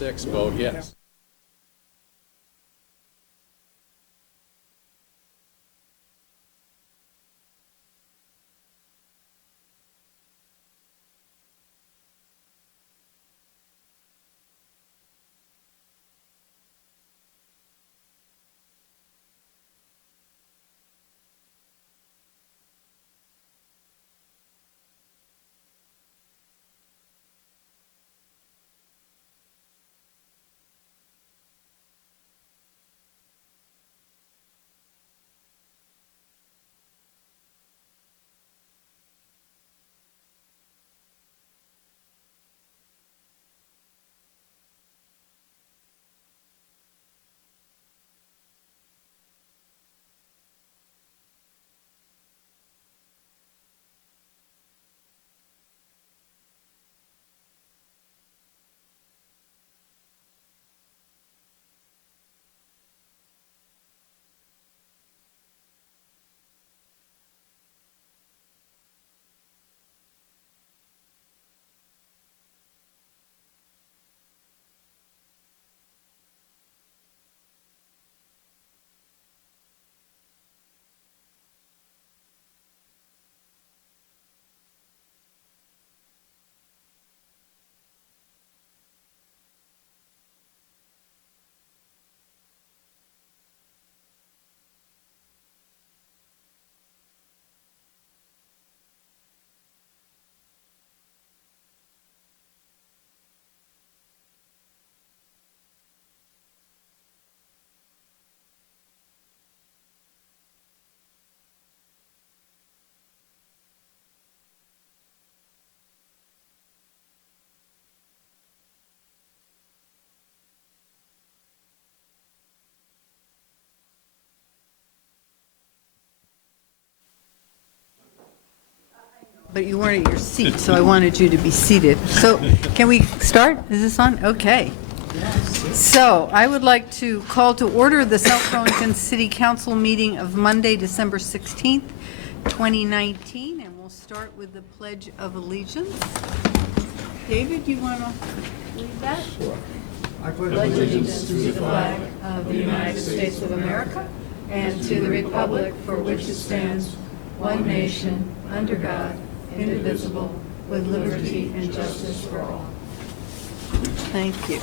6, vote yes. But you weren't at your seat, so I wanted you to be seated. So can we start? Is this on? Okay. So I would like to call to order the South Burlington City Council meeting of Monday, December 16th, 2019, and we'll start with the Pledge of Allegiance. David, you want to lead that? Sure. I Pledge allegiance to the flag of the United States of America and to the republic for which it stands, one nation, under God, indivisible, with liberty and justice for all. Thank you.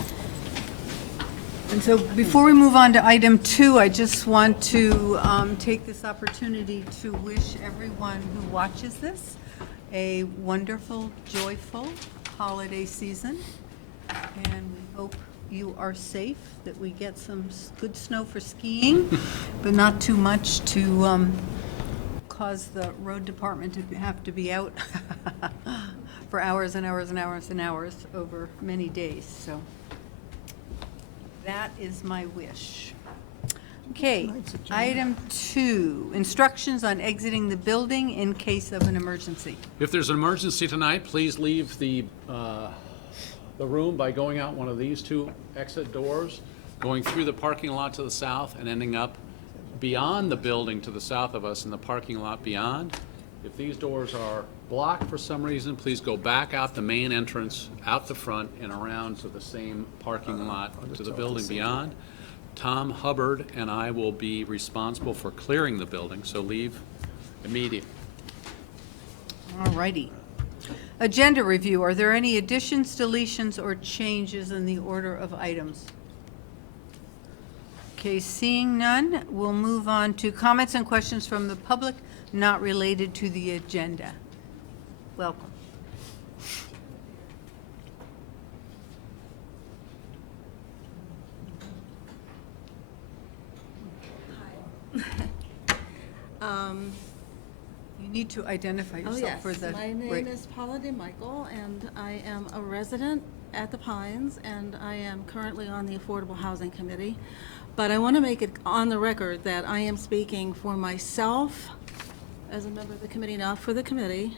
And so before we move on to item 2, I just want to take this opportunity to wish everyone who watches this a wonderful, joyful holiday season. And we hope you are safe, that we get some good snow for skiing, but not too much to cause the road department to have to be out for hours and hours and hours and hours over many days. So that is my wish. Okay, item 2, instructions on exiting the building in case of an emergency. If there's an emergency tonight, please leave the room by going out one of these 2 exit doors, going through the parking lot to the south and ending up beyond the building to the south of us in the parking lot beyond. If these doors are blocked for some reason, please go back out the main entrance, out the front and around to the same parking lot to the building beyond. Tom Hubbard and I will be responsible for clearing the building, so leave immediately. All righty. Agenda review. Are there any additions, deletions, or changes in the order of items? Okay, seeing none, we'll move on to comments and questions from the public not related to the agenda. Welcome. You need to identify yourself for the... My name is Paula DeMichael, and I am a resident at the Pines, and I am currently on the Affordable Housing Committee. But I want to make it on the record that I am speaking for myself as a member of the committee, not for the committee,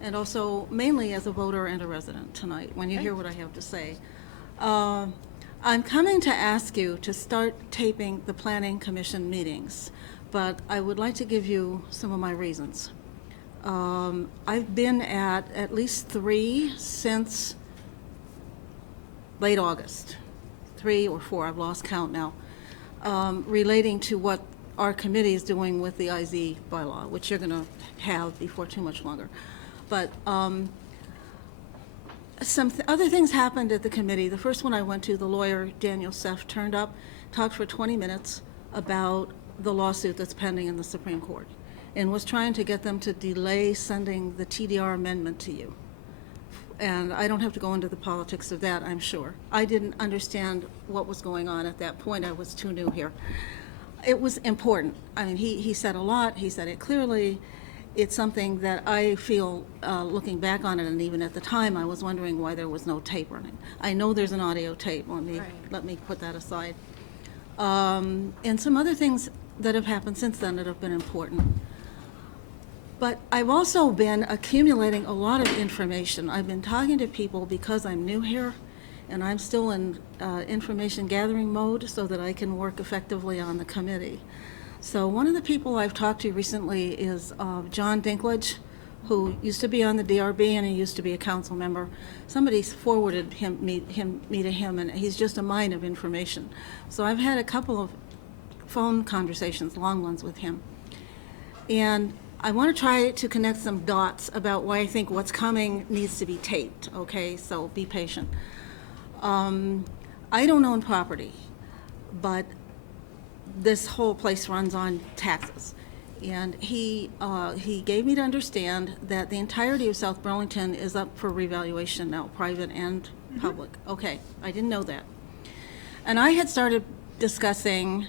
and also mainly as a voter and a resident tonight, when you hear what I have to say. I'm coming to ask you to start taping the Planning Commission meetings, but I would like to give you some of my reasons. I've been at least 3 since late August. 3 or 4, I've lost count now, relating to what our committee is doing with the IZ bylaw, which you're going to have before too much longer. But some other things happened at the committee. The first one I went to, the lawyer, Daniel Seff, turned up, talked for 20 minutes about the lawsuit that's pending in the Supreme Court, and was trying to get them to delay sending the TDR amendment to you. And I don't have to go into the politics of that, I'm sure. I didn't understand what was going on at that point. I was too new here. It was important. I mean, he said a lot. He said it clearly. It's something that I feel, looking back on it, and even at the time, I was wondering why there was no tape running. I know there's an audio tape. Let me put that aside. And some other things that have happened since then that have been important. But I've also been accumulating a lot of information. I've been talking to people because I'm new here, and I'm still in information gathering mode so that I can work effectively on the committee. So one of the people I've talked to recently is John Dinklage, who used to be on the DRB and he used to be a council member. Somebody's forwarded me to him, and he's just a mine of information. So I've had a couple of phone conversations, long ones with him. And I want to try to connect some dots about why I think what's coming needs to be taped, okay? So be patient. I don't own property, but this whole place runs on taxes. And he gave me to understand that the entirety of South Burlington is up for revaluation now, private and public. Okay, I didn't know that. And I had started discussing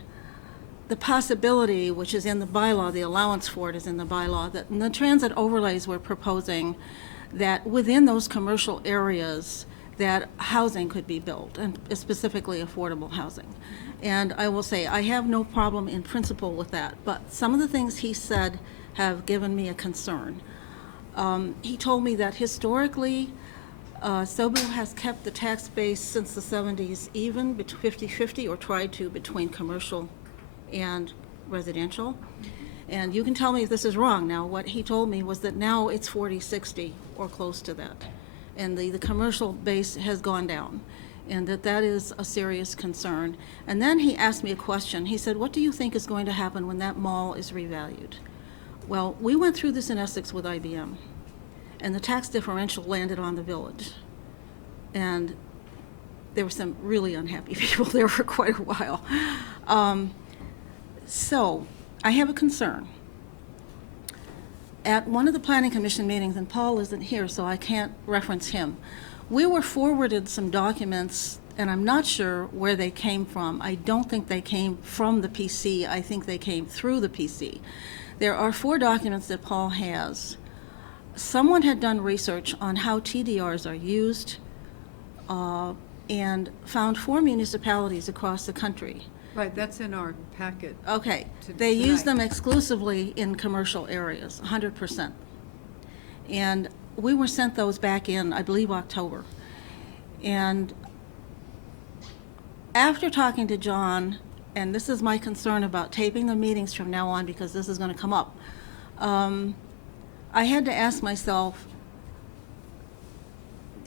the possibility, which is in the bylaw, the allowance for it is in the bylaw, that in the transit overlays we're proposing that within those commercial areas that housing could be built, and specifically affordable housing. And I will say, I have no problem in principle with that, but some of the things he said have given me a concern. He told me that historically, SoBu has kept the tax base since the 70s even, 50-50, or tried to, between commercial and residential. And you can tell me if this is wrong. Now, what he told me was that now it's 40-60 or close to that. And the commercial base has gone down, and that is a serious concern. And then he asked me a question. He said, what do you think is going to happen when that mall is revalued? Well, we went through this in Essex with IBM, and the tax differential landed on the village. And there were some really unhappy people there for quite a while. So I have a concern. At one of the Planning Commission meetings, and Paul isn't here, so I can't reference him, we were forwarded some documents, and I'm not sure where they came from. I don't think they came from the PC. I think they came through the PC. There are 4 documents that Paul has. Someone had done research on how TDRs are used and found 4 municipalities across the country. Right, that's in our packet. Okay, they use them exclusively in commercial areas, 100%. And we were sent those back in, I believe, October. And after talking to John, and this is my concern about taping the meetings from now on because this is going to come up, I had to ask myself,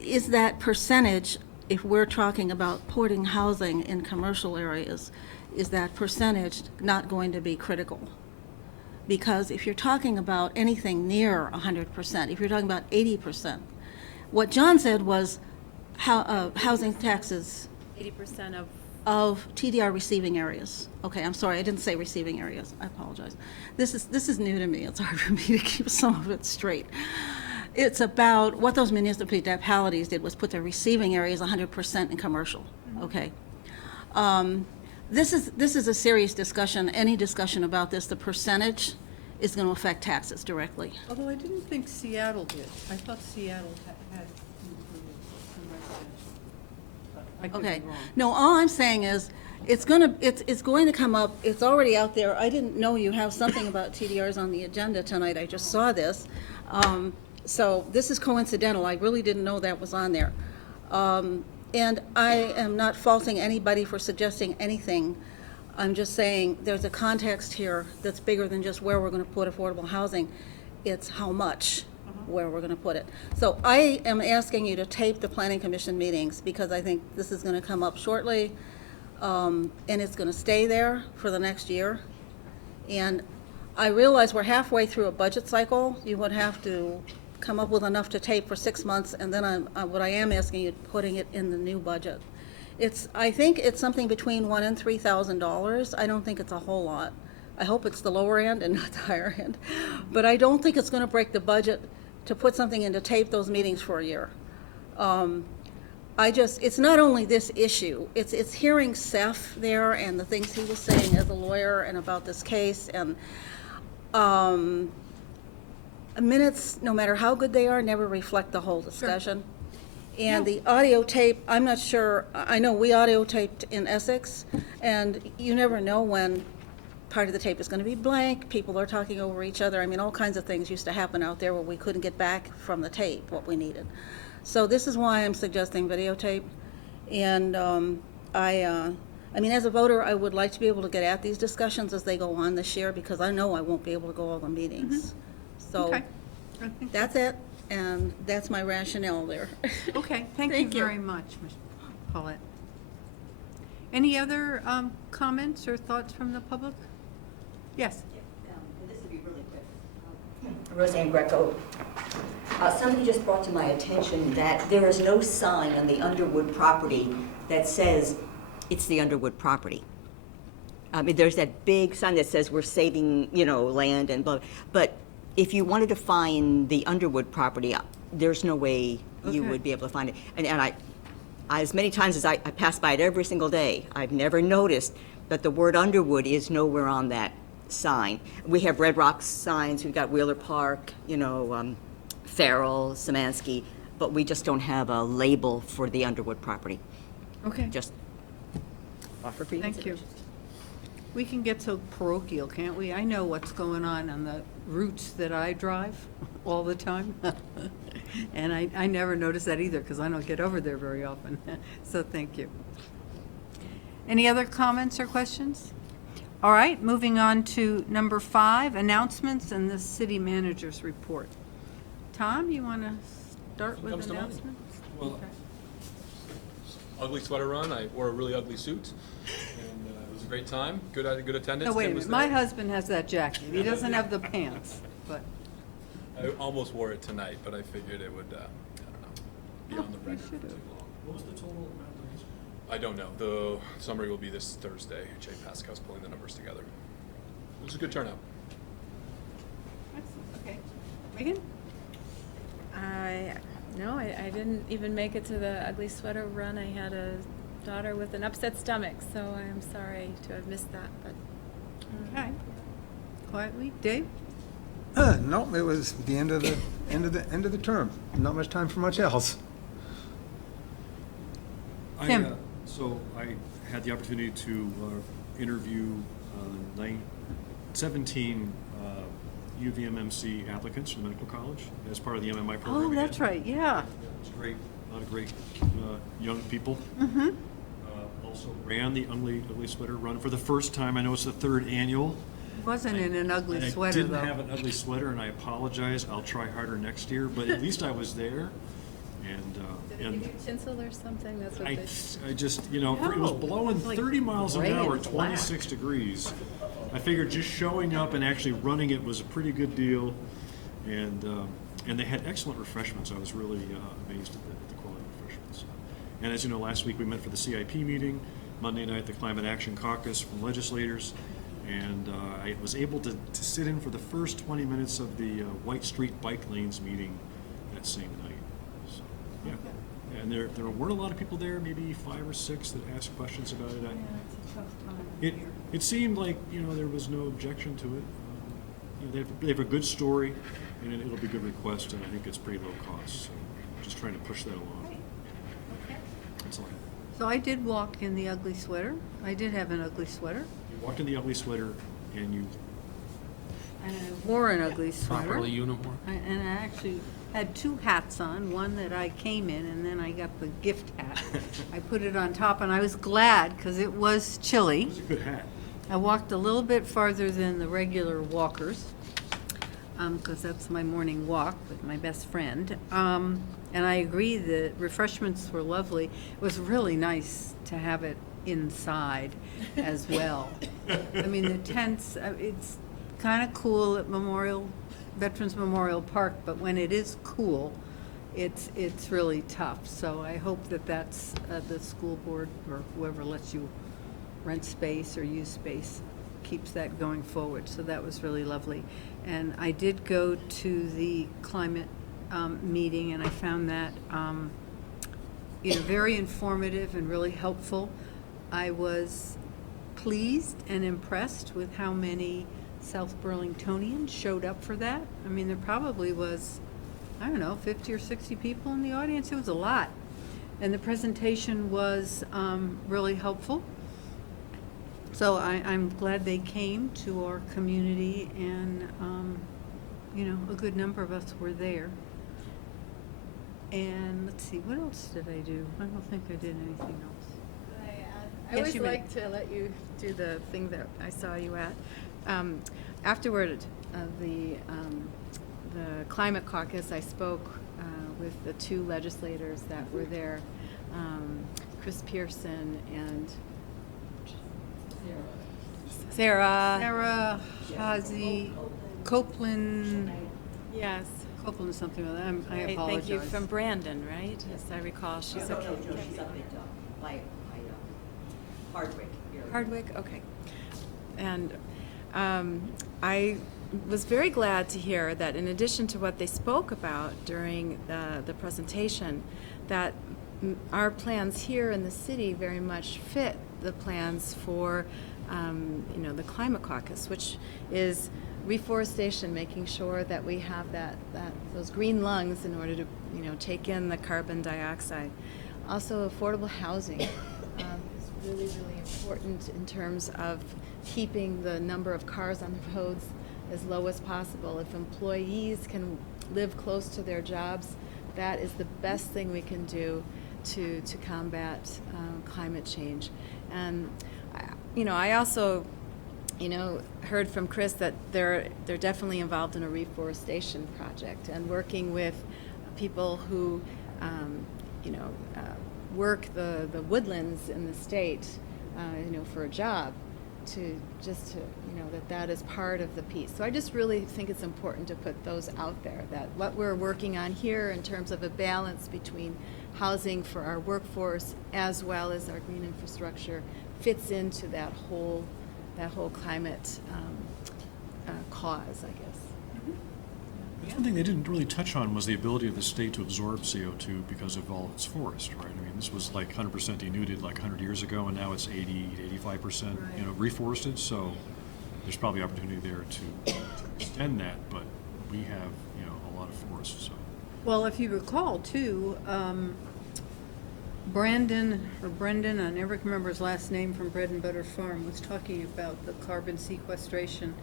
is that percentage, if we're talking about putting housing in commercial areas, is that percentage not going to be critical? Because if you're talking about anything near 100%, if you're talking about 80%, what John said was housing taxes 80% of TDR receiving areas. Okay, I'm sorry, I didn't say receiving areas. I apologize. This is new to me. It's hard for me to keep some of it straight. It's about what those municipalities did was put their receiving areas 100% in commercial. Okay. This is a serious discussion. Any discussion about this, the percentage is going to affect taxes directly. Although I didn't think Seattle did. I thought Seattle had included some residential. I could Okay. be wrong. No, all I'm saying is it's going to come up. It's already out there. I didn't know you have something about TDRs on the agenda tonight. I just saw this. So this is coincidental. I really didn't know that was on there. And I am not faulting anybody for suggesting anything. I'm just saying there's a context here that's bigger than just where we're going to put affordable housing. It's how much. where we're gonna put it. So I am asking you to tape the planning commission meetings, because I think this is gonna come up shortly, and it's gonna stay there for the next year. And I realize we're halfway through a budget cycle. You would have to come up with enough to tape for 6 months, and then what I am asking you, putting it in the new budget. I think it's something between $1,000 and $3,000. I don't think it's a whole lot. I hope it's the lower end and not the higher end. But I don't think it's gonna break the budget to put something in to tape those meetings for a year. It's not only this issue, it's hearing Seth there and the things he was saying as a lawyer and about this case, and minutes, no matter how good they are, never reflect the whole discussion. And the audio tape, I'm not sure, I know we audio taped in Essex, and you never know when part of the tape is gonna be blank, people are talking over each other. I mean, all kinds of things used to happen out there where we couldn't get back from the tape what we needed. So this is why I'm suggesting videotape. And I mean, as a voter, I would like to be able to get at these discussions as they go on this year, because I know I won't be able to go all the meetings. So Okay. I think that's it, and that's my rationale there. Okay, thank you Thank you. very much, Ms. Paulette. Any other comments or thoughts from the public? Yes. This will be really quick. Roseanne Greco. Somebody just brought to my attention that there is no sign on the Underwood property that says it's the Underwood property. I mean, there's that big sign that says we're saving, land and blah, but if you wanted to find the Underwood property, there's no way you Okay. would be able to find it. And I as many times as I pass by it every single day, I've never noticed that the word Underwood is nowhere on that sign. We have Red Rocks signs, we've got Wheeler Park, Farrell, Szymanski, but we just don't have a label for the Underwood property. Okay, Just offer for you. thank you. We can get so parochial, can't we? I know what's going on the routes that I drive all the time. And I never notice that either, because I don't get over there very often. So thank you. Any other comments or questions? All right, moving on to number 5, announcements and the city manager's report. Tom, you want to start with Comes to mind. announcements? Well, Okay. ugly sweater run. I wore a really ugly suit, and it was a great time. Good attendance. No, wait a Tim was minute, my there. husband has that jacket. He doesn't have the pants, but. I almost wore it tonight, but I figured it would, I don't know, be on the you record for should've. too long. What was the total amount of days? I don't know. The summary will be this Thursday. Jay Pascal's pulling the numbers together. It was a good turnout. Excellent, okay. Megan? No, I didn't even make it to the ugly sweater run. I had a daughter with an upset stomach, so I am sorry to have missed that, but. Okay. Quietly, Dave? No, it was the end of the term. Not much time for much else. Tim. So I had the opportunity to interview 17 UVMMC applicants from the medical college as part of the MMI program. Oh, that's again. right, yeah. It was great, a lot of great young people. Mm-hmm. Also ran the Ugly Sweater Run for the first time. I know it's the 3rd annual. Wasn't in an ugly And sweater, I though. didn't have an ugly sweater, and I apologize. I'll try harder next year, but at least I was there. And Did they give you tinsel or something? That's what I they. just, it was No, blowing it's like 30 miles an gray hour, and 26 degrees. I figured just showing up and actually running it was a pretty good deal. And they had excellent refreshments. I was really amazed at the quality of refreshments. And as you know, last week we met for the CIP meeting, Monday night the Climate Action Caucus from legislators. And I was able to sit in for the first 20 minutes of the White Street Bike Lanes meeting that same night. So, yeah. And there weren't a lot of people there, maybe 5 or 6 that asked questions about it. It seemed like, there was no objection to it. They have a good story, and it'll be a good request, and I think it's pretty low cost. So just trying to push that along. That's all I have. So I did walk in the ugly sweater. I did have an ugly sweater. You walked in the ugly sweater, and you And I wore an ugly sweater. Properly uniform. And I actually had 2 hats on, one that I came in, and then I got the gift hat. I put it on top, and I was glad, because it was chilly. it was a good hat. I walked a little bit farther than the regular walkers. because that's my morning walk with my best friend. And I agree that refreshments were lovely. It was really nice to have it inside as well. I mean, the tents, it's kind of cool at Veterans Memorial Park, but when it is cool, it's really tough. So I hope that that's the school board or whoever lets you rent space or use space keeps that going forward. So that was really lovely. And I did go to the climate meeting, and I found that very informative and really helpful. I was pleased and impressed with how many South Burlingtonians showed up for that. I mean, there probably was, I don't know, 50 or 60 people in the audience. It was a lot. And the presentation was really helpful. So I'm glad they came to our community, and a good number of us were there. And let's see, what else did I do? I don't think I did anything else. I Yes, always you may. like to let you do the thing that I saw you at. Afterward of the climate caucus, I spoke with the two legislators that were there, Chris Pearson and Sarah Hazy, Copeland Yes. something like that. I apologize. Thank you. From Brandon, right? As I recall, she's She's a up by Hardwick area. Hardwick, okay. And I was very glad to hear that in addition to what they spoke about during the presentation, that our plans here in the city very much fit the plans for the climate caucus, which is reforestation, making sure that we have those green lungs in order to take in the carbon dioxide. Also, affordable housing is really, really important in terms of keeping the number of cars on the roads as low as possible. If employees can live close to their jobs, that is the best thing we can do to combat climate change. And I also heard from Chris that they're definitely involved in a reforestation project and working with people who work the woodlands in the state for a job to that is part of the piece. So I just really think it's important to put those out there, that what we're working on here in terms of a balance between housing for our workforce as well as our green infrastructure fits into that whole climate cause, I guess. One thing they didn't really touch on was the ability of the state to absorb CO2 because of all its forest, right? I mean, this was like 100% denuded like 100 years ago, and now it's 80 to 85% reforested. So there's probably opportunity there to extend that, but we have a lot of forests. So. Well, if you recall too, Brendan, I never can remember his last name, from Bread and Butter Farm, was talking about the carbon sequestration,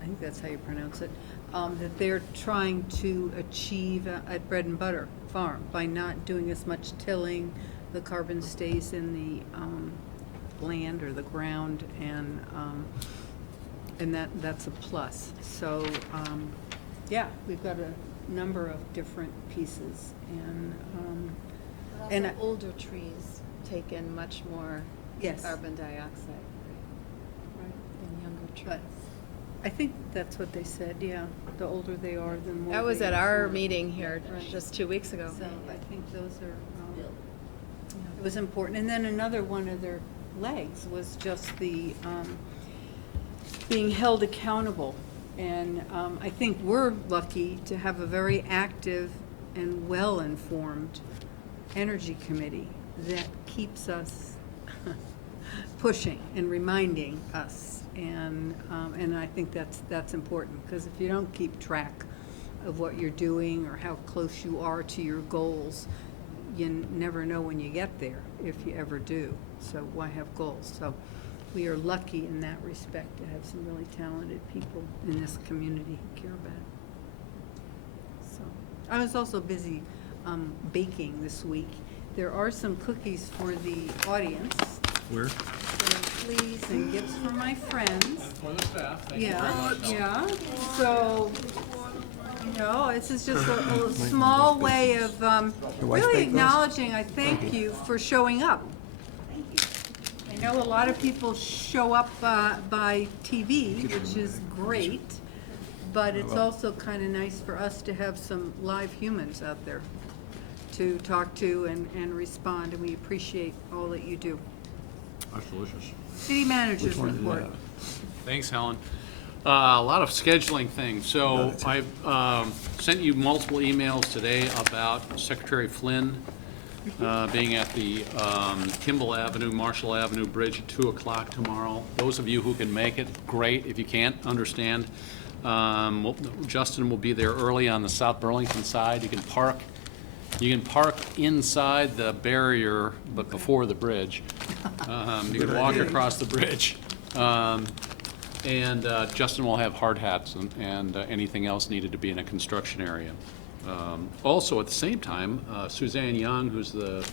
I think that's how you pronounce it, that they're trying to achieve at Bread and Butter Farm by not doing as much tilling. The carbon stays in the land or the ground, and that's a plus. So we've got a number of different pieces, And older trees take in much more Yes. carbon dioxide than younger trees. But I think that's what they said, yeah. The older they are, the more That was they at our absorb. meeting here Right. just 2 weeks ago. So I think those are, it was important. And then another one of their legs was just the being held accountable. And I think we're lucky to have a very active and well-informed energy committee that keeps us pushing and reminding us. And I think that's important, because if you don't keep track of what you're doing or how close you are to your goals, you never know when you get there, if you ever do. So why have goals? So we are lucky in that respect to have some really talented people in this community who care about it. So I was also busy baking this week. There are some cookies for the audience. Where? So please, and gifts for my friends. And for the staff, thank you very Yeah, much. yeah. So You know, this is just a small way of wife really bake those? acknowledging, I thank you for showing up. I know a lot of people show up by TV, which is great, but it's also kind of nice for us to have some live humans out there to talk to and respond, and we appreciate all that you do. That's delicious. City managers one is report. that? Thanks, Helen. A lot of scheduling things. So I've sent you multiple emails today about Secretary Flynn being at the Kimball Avenue, Marshall Avenue Bridge at 2 o'clock tomorrow. Those of you who can make it, great. If you can't, understand. Justin will be there early on the South Burlington side. You can park inside the barrier, but before the bridge. You can walk across the bridge. And Justin will have hard hats and anything else needed to be in a construction area. Also, at the same time, Suzanne Young, who's the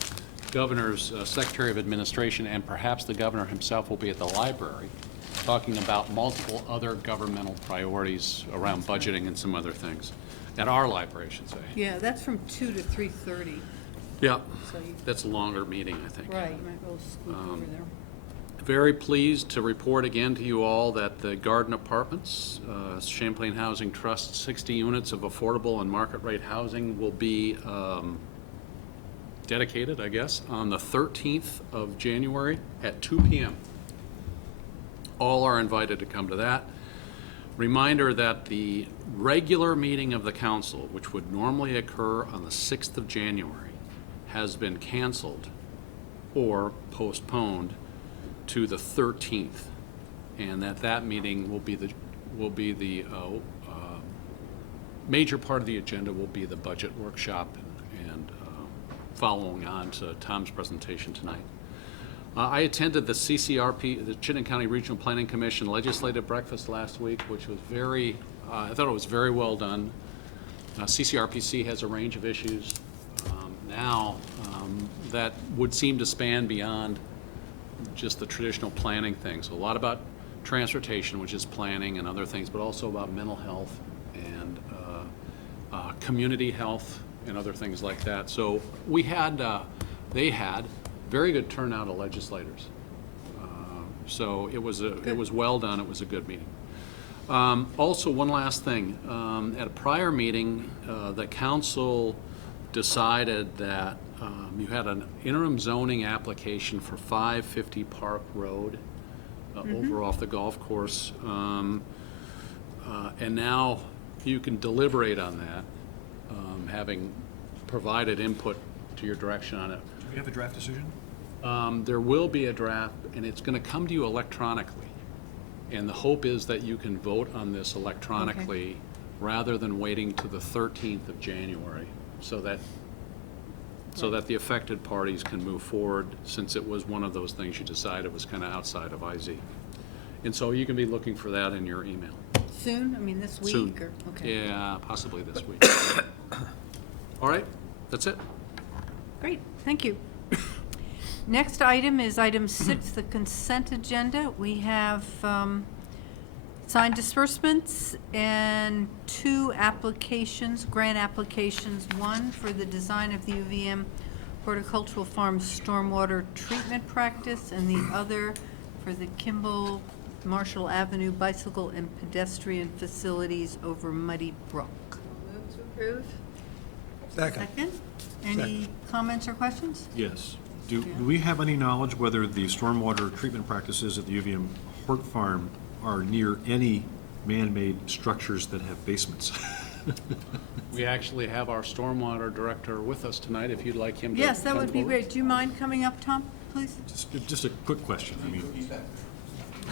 governor's Secretary of Administration, and perhaps the governor himself, will be at the library talking about multiple other governmental priorities around budgeting and some other things. At our library, I should say. Yeah, that's from 2 to 3:30. Yeah, So you- that's a longer meeting, I think. Right, you might go scoot over there. Very pleased to report again to you all that the Garden Apartments, Champlain Housing Trust, 60 units of affordable and market rate housing will be dedicated, I guess, on the 13th of January at 2 p.m. All are invited to come to that. Reminder that the regular meeting of the council, which would normally occur on the 6th of January, has been canceled or postponed to the 13th, and that meeting will be the major part of the agenda will be the budget workshop and following on to Tom's presentation tonight. I attended the CCRP, the Chittenden County Regional Planning Commission legislative breakfast last week, which was I thought it was very well done. CCRPC has a range of issues now that would seem to span beyond just the traditional planning things. So a lot about transportation, which is planning and other things, but also about mental health and community health and other things like that. So they had very good turnout of legislators. So it was well done. It was a good meeting. Also, one last thing. At a prior meeting, the council decided that you had an interim zoning application for 550 Park Road over off the golf course. And now you can deliberate on that, having provided input to your direction on it. Do we have a draft decision? There will be a draft, and it's going to come to you electronically. And the hope is that you can vote on this electronically rather than waiting to the 13th of January, so that the affected parties can move forward, since it was one of those things you decided was kind of outside of IZ. And so you can be looking for that in your email. Soon? I mean, this week? Soon. Or, okay. Yeah, possibly this week. All right, that's it. Great, thank you. Next item is item 6, the consent agenda. We have signed disbursements and 2 applications, grant applications. One for the design of the UVM Horticultural Farm stormwater treatment practice, and the other for the Kimball Marshall Avenue bicycle and pedestrian facilities over Muddy Brook. Move to approve. Second. Second. Any comments or questions? Yes. Do we have any knowledge whether the stormwater treatment practices at the UVM Hort Farm are near any man-made structures that have basements? We actually have our stormwater director with us tonight, if you'd like him to. Yes, that come would be forward. great. Do you mind coming up, Tom, please? Just a quick question. I mean,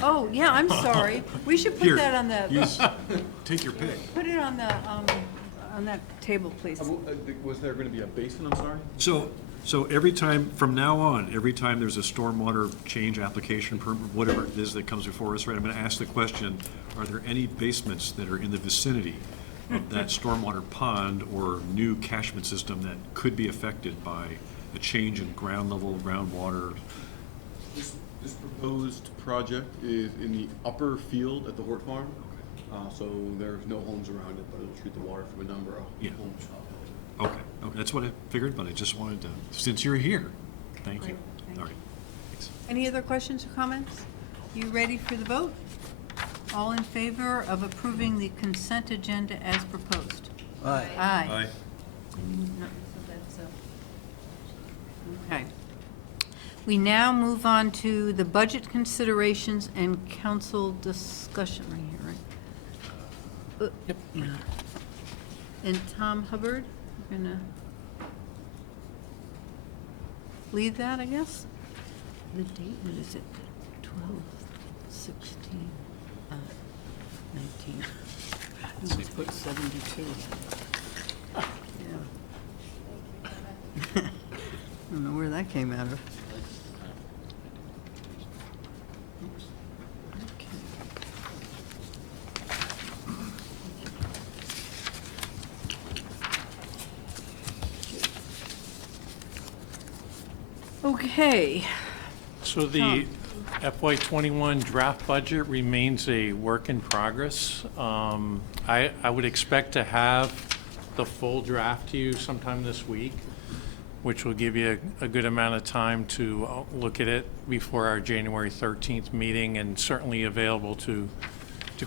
Oh, yeah, I'm sorry. We should put here, that on the, take your pick. put it on that table, please. Was there going to be a basin, I'm sorry? So every time, from now on, every time there's a stormwater change application, whatever it is that comes before us, right, I'm gonna ask the question, are there any basements that are in the vicinity of that stormwater pond or new catchment system that could be affected by a change in ground level, groundwater? This proposed project is in the upper field at the Hort Farm. So there's no homes around it, but it'll treat the water from a number of Yeah. homes. Okay, okay, that's what I figured, but I just wanted to, since you're here, thank you. Great, thank All right, thanks. Any other questions or comments? You ready for the vote? All in favor of approving the consent agenda as proposed? Aye. Aye. Aye. No, so that's, okay. We now move on to the budget considerations and council discussion right here, right? Yep. And Tom Hubbard, you're gonna lead that, I guess? The date, what is it? 12, 16, 19. Let's put 72. Yeah. I don't know where that came out of. Okay. So the FY '21 draft budget remains a work in progress. I would expect to have the full draft to you sometime this week, which will give you a good amount of time to look at it before our January 13th meeting, and certainly available to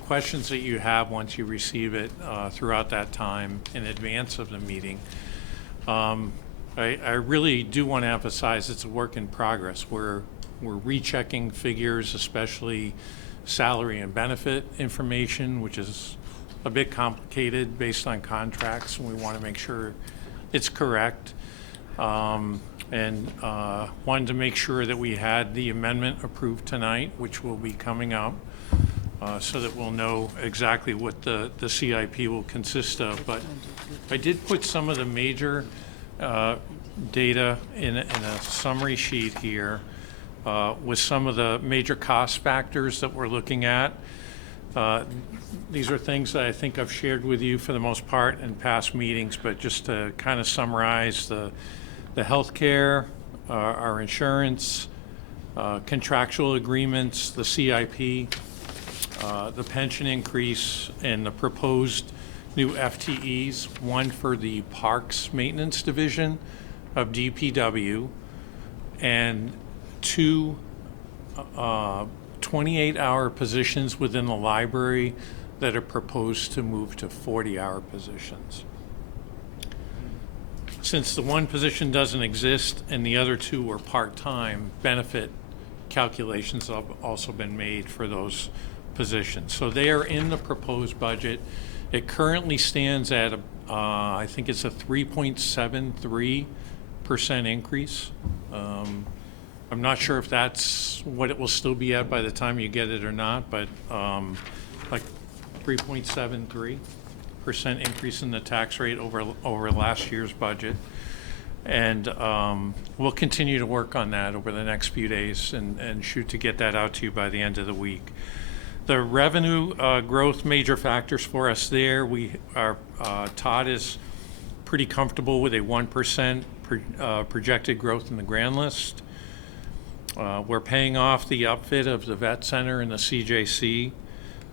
questions that you have once you receive it throughout that time in advance of the meeting. I really do want to emphasize it's a work in progress. We're rechecking figures, especially salary and benefit information, which is a bit complicated based on contracts, and we want to make sure it's correct. And wanted to make sure that we had the amendment approved tonight, which will be coming up, so that we'll know exactly what the CIP will consist of. But I did put some of the major data in a summary sheet here with some of the major cost factors that we're looking at. These are things that I think I've shared with you for the most part in past meetings, but just to kind of summarize the healthcare, our insurance, contractual agreements, the CIP, the pension increase, and the proposed new FTEs, one for the Parks Maintenance Division of DPW, and two 28-hour positions within the library that are proposed to move to 40-hour positions. Since the one position doesn't exist and the other two are part-time, benefit calculations have also been made for those positions. So they are in the proposed budget. It currently stands at, I think it's a 3.73% increase. I'm not sure if that's what it will still be at by the time you get it or not, but like 3.73% increase in the tax rate over last year's budget. And we'll continue to work on that over the next few days and shoot to get that out to you by the end of the week. The revenue growth major factors for us there, Todd is pretty comfortable with a 1% projected growth in the grand list. We're paying off the upfit of the vet center and the CJC.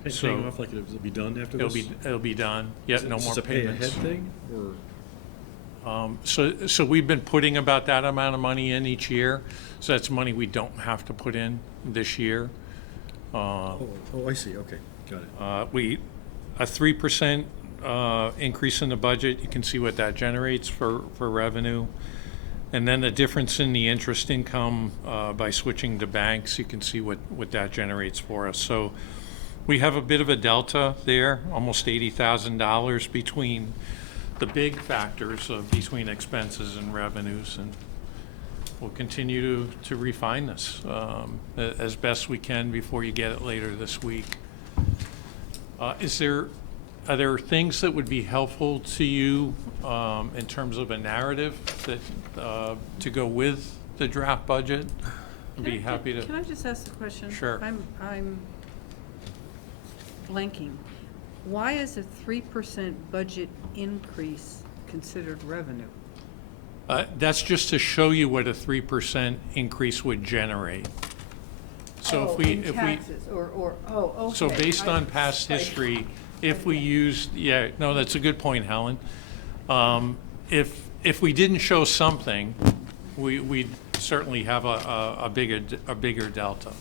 It's So- paying off like it'll be done after this? It'll be done. Yet no Is more this a pay payments. ahead thing, or? So we've been putting about that amount of money in each year. So that's money we don't have to put in this year. Oh, I see, okay, got it. A 3% increase in the budget, you can see what that generates for revenue. And then the difference in the interest income by switching to banks, you can see what that generates for us. So we have a bit of a delta there, almost $80,000 between the big factors between expenses and revenues, and we'll continue to refine this as best we can before you get it later this week. Are there things that would be helpful to you in terms of a narrative that to go with the draft budget? I'd be happy to. Can I just ask a question? Sure. I'm blanking. Why is a 3% budget increase considered revenue? That's just to show you what a 3% increase would generate. So Oh, if we, in if we, taxes, oh, okay. so based I- on past right. history, if we used, yeah, no, that's a good point, Helen. If we didn't show something, we'd certainly have a bigger delta.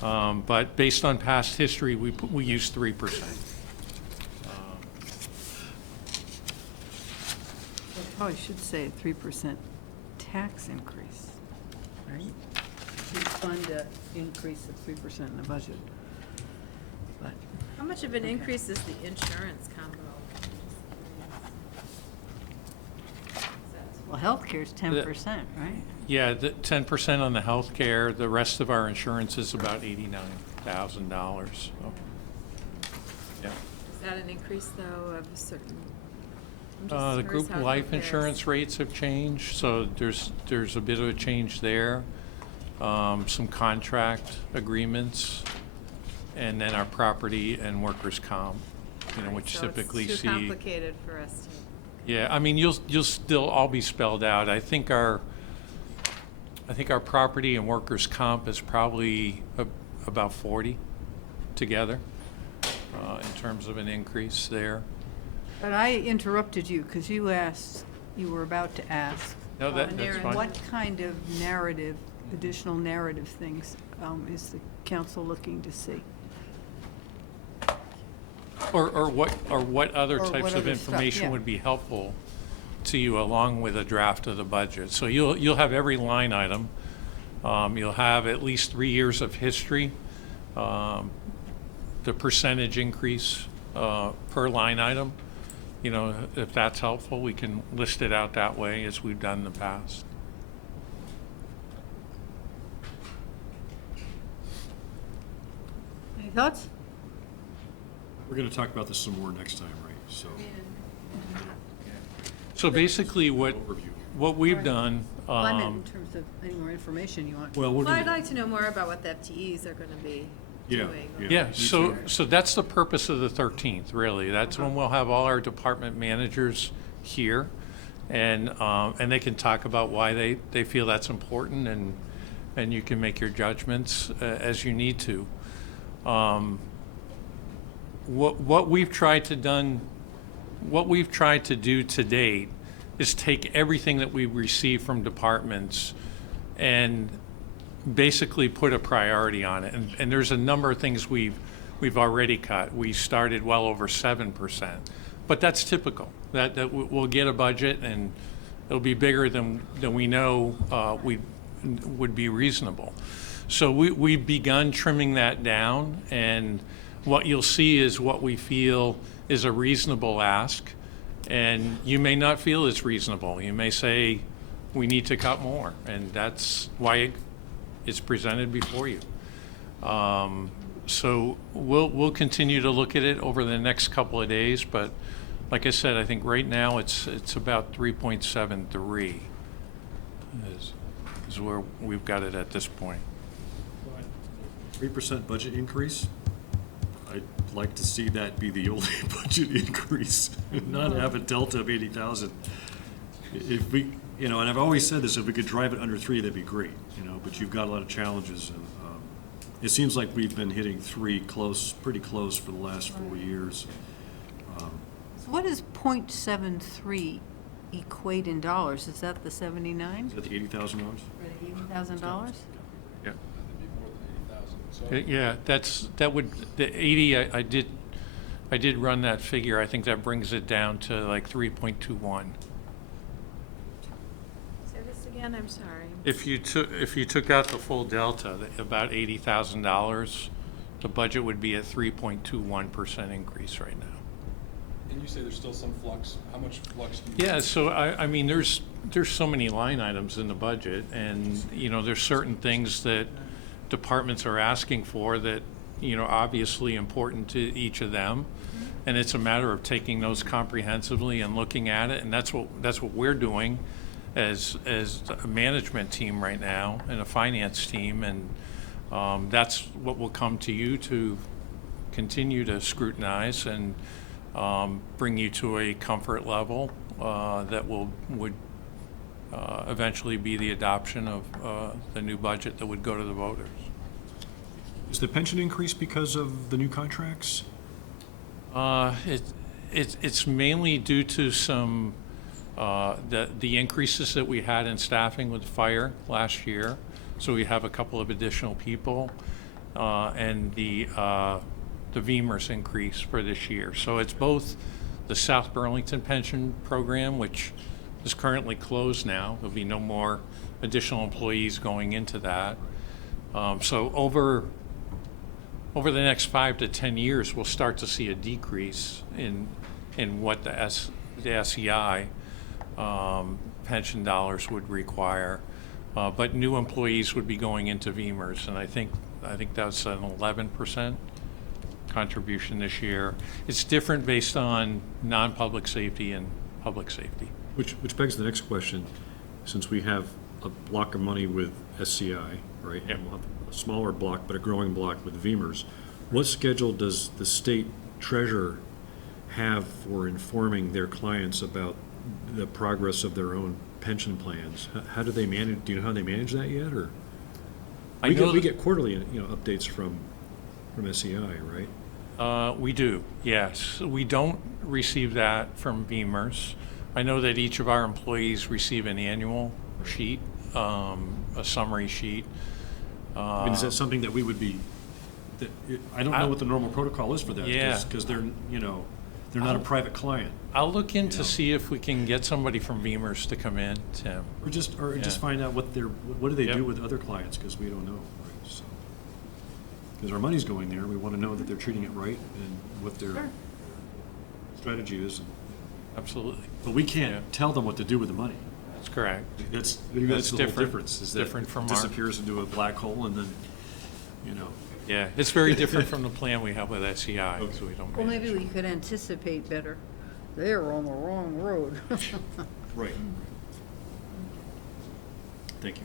But based on past history, we use 3%. Probably should say a 3% tax increase, right? To fund an increase of 3% in the budget. But, How much of an increase is the insurance combo? well, healthcare's 10%, right? Yeah, the 10% on the healthcare, the rest of our insurance is about $89,000, so, yeah. Is that an increase, though, of a certain? I'm just The curious group how it life compares. insurance rates have changed, so there's a bit of a change there. Some contract agreements, and then our property and workers' comp, which So it's typically see. too complicated for us to. Yeah, I mean, you'll still all be spelled out. I think our property and workers' comp is probably about 40 together, in terms of an increase there. But I interrupted you because you were about to ask. No, that's Narrative. fine. What kind of narrative, additional narrative things is the council looking to see? Or what other Or types what of other stuff, information yeah. would be helpful to you along with a draft of the budget? So you'll have every line item. You'll have at least 3 years of history, the percentage increase per line item. If that's helpful, we can list it out that way as we've done in the past. Any thoughts? We're going to talk about this some more next time, right? So, So basically, what we've done, Well, I meant in terms of any more information you want. well, we're Well, I'd going like to know more about what the FTEs are going to be Yeah, doing. yeah. yeah, me so too. that's the purpose of the 13th, really. That's when we'll have all our department managers here, and they can talk about why they feel that's important, and you can make your judgments as you need to. What we've tried to do to date is take everything that we receive from departments and basically put a priority on it. And there's a number of things we've already cut. We started well over 7%, but that's typical. That we'll get a budget and it'll be bigger than we know would be reasonable. So we've begun trimming that down, and what you'll see is what we feel is a reasonable ask, and you may not feel it's reasonable. You may say we need to cut more, and that's why it's presented before you. So we'll continue to look at it over the next couple of days, but like I said, I think right now it's about 3.73 is where we've got it at this point. 3% budget increase. I'd like to see that be the only budget increase, not have a delta of 80,000. If we, and I've always said this, if we could drive it under 3, that'd be great, but you've got a lot of challenges, and it seems like we've been hitting 3 pretty close for the last 4 years. So what does .73 equate in dollars? Is that the 79? Is that the $80,000? Or the $80,000? Yeah. That'd be more than 80,000. So Yeah, that would, the 80, I did run that figure. I think that brings it down to like 3.21. Say this again, I'm sorry. If you took out the full delta, about $80,000, the budget would be at 3.21% increase right now. and you say there's still some flux. How much flux do you? Yeah, so I mean, there's so many line items in the budget, and, there's certain things that departments are asking for that, obviously important to each of them. And it's a matter of taking those comprehensively and looking at it, and that's what we're doing as a management team right now and a finance team, and that's what will come to you to continue to scrutinize and bring you to a comfort level that would eventually be the adoption of the new budget that would go to the voters. Is the pension increase because of the new contracts? It's mainly due to some, the increases that we had in staffing with fire last year. So we have a couple of additional people, and the VEMR's increase for this year. So it's both the South Burlington pension program, which is currently closed now. There'll be no more additional employees going into that. So over the next 5 to 10 years, we'll start to see a decrease in what the SEI pension dollars would require. But new employees would be going into VEMR's, and I think that's an 11% contribution this year. It's different based on non-public safety and public safety. Which begs the next question, since we have a block of money with SCI, right? Yep. And we'll have a smaller block, but a growing block with VEMR's. What schedule does the state treasurer have for informing their clients about the progress of their own pension plans? How do they manage, do you know how they manage that yet, or? We get quarterly, updates from SCI, right? We do, yes. We don't receive that from VEMR's. I know that each of our employees receive an annual sheet, a summary sheet. I mean, is that something that we would be, I don't know what the normal protocol is for that. Yeah. Because they're not a private client. I'll look in to see if we can get somebody from VEMR's to come in, Tim. Or just Yeah. find out what do they Yep. do with other clients, because we don't know, right? So, because our money's going there, we want to know that they're treating it right and what their strategy is. Absolutely. But we can't Yeah. tell them what to do with the money. That's correct. That's That's the whole different. difference, is that Different from it our- disappears into a black hole and then, Yeah, it's very different from the plan we have with SEI, Okay. so we don't Well, manage. maybe we could anticipate better. They're on the wrong road. right. Thank you.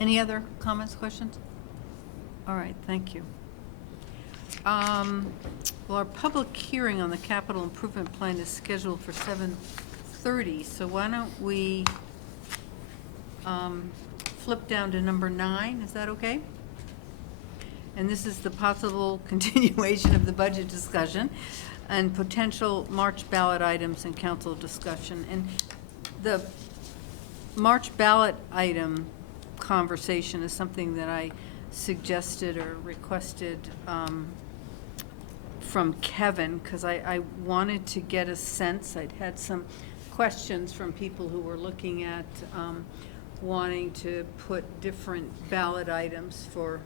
Any other comments, questions? All right, thank you. Well, our public hearing on the capital improvement plan is scheduled for 7:30, so why don't we flip down to number 9, is that okay? And this is the possible continuation of the budget discussion and potential March ballot items and council discussion. And the March ballot item conversation is something that I suggested or requested from Kevin, because I wanted to get a sense. I'd had some questions from people who were looking at wanting to put different ballot items for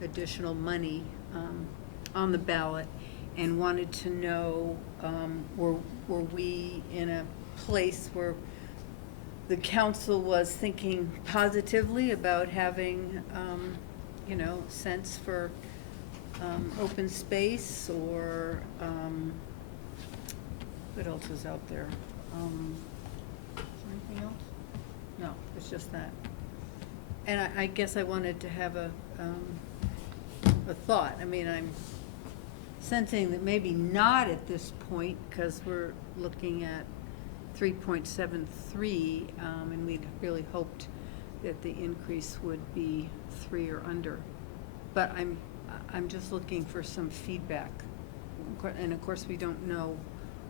additional money on the ballot, and wanted to know, were we in a place where the council was thinking positively about having, sense for open space, or what else is out there? Is there anything else? No, it's just that. And I guess I wanted to have a thought. I mean, I'm sensing that maybe not at this point, because we're looking at 3.73, and we'd really hoped that the increase would be 3 or under. But I'm just looking for some feedback. And of course, we don't know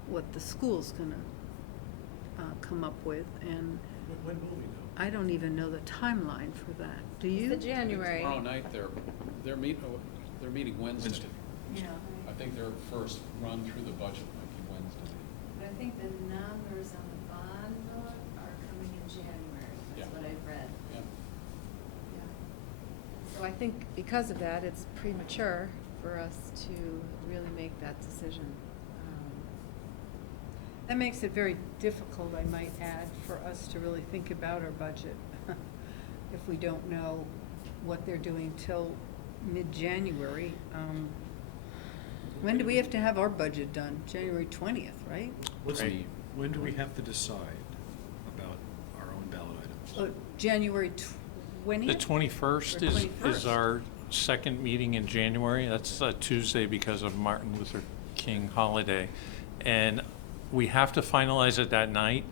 what the school's gonna come up with, and When will we know? I don't even know the timeline for that. Do you? The January. Tomorrow night, they're meeting Wednesday. Yeah. I think their first run through the budget might be Wednesday. But I think the numbers on the bond book are coming in January, Yeah. that's what I've read. Yeah. So I think because of that, it's premature for us to really make that decision. That makes it very difficult, I might add, for us to really think about our budget if we don't know what they're doing till mid-January. When do we have to have our budget done? January 20th, right? Right. When do we have to decide about our own ballot items? Oh, January 20th? The 21st Or is 21st. our second meeting in January. That's a Tuesday because of Martin Luther King holiday. And we have to finalize it that night.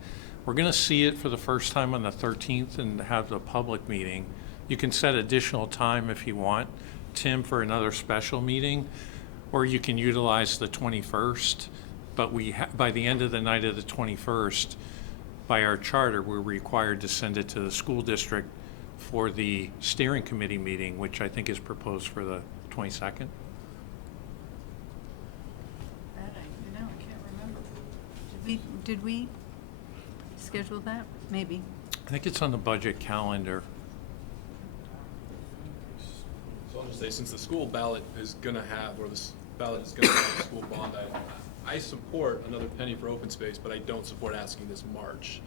We're going to see it for the first time on the 13th and have the public meeting. You can set additional time if you want Tim for another special meeting, or you can utilize the 21st, but by the end of the night of the 21st, by our charter, we're required to send it to the school district for the steering committee meeting, which I think is proposed for the 22nd. That I can't remember. Did we schedule that? Maybe. I think it's on the budget calendar. So I'll just say, since the school ballot is gonna have, or this ballot is gonna have a school bond, I support another penny for open space, but I don't support asking this March.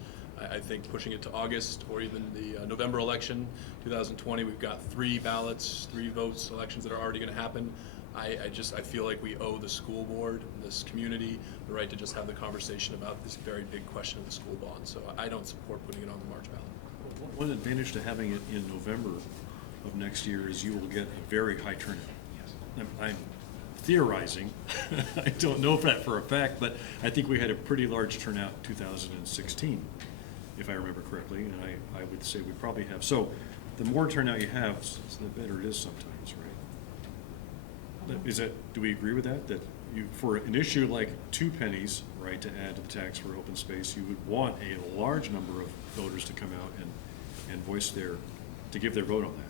I think pushing it to August, or even the November election, 2020, we've got 3 ballots, 3 votes, elections that are already gonna happen. I feel like we owe the school board, this community, the right to just have the conversation about this very big question of the school bond. So I don't support putting it on the March ballot. One advantage to having it in November of next year is you will get a very high turnout. I'm theorizing, I don't know that for a fact, but I think we had a pretty large turnout in 2016, if I remember correctly, and I would say we probably have. So the more turnout you have, the better it is sometimes, right? Do we agree with that? That you, for an issue like 2 pennies, right, to add to the tax for open space, you would want a large number of voters to come out and voice to give their vote on that.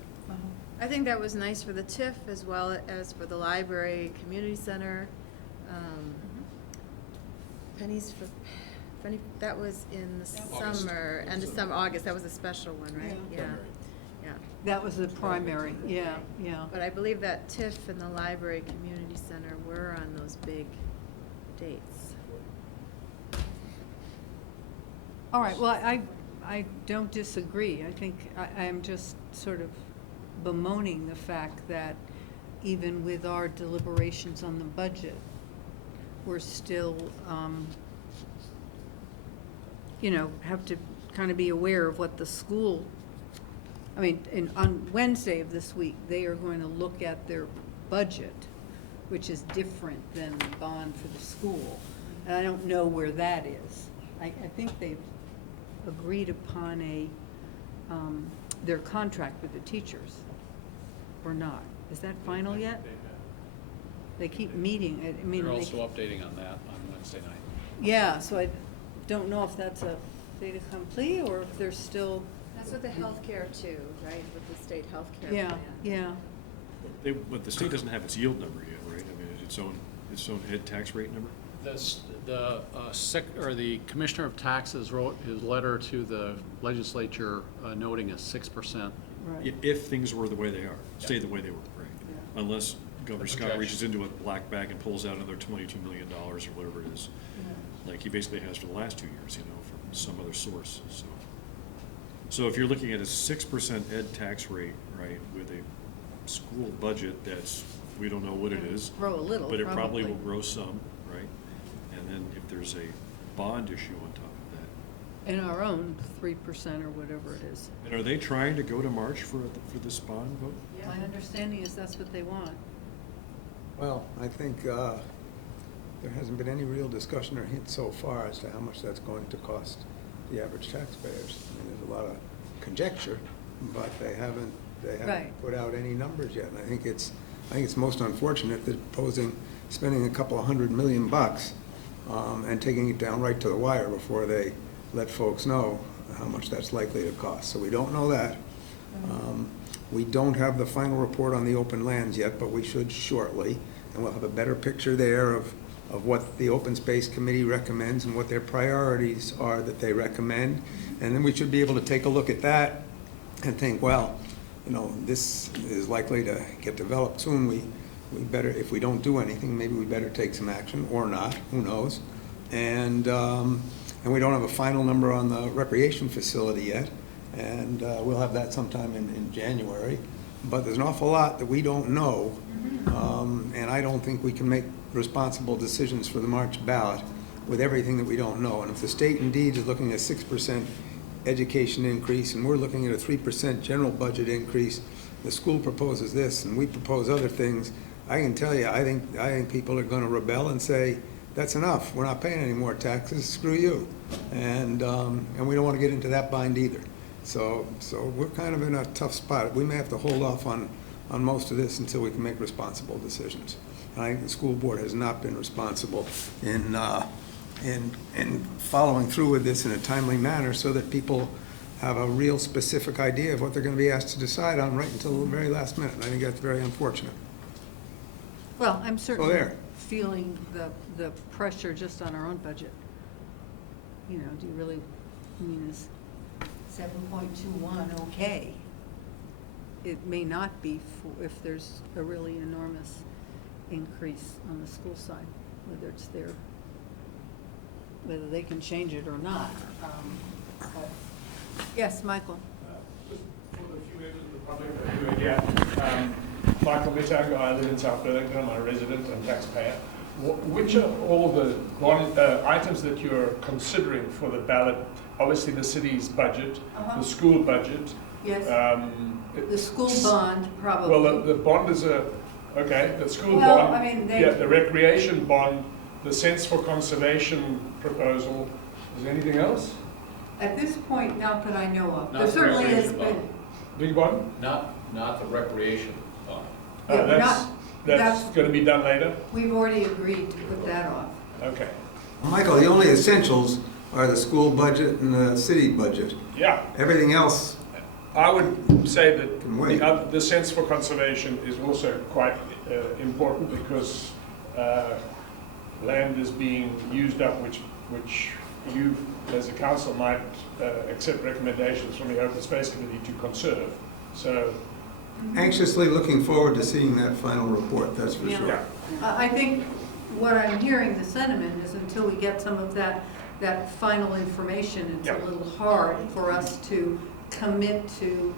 I think that was nice for the TIF as well as for the library, community center. Pennies for, that was in the summer, end of summer, August, that was a special one, right? Yeah, yeah. That was the primary, yeah. But I believe that TIF and the library, community center were on those big dates. All right, well, I don't disagree. I think I'm just sort of bemoaning the fact that even with our deliberations on the budget, we're still, have to kind of be aware of what the school, on Wednesday of this week, they are going to look at their budget, which is different than the bond for the school. And I don't know where that is. I think they've agreed upon their contract with the teachers, or not. Is that final yet? They keep meeting. They're also updating on that on Wednesday night. Yeah, so I don't know if that's a fait accompli or if they're still. That's with the healthcare too, right, with the state healthcare Yeah, plan. yeah. But the state doesn't have its yield number yet, right? I mean, its own head tax rate number? The Commissioner of Taxes wrote his letter to the legislature noting a 6%. Right. If things were the way they are, stay the way they were, right? Yeah. Unless Governor Scott projection. reaches into a black bag and pulls out another $22 million or whatever it is, like he basically has for the last 2 years, from some other source. So if you're looking at a 6% ed tax rate, right, with a school budget that's, we don't know what it is. Grow a little, But it probably probably. will grow some, right? And then if there's a bond issue on top of that. And our own 3% or whatever it is. And are they trying to go to March for this bond vote? My understanding is that's what they want. Well, I think there hasn't been any real discussion or hint so far as to how much that's going to cost the average taxpayers. There's a lot of conjecture, but they haven't Right. put out any numbers yet. And I think it's most unfortunate that proposing spending a couple of $100 million and taking it down right to the wire before they let folks know how much that's likely to cost. So we don't know that. We don't have the final report on the open lands yet, but we should shortly, and we'll have a better picture there of what the Open Space Committee recommends and what their priorities are that they recommend. And then we should be able to take a look at that and think, well, this is likely to get developed soon. We better, if we don't do anything, maybe we better take some action, or not, who knows. And we don't have a final number on the recreation facility yet, and we'll have that sometime in January. But there's an awful lot that we don't know, and I don't think we can make responsible decisions for the March ballot with everything that we don't know. And if the state indeed is looking at 6% education increase, and we're looking at a 3% general budget increase, the school proposes this, and we propose other things, I can tell you, I think people are going to rebel and say, that's enough. We're not paying any more taxes. Screw you. And we don't want to get into that bind either. So we're kind of in a tough spot. We may have to hold off on on most of this until we can make responsible decisions. And I think the school board has not been responsible in following through with this in a timely manner so that people have a real specific idea of what they're going to be asked to decide on right until the very last minute. And I think that's very unfortunate. Well, I'm certainly there. feeling the pressure just on our own budget. You know, do you really, I mean, is 7.21 okay? It may not be if there's a really enormous increase on the school side, whether it's their, whether they can change it or not. But- Yes, Michael. Just for the few members of the public who are here, Michael Mittag, I live in South Burlington, I'm a resident and taxpayer. Which are all the items that you're considering for the ballot? Obviously the city's budget, the school budget. Yes. The school bond, probably. Well, the bond is okay, the school Well, bond. I mean, they- Yeah, the recreation bond, the sense for conservation proposal. Is there anything else? At this point, not that I know of. There Not certainly has recreation been. bond. Big bond? Not the recreation bond. Yeah, That's that's- going to be done later? We've already agreed to put that off. Okay. Michael, the only essentials are the school budget and the city budget. Yeah. Everything else, I would say that Can wait. the sense for conservation is also quite important because land is being used up, which you, as a council, might accept recommendations from the Open Space Committee to conserve. So, anxiously looking forward to seeing that final report, that's for Yeah. sure. yeah. I think what I'm hearing, the sentiment is until we get some of that final information, it's Yeah. a little hard for us to commit to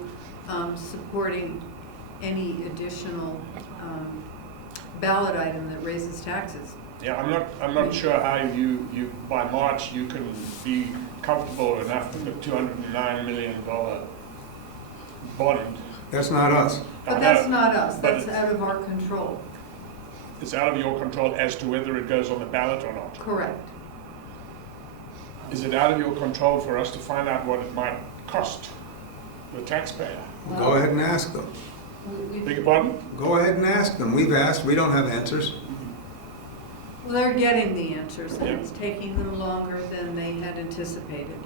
supporting any additional ballot item that raises taxes. Yeah, I'm not sure how you by March you can be comfortable enough with the $209 million bond. That's not us. But that's not us, But that's out of our control. It's out of your control as to whether it goes on the ballot or not. Correct. Is it out of your control for us to find out what it might cost the taxpayer? Go ahead and ask them. Beg your pardon? Go ahead and ask them. We've asked, we don't have answers. Well, they're getting the answers, and Yeah. it's taking them longer than they had anticipated.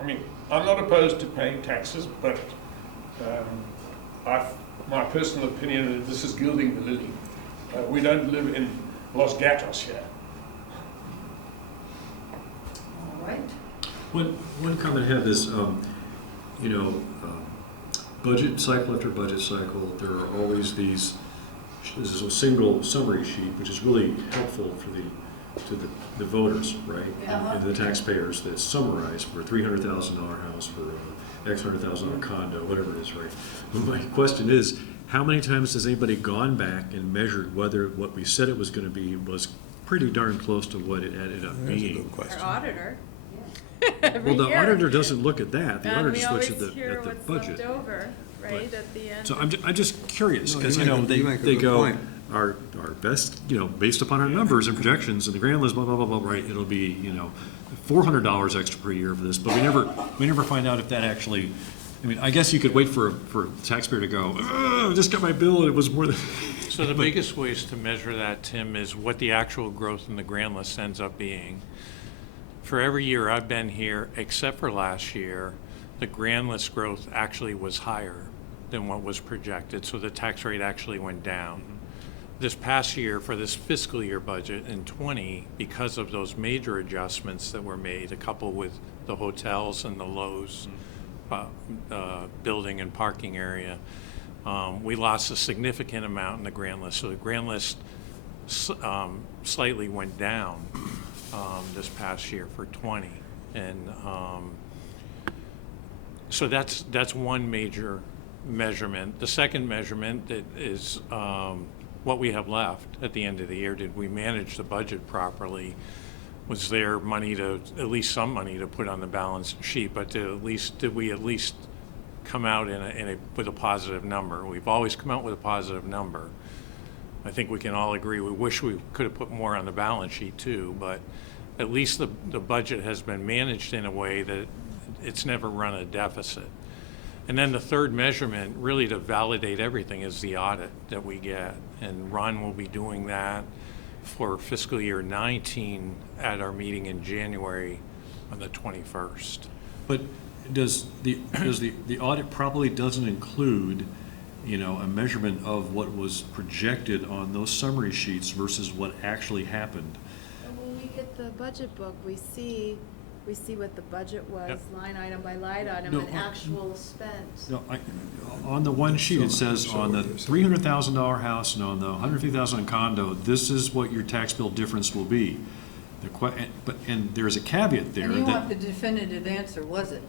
I mean, I'm not opposed to paying taxes, but my personal opinion is this is gilding the lily. We don't live in Los Gatos here. All right. One comment I have is, budget cycle after budget cycle, there are always this is a single summary sheet, which is really helpful to the voters, right? And the taxpayers that summarize for a $300,000 house, for X $100,000 condo, whatever it is, right? But my question is, how many times has anybody gone back and measured whether what we said it was going to be was pretty darn close to what it ended up That's a being? good question. Our auditor. Well, the auditor doesn't look at that. The And auditor we just looks always at the hear what's budget. left over, right, Right. at the end. So I'm just curious, No, because, you make a they good go, point. our best, based upon our numbers and projections and the grand list, blah, blah, blah, blah, right, it'll be, $400 extra per year for this, but we never find out if that actually, I guess you could wait for a taxpayer to go, I just got my bill and it was more than. So the biggest ways to measure that, Tim, is what the actual growth in the grand list ends up being. For every year I've been here, except for last year, the grand list growth actually was higher than what was projected, so the tax rate actually went down. This past year, for this fiscal year budget in =20, because of those major adjustments that were made, a couple with the hotels and the Lowe's building and parking area, we lost a significant amount in the grand list. So the grand list slightly went down this past year for '20, and so that's one major measurement. The second measurement that is what we have left at the end of the year. Did we manage the budget properly? Was there money at least some money to put on the balance sheet, but did we at least come out with a positive number? We've always come out with a positive number. I think we can all agree we wish we could have put more on the balance sheet too, but at least the budget has been managed in a way that it's never run a deficit. And then the third measurement, really to validate everything, is the audit that we get. And Ron will be doing that for fiscal year 19 at our meeting in January on the 21st. But does the audit probably doesn't include, you know, a measurement of what was projected on those summary sheets versus what actually happened? And when we get the budget book, we see what the budget was, Yep. line item by line item, No, and actual spent. No, on the one sheet, it says on the $300,000 house and on the $150,000 condo, this is what your tax bill difference will be. And there's a caveat there And you want that, the definitive answer, was it?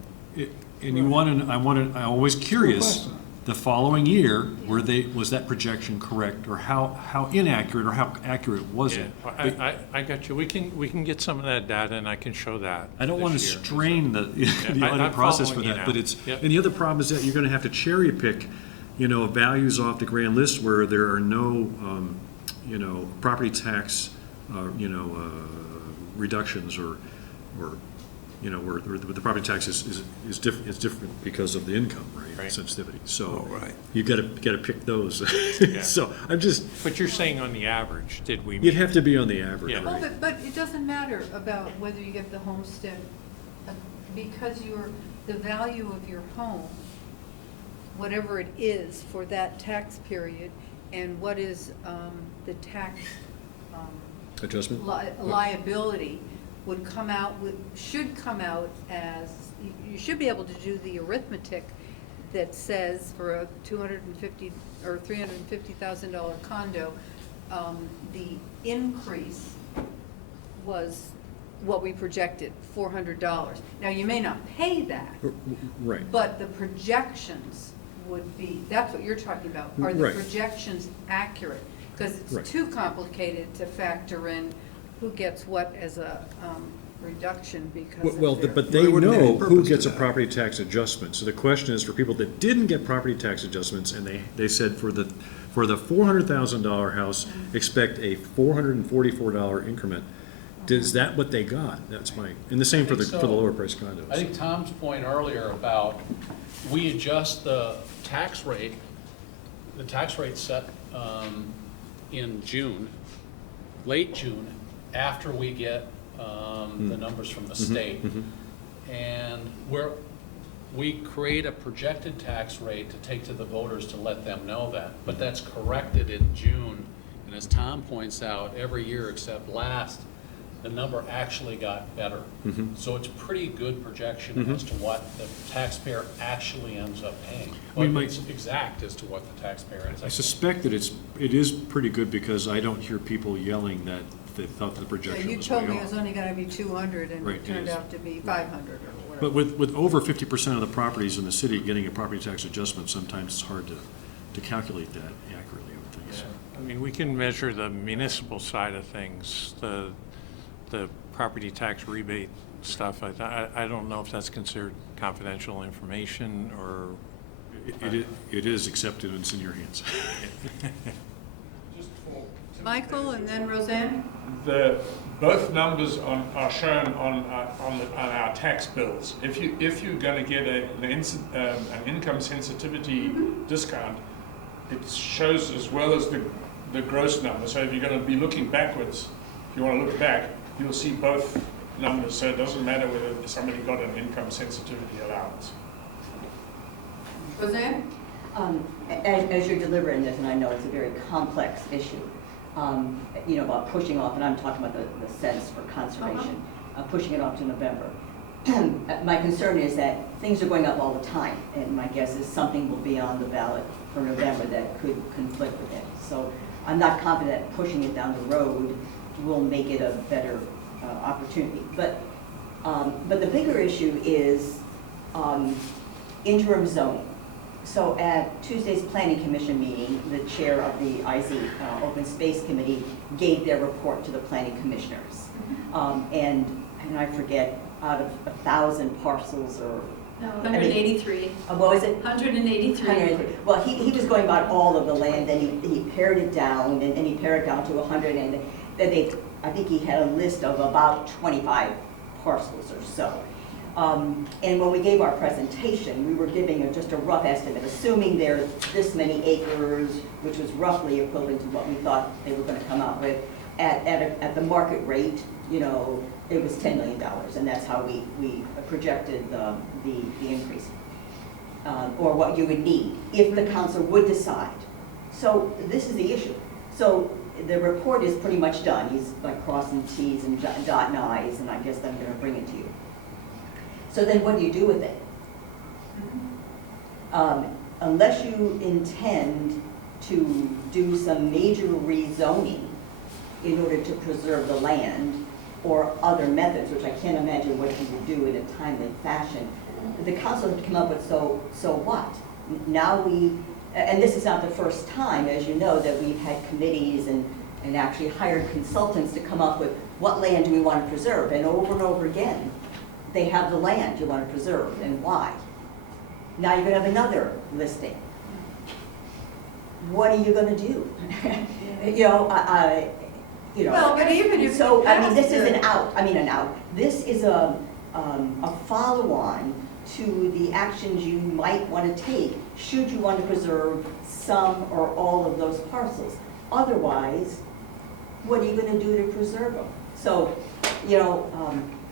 and you want to, I'm always curious, question. the following year, was that projection correct, or how inaccurate or how accurate was it? I got you. We can get some of that data, and I can show that. I don't want to this year. strain the I'm audit process for following you that, now. but it's, Yep. and the other problem is that you're going to have to cherry pick, you know, values off the grand list where there are no, you know, property tax, you know, reductions or, you know, where the property tax is different because of the income rate Right. sensitivity. So Oh, right. you've got to pick those. So I'm just, But you're saying on the average, did we? you'd have to be on the average, Yeah. Well, right? but it doesn't matter about whether you get the homestead, because the value of your home, whatever it is for that tax period, and what is the tax Adjustment? liability would come out should come out as, you should be able to do the arithmetic that says for a $250 or $350,000 condo, the increase was what we projected, $400. Now, you may not pay that, Right. but the projections would be, that's what you're talking about. Are the Right. projections accurate? Because Right. it's too complicated to factor in who gets what as a reduction because of Well, their- but Well, they there wouldn't be any know who purpose to gets a that. property tax adjustment. So the question is for people that didn't get property tax adjustments, and they said for the $400,000 house, expect a $444 increment. Is that what they got? That's my, and the same for the I think so. lower price condos. I think Tom's point earlier about, we adjust the tax rate set in June, late June, after we get the numbers from the state. And we create a projected tax rate to take to the voters to let them know that. But that's corrected in June. And as Tom points out, every year except last, the number actually got better. So it's pretty good projection as to what the taxpayer actually ends up paying. We But might- it's exact as to what the taxpayer ends I up paying. suspect that it is pretty good because I don't hear people yelling that they thought the Yeah, projection you was told way me it was off. only gonna be 200 and Right, it it turned is. out to be 500 or But whatever. with over 50% of the properties in the city getting a property tax adjustment, sometimes it's hard to calculate that accurately, I would think. So. I mean, we can measure the municipal side of things, the property tax rebate stuff. I don't know if that's considered confidential information or. It is, except it's in your hands. Just for Michael and then Roseanne? both numbers are shown on our tax bills. If you're going to get an income sensitivity discount, it shows as well as the gross number. So if you're going to be looking backwards, if you want to look back, you'll see both numbers. So it doesn't matter whether somebody got an income sensitivity allowance. Roseanne? As you're delivering this, and I know it's a very complex issue, you know, about pushing off, and I'm talking about the sense for conservation, pushing it off to November. My concern is that things are going up all the time, and my guess is something will be on the ballot for November that could conflict with it. So I'm not confident that pushing it down the road will make it a better opportunity. But the bigger issue is interim zoning. So at Tuesday's Planning Commission meeting, the chair of the IZ Open Space Committee gave their report to the planning commissioners. And I forget, out of 1,000 parcels or... No, 183. What was it? 183. Well, he was going about all of the land, and he pared it down, and he pared it down to 100, and then I think he had a list of about 25 parcels or so. And when we gave our presentation, we were giving just a rough estimate, assuming there's this many acres, which was roughly equivalent to what we thought they were going to come out with. At the market rate, you know, it was $10 million, and that's how we projected the increase, or what you would need if the council would decide. So this is the issue. So the report is pretty much done. He's like crossing T's and dotting I's, and I guess I'm going to bring it to you. So then what do you do with it? Unless you intend to do some major rezoning in order to preserve the land or other methods, which I can't imagine what you would do in a timely fashion, the council had come up with so what? Now and this is not the first time, as you know, that we've had committees and actually hired consultants to come up with what land do we want to preserve, and over again, they have the land you want to preserve and why. Now you're going to have another listing. What are you going to do? Well, but even if so, you I mean, this passed is it- an out. This is a follow-on to the actions you might want to take should you want to preserve some or all of those parcels. Otherwise, what are you going to do to preserve them? So,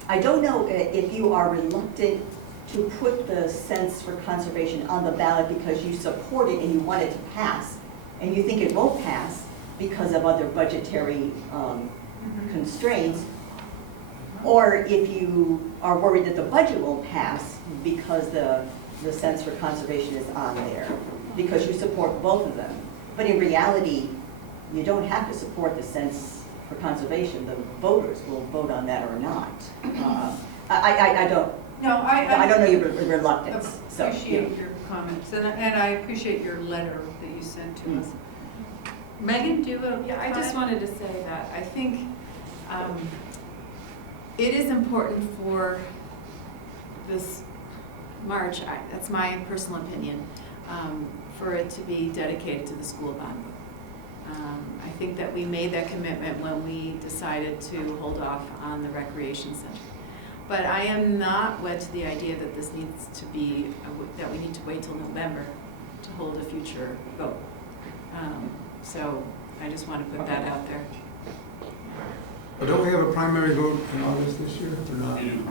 I don't know if you are reluctant to put the sense for conservation on the ballot because you support it and you want it to pass, and you think it won't pass because of other budgetary constraints, or if you are worried that the budget won't pass because the sense for conservation is on there, because you support both of them. But in reality, you don't have to support the sense for conservation. The voters will vote on that or not. I don't. No, I don't know your reluctance. So, appreciate your comments, and I appreciate your letter that you sent to us. Megan, do you have a Yeah, I just comment? wanted to say that I think it is important for this March, that's my personal opinion, for it to be dedicated to the school bond book. I think that we made that commitment when we decided to hold off on the recreation center. But I am not wed to the idea that this needs to be, that we need to wait till November to hold a future vote. So I just want to put that out there. Well, don't we have a primary vote in August this year, or not? You do.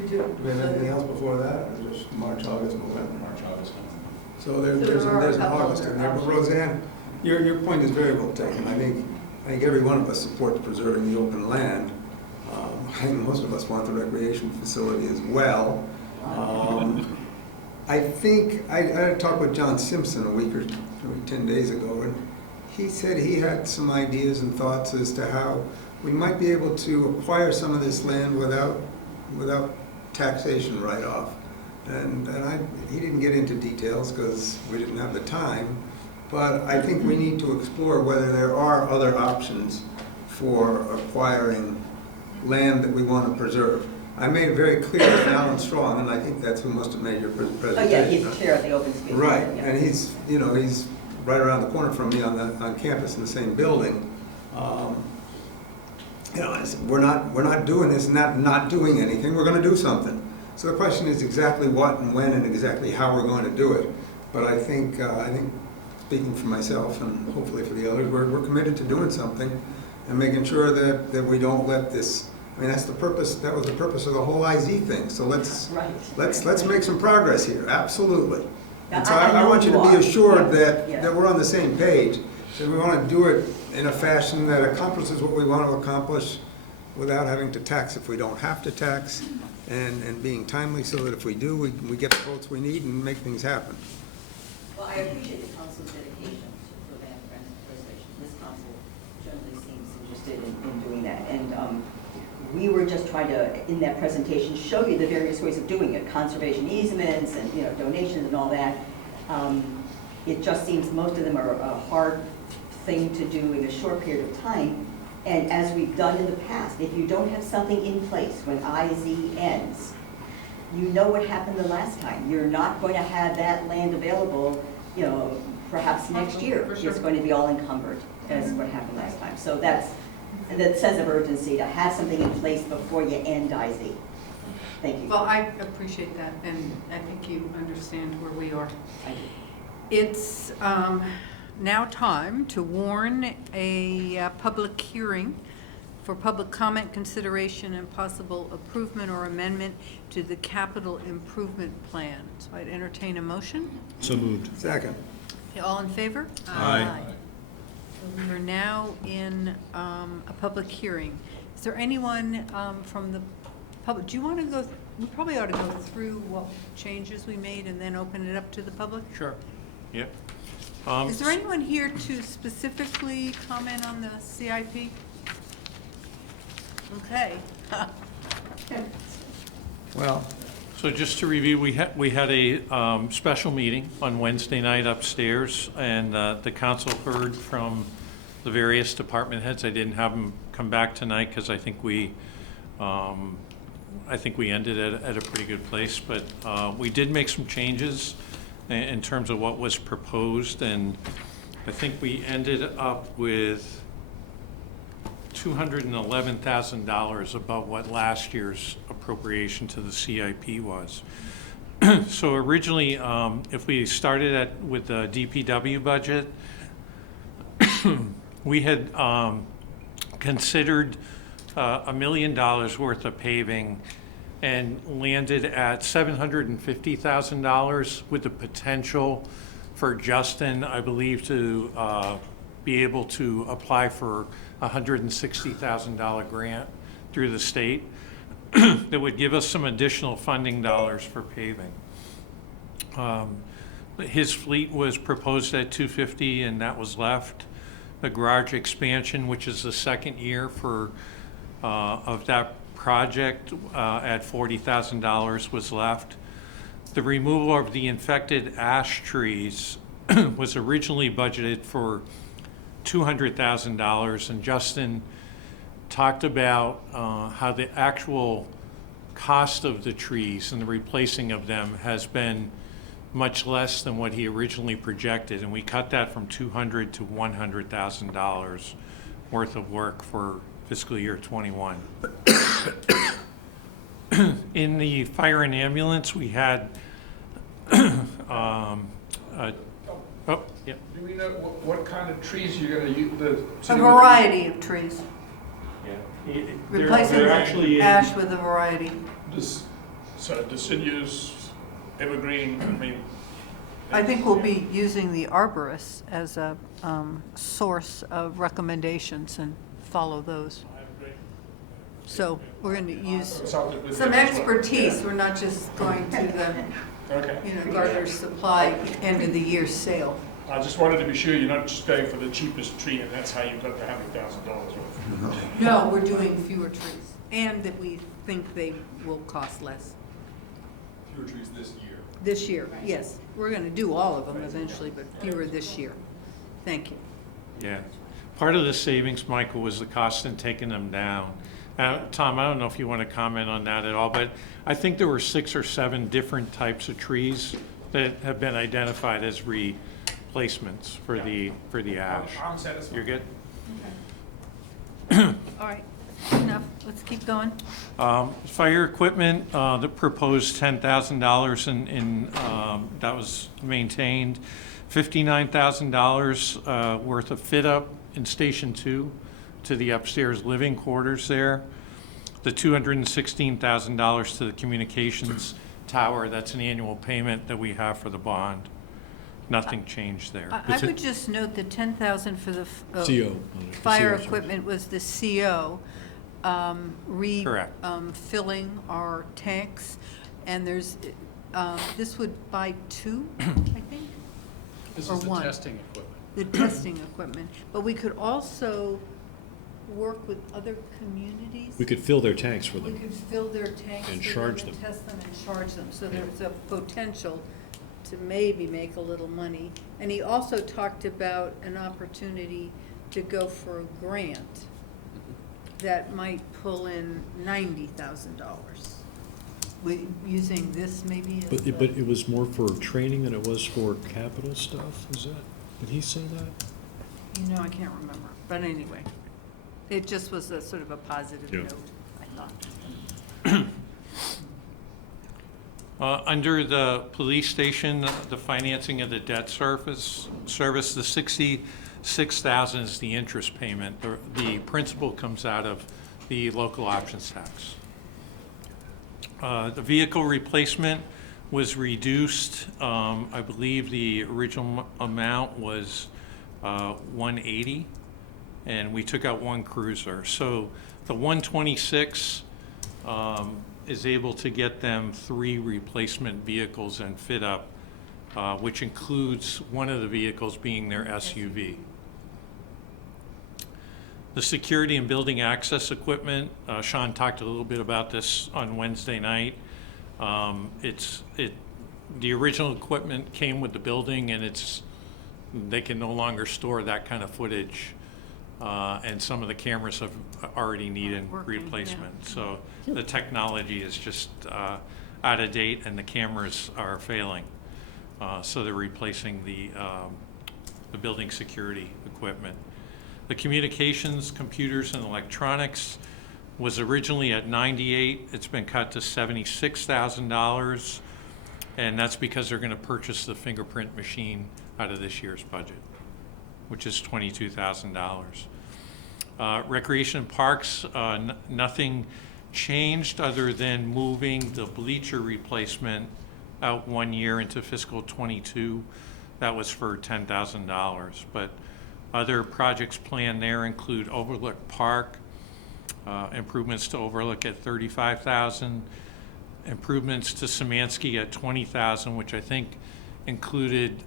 We do. Do we have anything else before that, or just March, August, November? March, August. So there's there are a an couple August in there, but Roseanne, your point is very well taken. I think every one of us supports preserving the open land. I think most of us want the recreation facility as well. I think, I talked with John Simpson a week or 10 days ago, and he said he had some ideas and thoughts as to how we might be able to acquire some of this land without taxation write-off. And he didn't get into details because we didn't have the time, but I think we need to explore whether there are other options for acquiring land that we want to preserve. I made it very clear to Alan Strong, and I think that's who must have made your presentation. Oh, yeah, he's the chair of the open space. Right, Yeah. and he's right around the corner from me on campus in the same building. I said, we're not doing this and not doing anything. We're going to do something. So the question is exactly what and when and exactly how we're going to do it. But I think speaking for myself and hopefully for the others, we're committed to doing something and making sure that we don't let this. I mean, that's the purpose. That was the purpose of the whole IZ thing. So let's make some progress here. Absolutely. And so I want you to be assured that we're on the same page. So we want to do it in a fashion that accomplishes what we want to accomplish without having to tax if we don't have to tax, and being timely so that if we do, we get the votes we need and make things happen. Well, I appreciate the council's dedication to land preservation. This council generally seems interested in doing that. And we were just trying to, in that presentation, show you the various ways of doing it, conservation easements and donations and all that. It just seems most of them are a hard thing to do in a short period of time. And as we've done in the past, if you don't have something in place when IZ ends, you know what happened the last time. You're not going to have that land available, perhaps next year. For sure. It's going to be all encumbered, as what happened last time. So that's the sense of urgency to have something in place before you end IZ. Thank you. Well, I appreciate that, and I think you understand where we are. I do. It's now time to warn a public hearing for public comment, consideration, and possible approval or amendment to the capital improvement plan. So I'd entertain a motion. So moved. Second. Okay, all in favor? Aye. So we are now in a public hearing. Is there anyone from the public, do you want to go, we probably ought to go through what changes we made and then open it up to the public? Sure. Yep. Is there anyone here to specifically comment on the CIP? Okay. Well, So just to review, we had a special meeting on Wednesday night upstairs, and the council heard from the various department heads. I didn't have them come back tonight because I think we ended at a pretty good place. But we did make some changes in terms of what was proposed, and I think we ended up with $211,000 above what last year's appropriation to the CIP was. So originally, if we started with the DPW budget, we had considered $1 million worth of paving and landed at $750,000 with the potential for Justin, I believe, to be able to apply for a $160,000 grant through the state that would give us some additional funding dollars for paving. His fleet was proposed at $250,000 and that was left. The garage expansion, which is the second year of that project, at $40,000 was left. The removal of the infected ash trees was originally budgeted for $200,000, and Justin talked about how the actual cost of the trees and the replacing of them has been much less than what he originally projected, and we cut that from $200,000 to $100,000 worth of work for fiscal year 21. In the fire and ambulance, we had Do we know what kind of trees you're going to use? A variety of trees, Yeah. replacing They're actually ash with a variety. So deciduous, evergreen, I mean. I think we'll be using the arborists as a source of recommendations and follow those. So we're going to use Consulted with some them as well. expertise. We're not just going to the, Okay. Gardner's Supply end of the year sale. I just wanted to be sure you're not just going for the cheapest tree and that's how you got the $100,000 worth. No, we're doing fewer trees, and that we think they will cost less. Fewer trees this year. This year, yes. We're going to do all of them eventually, but fewer this year. Thank you. Yeah. Part of the savings, Michael, was the cost in taking them down. Tom, I don't know if you want to comment on that at all, but I think there were 6 or 7 different types of trees that have been identified as replacements for the ash. I'm satisfied. You're good? All right, enough. Let's keep going. Fire equipment, the proposed $10,000 in that was maintained. $59,000 worth of fit up in Station 2 to the upstairs living quarters there. The $216,000 to the communications tower, that's an annual payment that we have for the bond. Nothing changed there. I would just note the $10,000 for the CO. fire CO, sorry. equipment was the CO, Correct. filling our tanks, and there's, this would buy 2, I think, This or is the 1. testing equipment. The testing equipment, but we could also work with other communities. We could fill their tanks for We them. could fill their tanks And for charge them and them. test them and charge them, so there's a potential to maybe make a little money. And he also talked about an opportunity to go for a grant that might pull in $90,000. Using this maybe as But the- it was more for training than it was for capital stuff, is that, did he say that? I can't remember, but anyway, it just was a sort of a positive Yeah. note, I thought. Under the police station, the financing of the debt service, the $66,000 is the interest payment. The principal comes out of the local options tax. The vehicle replacement was reduced. I believe the original amount was $180, and we took out one cruiser. So the $126 is able to get them 3 replacement vehicles and fit up, which includes one of the vehicles being their SUV. The security and building access equipment, Sean talked a little bit about this on Wednesday night. The original equipment came with the building, and they can no longer store that kind of footage. And some of the cameras have already needed replacement. Yeah. So the technology is just out of date, and the cameras are failing. So they're replacing the building security equipment. The communications, computers, and electronics was originally at $98. It's been cut to $76,000, and that's because they're going to purchase the fingerprint machine out of this year's budget, which is $22,000. Recreation and parks, nothing changed other than moving the bleacher replacement out 1 year into fiscal '22. That was for $10,000. But other projects planned there include Overlook Park, improvements to Overlook at $35,000, improvements to Szymanski at $20,000, which I think included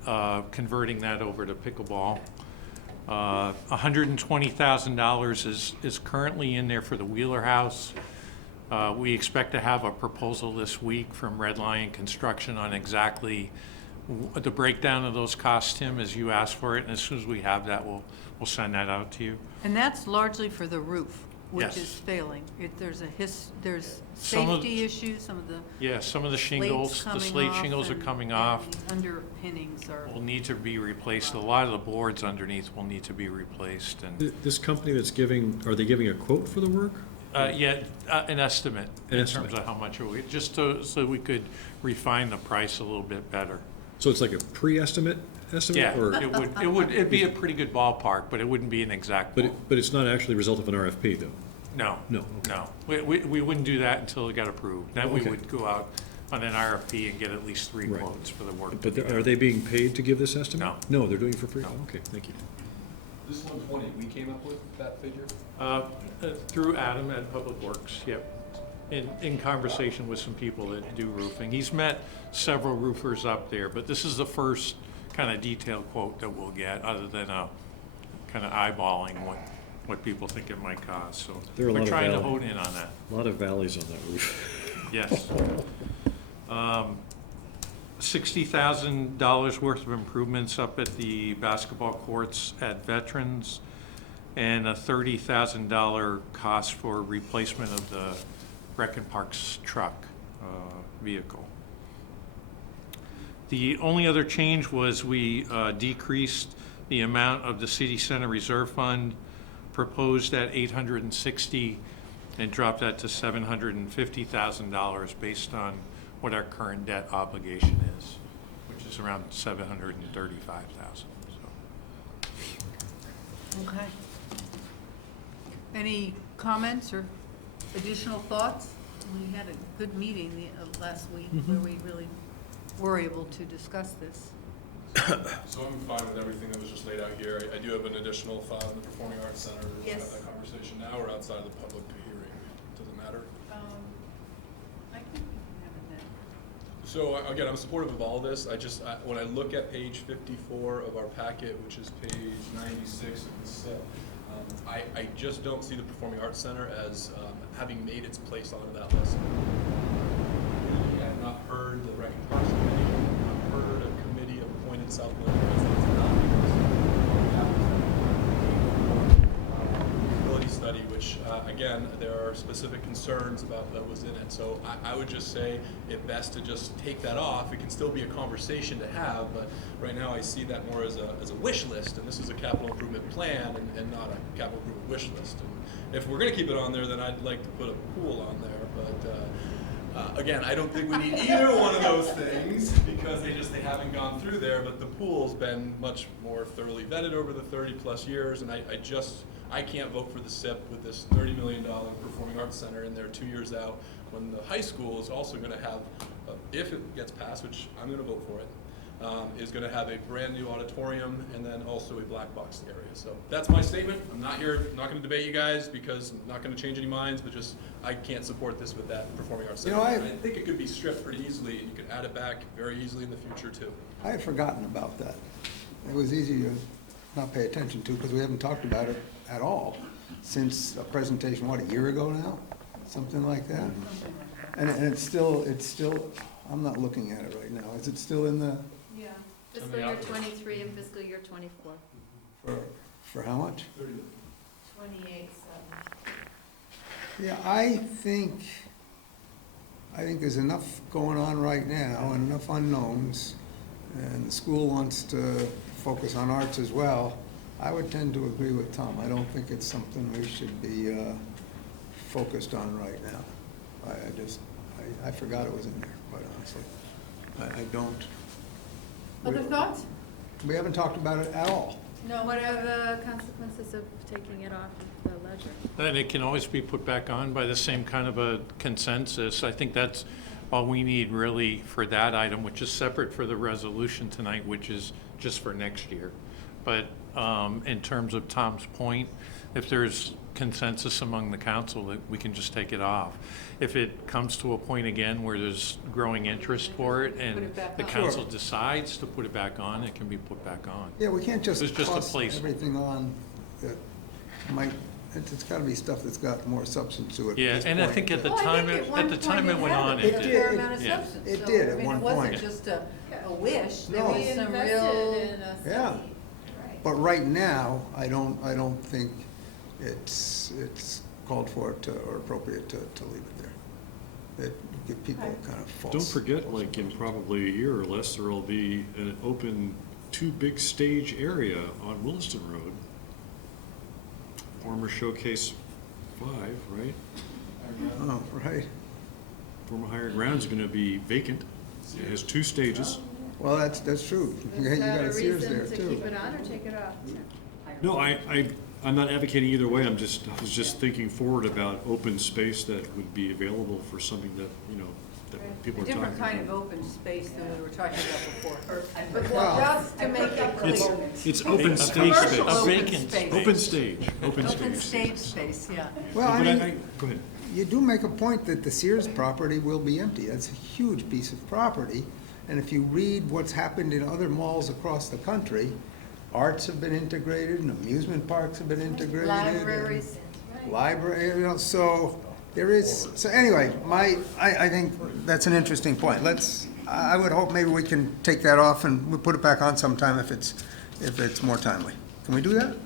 converting that over to pickleball. $120,000 is currently in there for the Wheeler House. We expect to have a proposal this week from Red Lion Construction on exactly the breakdown of those costs, Tim, as you asked for it, and as soon as we have that, we'll send that out to you. And that's largely for the roof, which Yes. is failing. There's Some of- safety issues, some of the Yeah, some of the slates shingles, the coming slate off shingles are and- coming and off. the underpinnings are. Will need to be replaced. A lot of the boards underneath will need to be replaced, and This company that's giving, are they giving a quote for the work? an estimate An in estimate. terms of how much it would, just so we could refine the price a little bit better. So it's like a pre-estimate estimate? Yeah, Or, it'd be a pretty good ballpark, but it wouldn't be an exact. but it's not actually a result of an RFP, though? No. No, okay. No. We wouldn't do that until it got approved. Then we Okay. would go out on an RFP and get at least 3 Right. quotes for the work. to But be are done. they being paid to give this estimate? No. No, they're doing it for free? No. Oh, okay, thank you. This 120, we came up with that figure? Through Adam at Public Works, yep. In conversation with some people that do roofing. He's met several roofers up there, but this is the first kind of detailed quote that we'll get, other than kind of eyeballing what people think it might cost. So There are a lot we're of trying to value. hone in on that. A lot of valleys on that roof. Yes. $60,000 worth of improvements up at the basketball courts at Veterans, and a $30,000 cost for replacement of the Rec and Parks truck vehicle. The only other change was we decreased the amount of the City Center Reserve Fund, proposed at $860, and dropped that to $750,000 based on what our current debt obligation is, which is around $735,000. Okay. Any comments or additional thoughts? We had a good meeting last week where we really were able to discuss this. So I'm fine with everything that was just laid out here. I do have an additional thought on the Performing Arts Center. We'll Yes. have that conversation now or outside of the public hearing. Doesn't matter. I think we can have it now. So again, I'm supportive of all this. When I look at page 54 of our packet, which is page 96 of the set, I just don't see the Performing Arts Center as having made its place onto that list. I have not heard the Rec and Parks Committee, I have not heard a committee appointed South Burlington residents feasibility study, which again, there are specific concerns about that was in it. So I would just say it best to just take that off. It can still be a conversation to have, but right now I see that more as a wish list, and this is a capital improvement plan and not a capital improvement wish list. And if we're going to keep it on there, then I'd like to put a pool on there, but Again, I don't think we need either one of those things because they haven't gone through there, but the pool's been much more thoroughly vetted over the 30+ years, and I can't vote for the SIP with this $30 million Performing Arts Center in there 2 years out when the high school is also going to have, if it gets passed, which I'm going to vote for it, is going to have a brand new auditorium and then also a black box area. So that's my statement. I'm not going to debate you guys because I'm not going to change any minds, but just I can't support this with that Performing Arts Center. I think it could be stripped pretty easily and you could add it back very easily in the future too. I had forgotten about that. It was easy to not pay attention to because we haven't talked about it at all since a presentation, what, a year ago now? Something like that? And it's still, I'm not looking at it right now. Is it still in the, Yeah, fiscal year 23 and fiscal year 24. for how much? 28, Yeah, I think there's enough going on right now and enough unknowns, and the school wants to focus on arts as well. I would tend to agree with Tom. I don't think it's something we should be focused on right now. I forgot it was in there, quite honestly. I don't. Other thoughts? We haven't talked about it at all. No, what are the consequences of taking it off of the ledger? And it can always be put back on by the same kind of a consensus. I think that's all we need really for that item, which is separate for the resolution tonight, which is just for next year. But in terms of Tom's point, if there's consensus among the council, that we can just take it off. If it comes to a point again where there's growing interest for it and the council decides to put it back on, it can be put back on. Yeah, we can't just It's just a toss place. everything on that might, it's gotta be stuff that's got more substance to it. Yeah, at this and I point. think at the Well, I time, think at it one went on, point it had a did. fair amount of Yeah. substance. It So, did at I mean, one it wasn't point. just a wish, there No. was We some invested real. in a study. Yeah. Right. But right now, I don't think it's called for or appropriate to leave it there. It give people kind of false. Don't forget, like in probably a year or less, there'll be an open 2 big stage area on Williston Road. Former Showcase 5, right? Oh, right. Former Higher Ground's gonna be vacant. It has 2 stages. Well, that's true. You Is got that a a Sears reason there to too. keep it on or take it off? No, I'm not advocating either way. I was just thinking forward about open space that would be available for something that, that people A are talking different kind of about. open space than we were talking about before. But Well, Just to make it clear. It's open stage Commercial space. open vacant space. Open stage, open Open stage. stage space, yeah. Well, I But mean, go ahead. you do make a point that the Sears property will be empty. That's a huge piece of property. And if you read what's happened in other malls across the country, arts have been integrated and amusement parks have been integrated. and Libraries. Library, so there is, so anyway, I think that's an interesting point. I would hope maybe we can take that off and we'll put it back on sometime if it's more timely. Can we do that?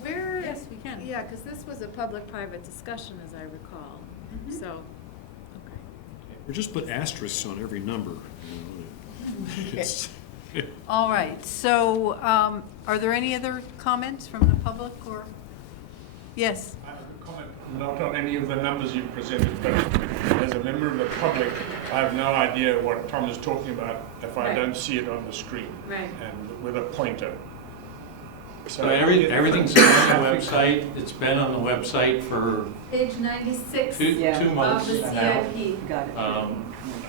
Where? Yes, we can. Yeah, because this was a public-private discussion, as I recall. So, okay. Or just put asterisks on every number. It's- All right, so are there any other comments from the public or? Yes, I have a comment, not on any of the numbers you presented, but as a member of the public, I have no idea what Tom is talking about if I Right. don't see it on the screen. Right. And with a pointer. So everything's on the website. It's been on the website for Page 96 two of months the now. CIP. got it.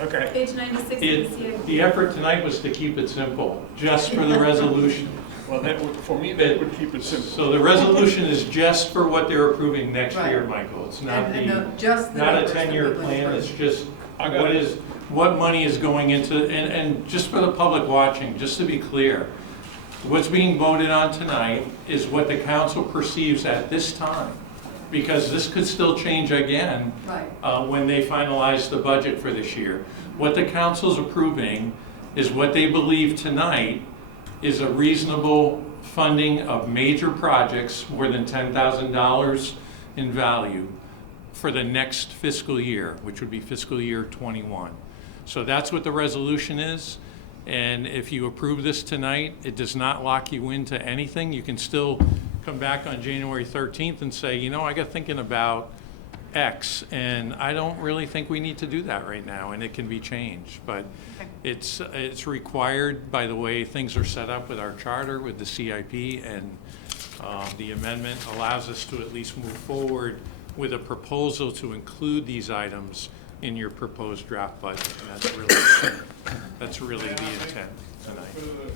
Okay. Page 96 of the CIP. The effort tonight was to keep it simple, just for the resolution. Well, that would, for me, that would keep it simple. So the resolution is just for what they're approving next year, Right. Michael. It's not Just the not a numbers that 10-year we went plan, through. it's just I got it. what money is going into, and just for the public watching, just to be clear, what's being voted on tonight is what the council perceives at this time, because this could still change again Right. when they finalize the budget for this year. What the council's approving is what they believe tonight is a reasonable funding of major projects, more than $10,000 in value, for the next fiscal year, which would be fiscal year '21. So that's what the resolution is. And if you approve this tonight, it does not lock you into anything. You can still come back on January 13th and say, I got thinking about X, and I don't really think we need to do that right now, and it can be changed. But it's required by the way things are set up with our charter, with the CIP, and the amendment allows us to at least move forward with a proposal to include these items in your proposed draft budget. And that's really the intent tonight. Further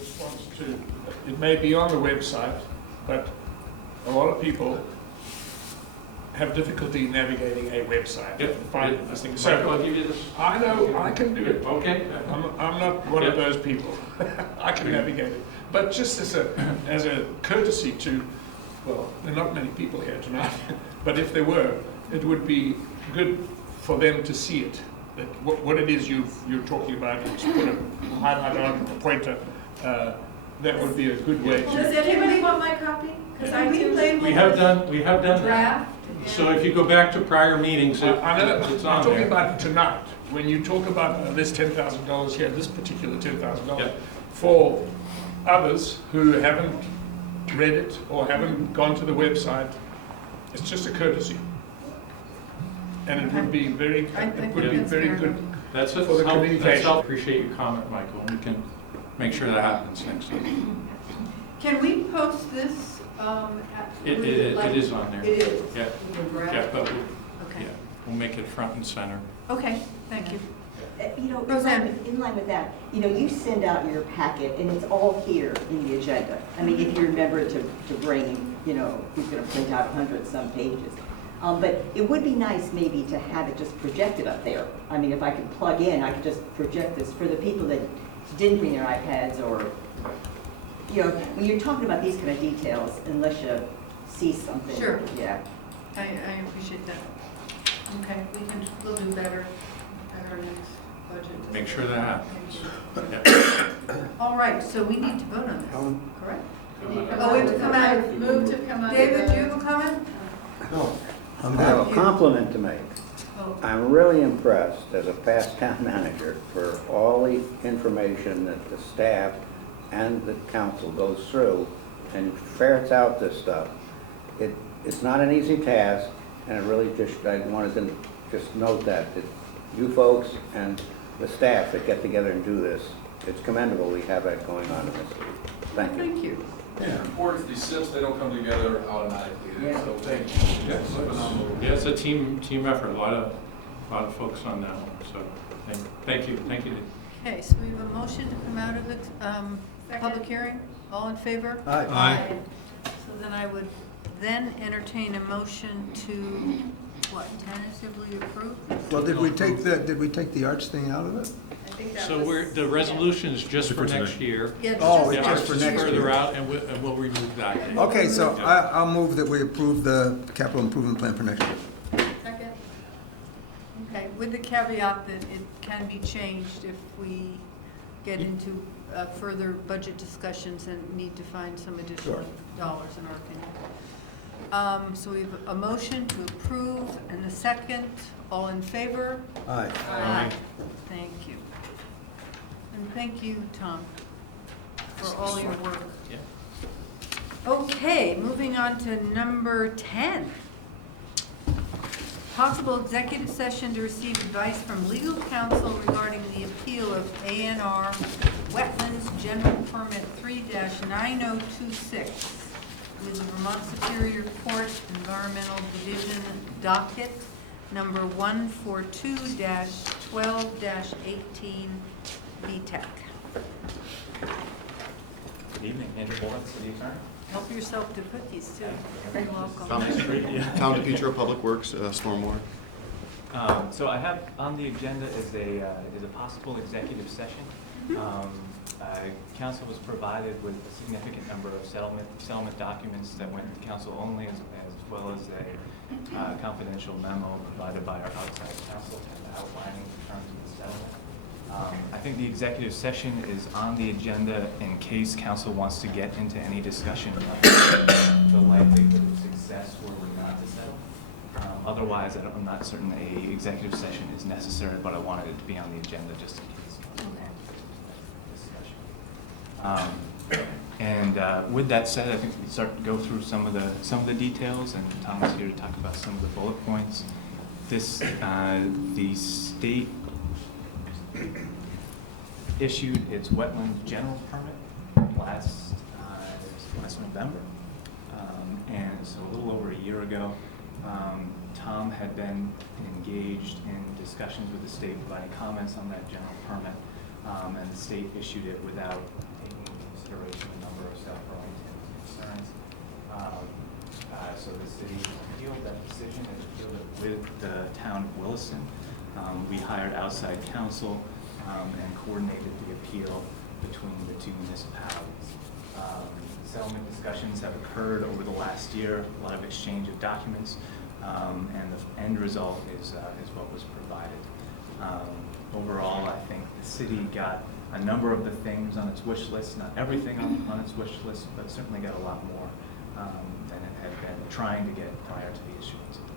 response to, it may be on the website, but a lot of people have difficulty navigating a website. Yep. Find this thing. Michael, I'll give you this. I know, I can do it. Okay. I'm not one of Yep. those people. I can navigate it. But just as a courtesy to, well, there are not many people here tonight, but if there were, it would be good for them to see it. That what it is you're talking about, and just put a highlight on a pointer. That would be a good way to. Does anybody want my copy? Because I do. We have done that. Draft. So if you go back to prior meetings, I know, it's I'm on talking there. about tonight, when you talk about this $10,000 here, this particular $10,000, Yep. for others who haven't read it or haven't gone to the website, it's just a courtesy. And it would be very, it would be very good. That's for the communication. I appreciate your comment, Michael, and we can make sure that happens next time. Can we post this? It is on there. It is? Yeah. We can draft? Yeah, but Okay. yeah, we'll make it front and center. Okay, thank you. You know, Roseanne. in line with that, you know, you send out your packet and it's all here in the agenda. I mean, if you remember to bring, you know, who's going to print out 100-some pages. But it would be nice maybe to have it just projected up there. I mean, if I could plug in, I could just project this for the people that didn't bring their iPads or, you know, when you're talking about these kind of details, unless you see something. Sure. Yeah. I appreciate that. Okay, we'll do better at our next budget. Make sure that happens. Yeah. All right, so we need to vote on this, correct? Oh, we have to come out. Move to come out. of David, the- do you have a comment? No. I have a compliment to make. Oh, I'm really impressed as a past town manager for all the information that the staff and the council goes through and ferrets out this stuff. It's not an easy task, and I wanted to just note that you folks and the staff that get together and do this, it's commendable we have that going on in this. Thank you. thank you. Yeah, or if these SIPs, they don't come together automatically, Yeah. so thank you. Yeah, It's phenomenal. Yeah, it's a team effort, a lot of folks on that one, so thank you. Okay, so we have a motion to come out of the public hearing. All in favor? Aye. So then I would then entertain a motion to, what, tentatively approve? Well, did we take the arch thing out of it? I think that So was- the resolution is just for next year. Yeah, it's Oh, just- it's Yeah, just for it's next further year. out, and we'll remove that. Okay, so I'll move that we approve the capital improvement plan for next year. Second. Okay, with the caveat that it can be changed if we get into further budget discussions and need to find some additional Sure. dollars, in our opinion. So we have a motion to approve and a second. All in favor? Aye. Aye. Thank you. And thank you, Tom, for all your work. Yeah. Okay, moving on to number 10. Possible executive session to receive advice from legal counsel regarding the appeal of A&R Wetlands General Permit 3-9026 with the Vermont Superior Court Environmental Division docket number 142-12-18 VTEC. Good evening, Andrew Moore, City Attorney. Help yourself to cookies, too. You're welcome. Town DePietro, Public Works, Stormwater. So I have on the agenda is a possible executive session. Council was provided with a significant number of settlement documents that went to council only, as well as a confidential memo provided by our outside counsel outlining the terms of the settlement. I think the executive session is on the agenda in case council wants to get into any discussion about the likelihood of success were we not to settle. Otherwise, I'm not certain a executive session is necessary, but I wanted it to be on the agenda just in case. Okay. Discussion. And with that said, I think we start to go through some of the details, and Tom is here to talk about some of the bullet points. This the state issued its wetland general permit last November, and so a little over a year ago. Tom had been engaged in discussions with the state, providing comments on that general permit, and the state issued it without taking into consideration a number of South Burlington concerns. So the city appealed that decision and appealed it with the town of Williston. We hired outside counsel and coordinated the appeal between the two municipalities. Settlement discussions have occurred over the last year, a lot of exchange of documents, and the end result is what was provided. Overall, I think the city got a number of the things on its wish list, not everything on its wish list, but certainly got a lot more than it had been trying to get prior to the issuance of the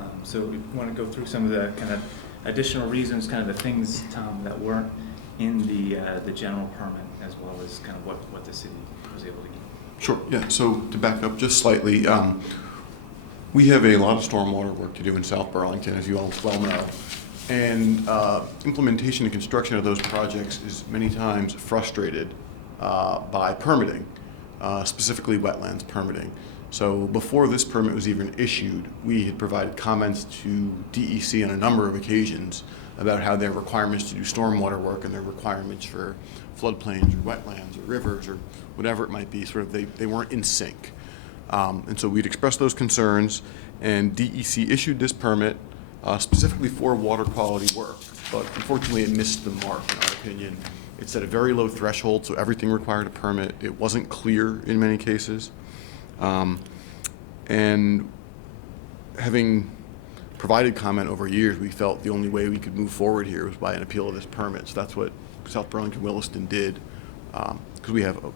permit. So we want to go through some of the kind of additional reasons, kind of the things, Tom, that weren't in the general permit, as well as kind of what the city was able to get. Sure, yeah, so to back up just slightly, we have a lot of stormwater work to do in South Burlington, as you all well know. And implementation and construction of those projects is many times frustrated by permitting, specifically wetlands permitting. So before this permit was even issued, we had provided comments to DEC on a number of occasions about how their requirements to do stormwater work and their requirements for floodplains or wetlands or rivers or whatever it might be, sort of they weren't in sync. And so we'd expressed those concerns, and DEC issued this permit specifically for water quality work, but unfortunately it missed the mark in our opinion. It set a very low threshold, so everything required a permit. It wasn't clear in many cases. And having provided comment over years, we felt the only way we could move forward here was by an appeal of this permit. So that's what South Burlington Williston did, because we have a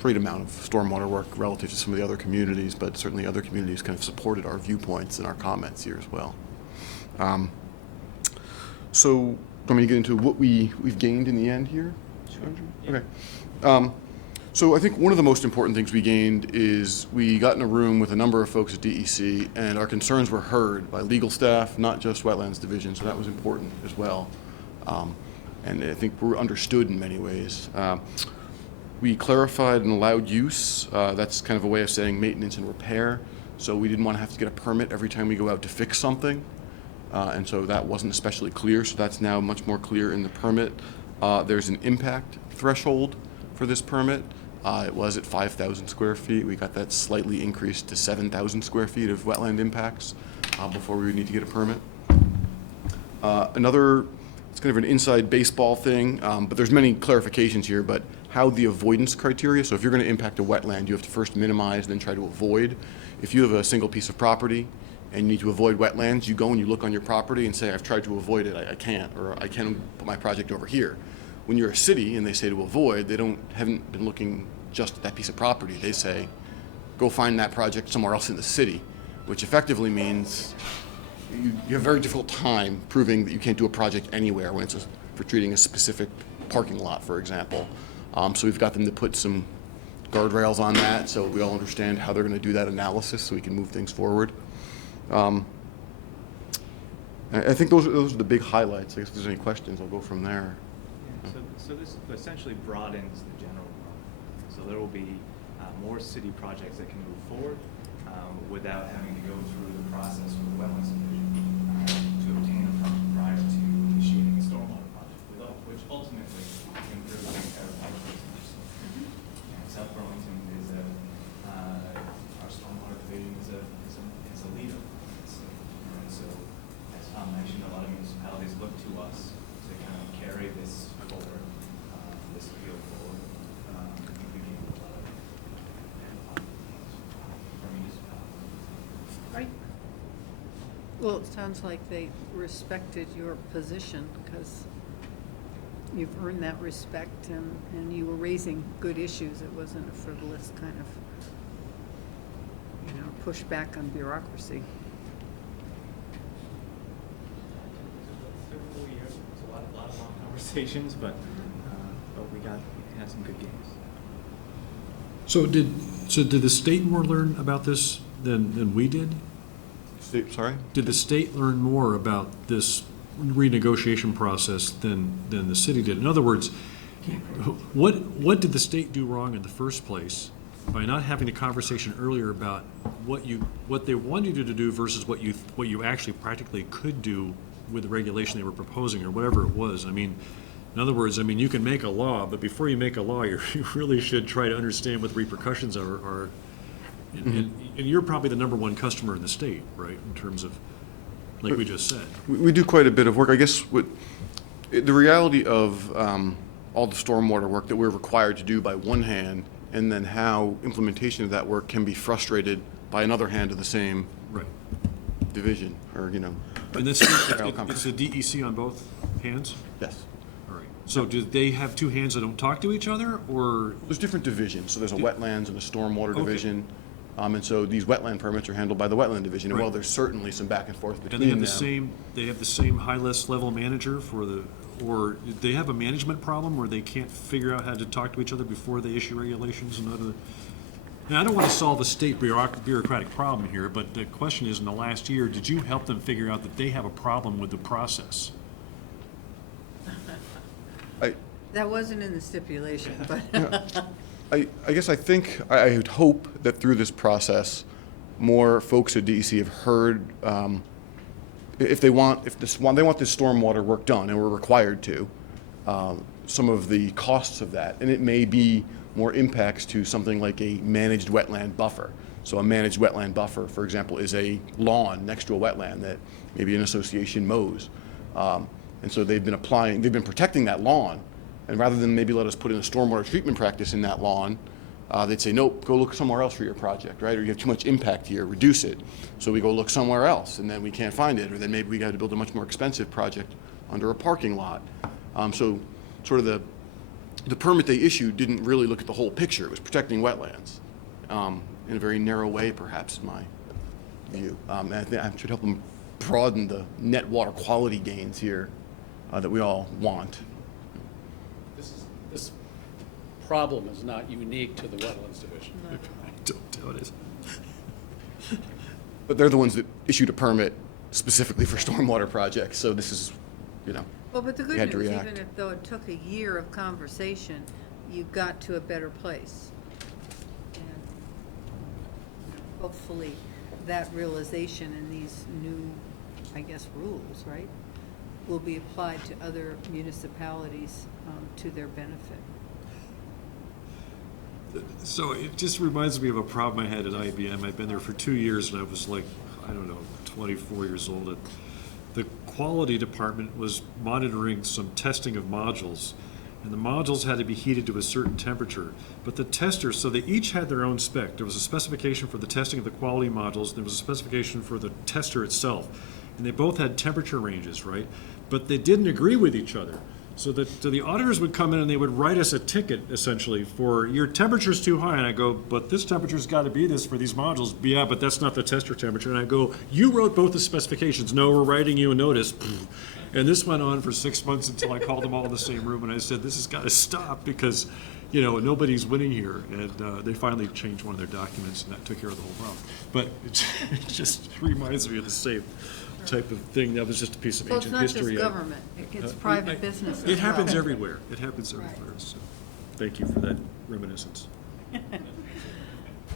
great amount of stormwater work relative to some of the other communities, but certainly other communities kind of supported our viewpoints and our comments here as well. So let me get into what we've gained in the end here. Sure. Okay. So I think one of the most important things we gained is we got in a room with a number of folks at DEC, and our concerns were heard by legal staff, not just Wetlands Division, so that was important as well. And I think we're understood in many ways. We clarified and allowed use. That's kind of a way of saying maintenance and repair. So we didn't want to have to get a permit every time we go out to fix something. And so that wasn't especially clear, so that's now much more clear in the permit. There's an impact threshold for this permit. It was at 5,000 square feet. We got that slightly increased to 7,000 square feet of wetland impacts before we would need to get a permit. It's kind of an inside baseball thing, but there's many clarifications here, but how the avoidance criteria, so if you're going to impact a wetland, you have to first minimize, then try to avoid. If you have a single piece of property and you need to avoid wetlands, you go and you look on your property and say, I've tried to avoid it, I can't, or I can put my project over here. When you're a city and they say to avoid, they haven't been looking just at that piece of property. They say, go find that project somewhere else in the city, which effectively means you have a very difficult time proving that you can't do a project anywhere when it's for treating a specific parking lot, for example. So we've got them to put some guardrails on that so we all understand how they're going to do that analysis so we can move things forward. I think those are the big highlights. I guess if there's any questions, I'll go from there. So this essentially broadens the general permit. So there will be more city projects that can move forward without having to go through the process with the Wetlands Division to obtain a permit prior to initiating a stormwater project, which ultimately improves everybody's business. And South Burlington is our stormwater division is a leader in the city. And so, as Tom mentioned, a lot of municipalities look to us to kind of carry this forward, this appeal forward. I think we gained a lot of from municipalities. Right. Well, it sounds like they respected your position because you've earned that respect and you were raising good issues. It wasn't a frivolous kind of, pushback on bureaucracy. It's a lot of long conversations, but had some good games. So did the state more learn about this than we did? Sorry? Did the state learn more about this renegotiation process than the city did? In other words, what did the state do wrong in the first place by not having a conversation earlier about what they wanted you to do versus what you actually practically could do with the regulation they were proposing or whatever it was? I mean, in other words, I mean, you can make a law, but before you make a law, you really should try to understand what the repercussions are. And you're probably the number one customer in the state, right, in terms of, like we just said. We do quite a bit of work. I guess the reality of all the stormwater work that we're required to do by one hand, and then how implementation of that work can be frustrated by another hand of the same Right. division, or, And this, it's a DEC on both hands? Yes. All right. So do they have two hands that don't talk to each other, or? There's different divisions. So there's a wetlands and a stormwater Okay. division. And so these wetland permits are handled by the wetland division. And while Right. there's certainly some back and forth And between they them. have the same high-list level manager or do they have a management problem where they can't figure out how to talk to each other before they issue regulations and other? And I don't want to solve a state bureaucratic problem here, but the question is, in the last year, did you help them figure out that they have a problem with the process? That wasn't in the stipulation, but. I guess I would hope that through this process, more folks at DEC have heard, if they want this stormwater work done, and we're required to, some of the costs of that, and it may be more impacts to something like a managed wetland buffer. So a managed wetland buffer, for example, is a lawn next to a wetland that maybe an association mows. And so they've been protecting that lawn, and rather than maybe let us put in a stormwater treatment practice in that lawn, they'd say, nope, go look somewhere else for your project, right? Or you have too much impact here, reduce it. So we go look somewhere else, and then we can't find it, or then maybe we got to build a much more expensive project under a parking lot. So sort of the permit they issued didn't really look at the whole picture. It was protecting wetlands in a very narrow way, perhaps, in my view. And I think I should help them broaden the net water quality gains here that we all want. This problem is not unique to the Wetlands Division. I don't doubt it. But they're the ones that issued a permit specifically for stormwater projects, so this is, Well, but the we good had to news, react. even if though it took a year of conversation, you got to a better place. And hopefully that realization and these new, I guess, rules, right, will be applied to other municipalities to their benefit. So it just reminds me of a problem I had at IBM. I'd been there for 2 years, and I was like, 24 years old. And the quality department was monitoring some testing of modules, and the modules had to be heated to a certain temperature. But the testers, so they each had their own spec. There was a specification for the testing of the quality modules, and there was a specification for the tester itself. And they both had temperature ranges, right? But they didn't agree with each other. So the auditors would come in and they would write us a ticket, essentially, for your temperature's too high. And I go, but this temperature's got to be this for these modules. Yeah, but that's not the tester temperature. And I go, you wrote both the specifications. No, we're writing you a notice. And this went on for 6 months until I called them all in the same room and I said, this has got to stop because, nobody's winning here. And they finally changed one of their documents and that took care of the whole problem. But it just reminds me of the same type of thing. That was just a piece of So it's ancient not history. just government, it's private business as well. It happens everywhere. It happens everywhere. So thank you for that reminiscence.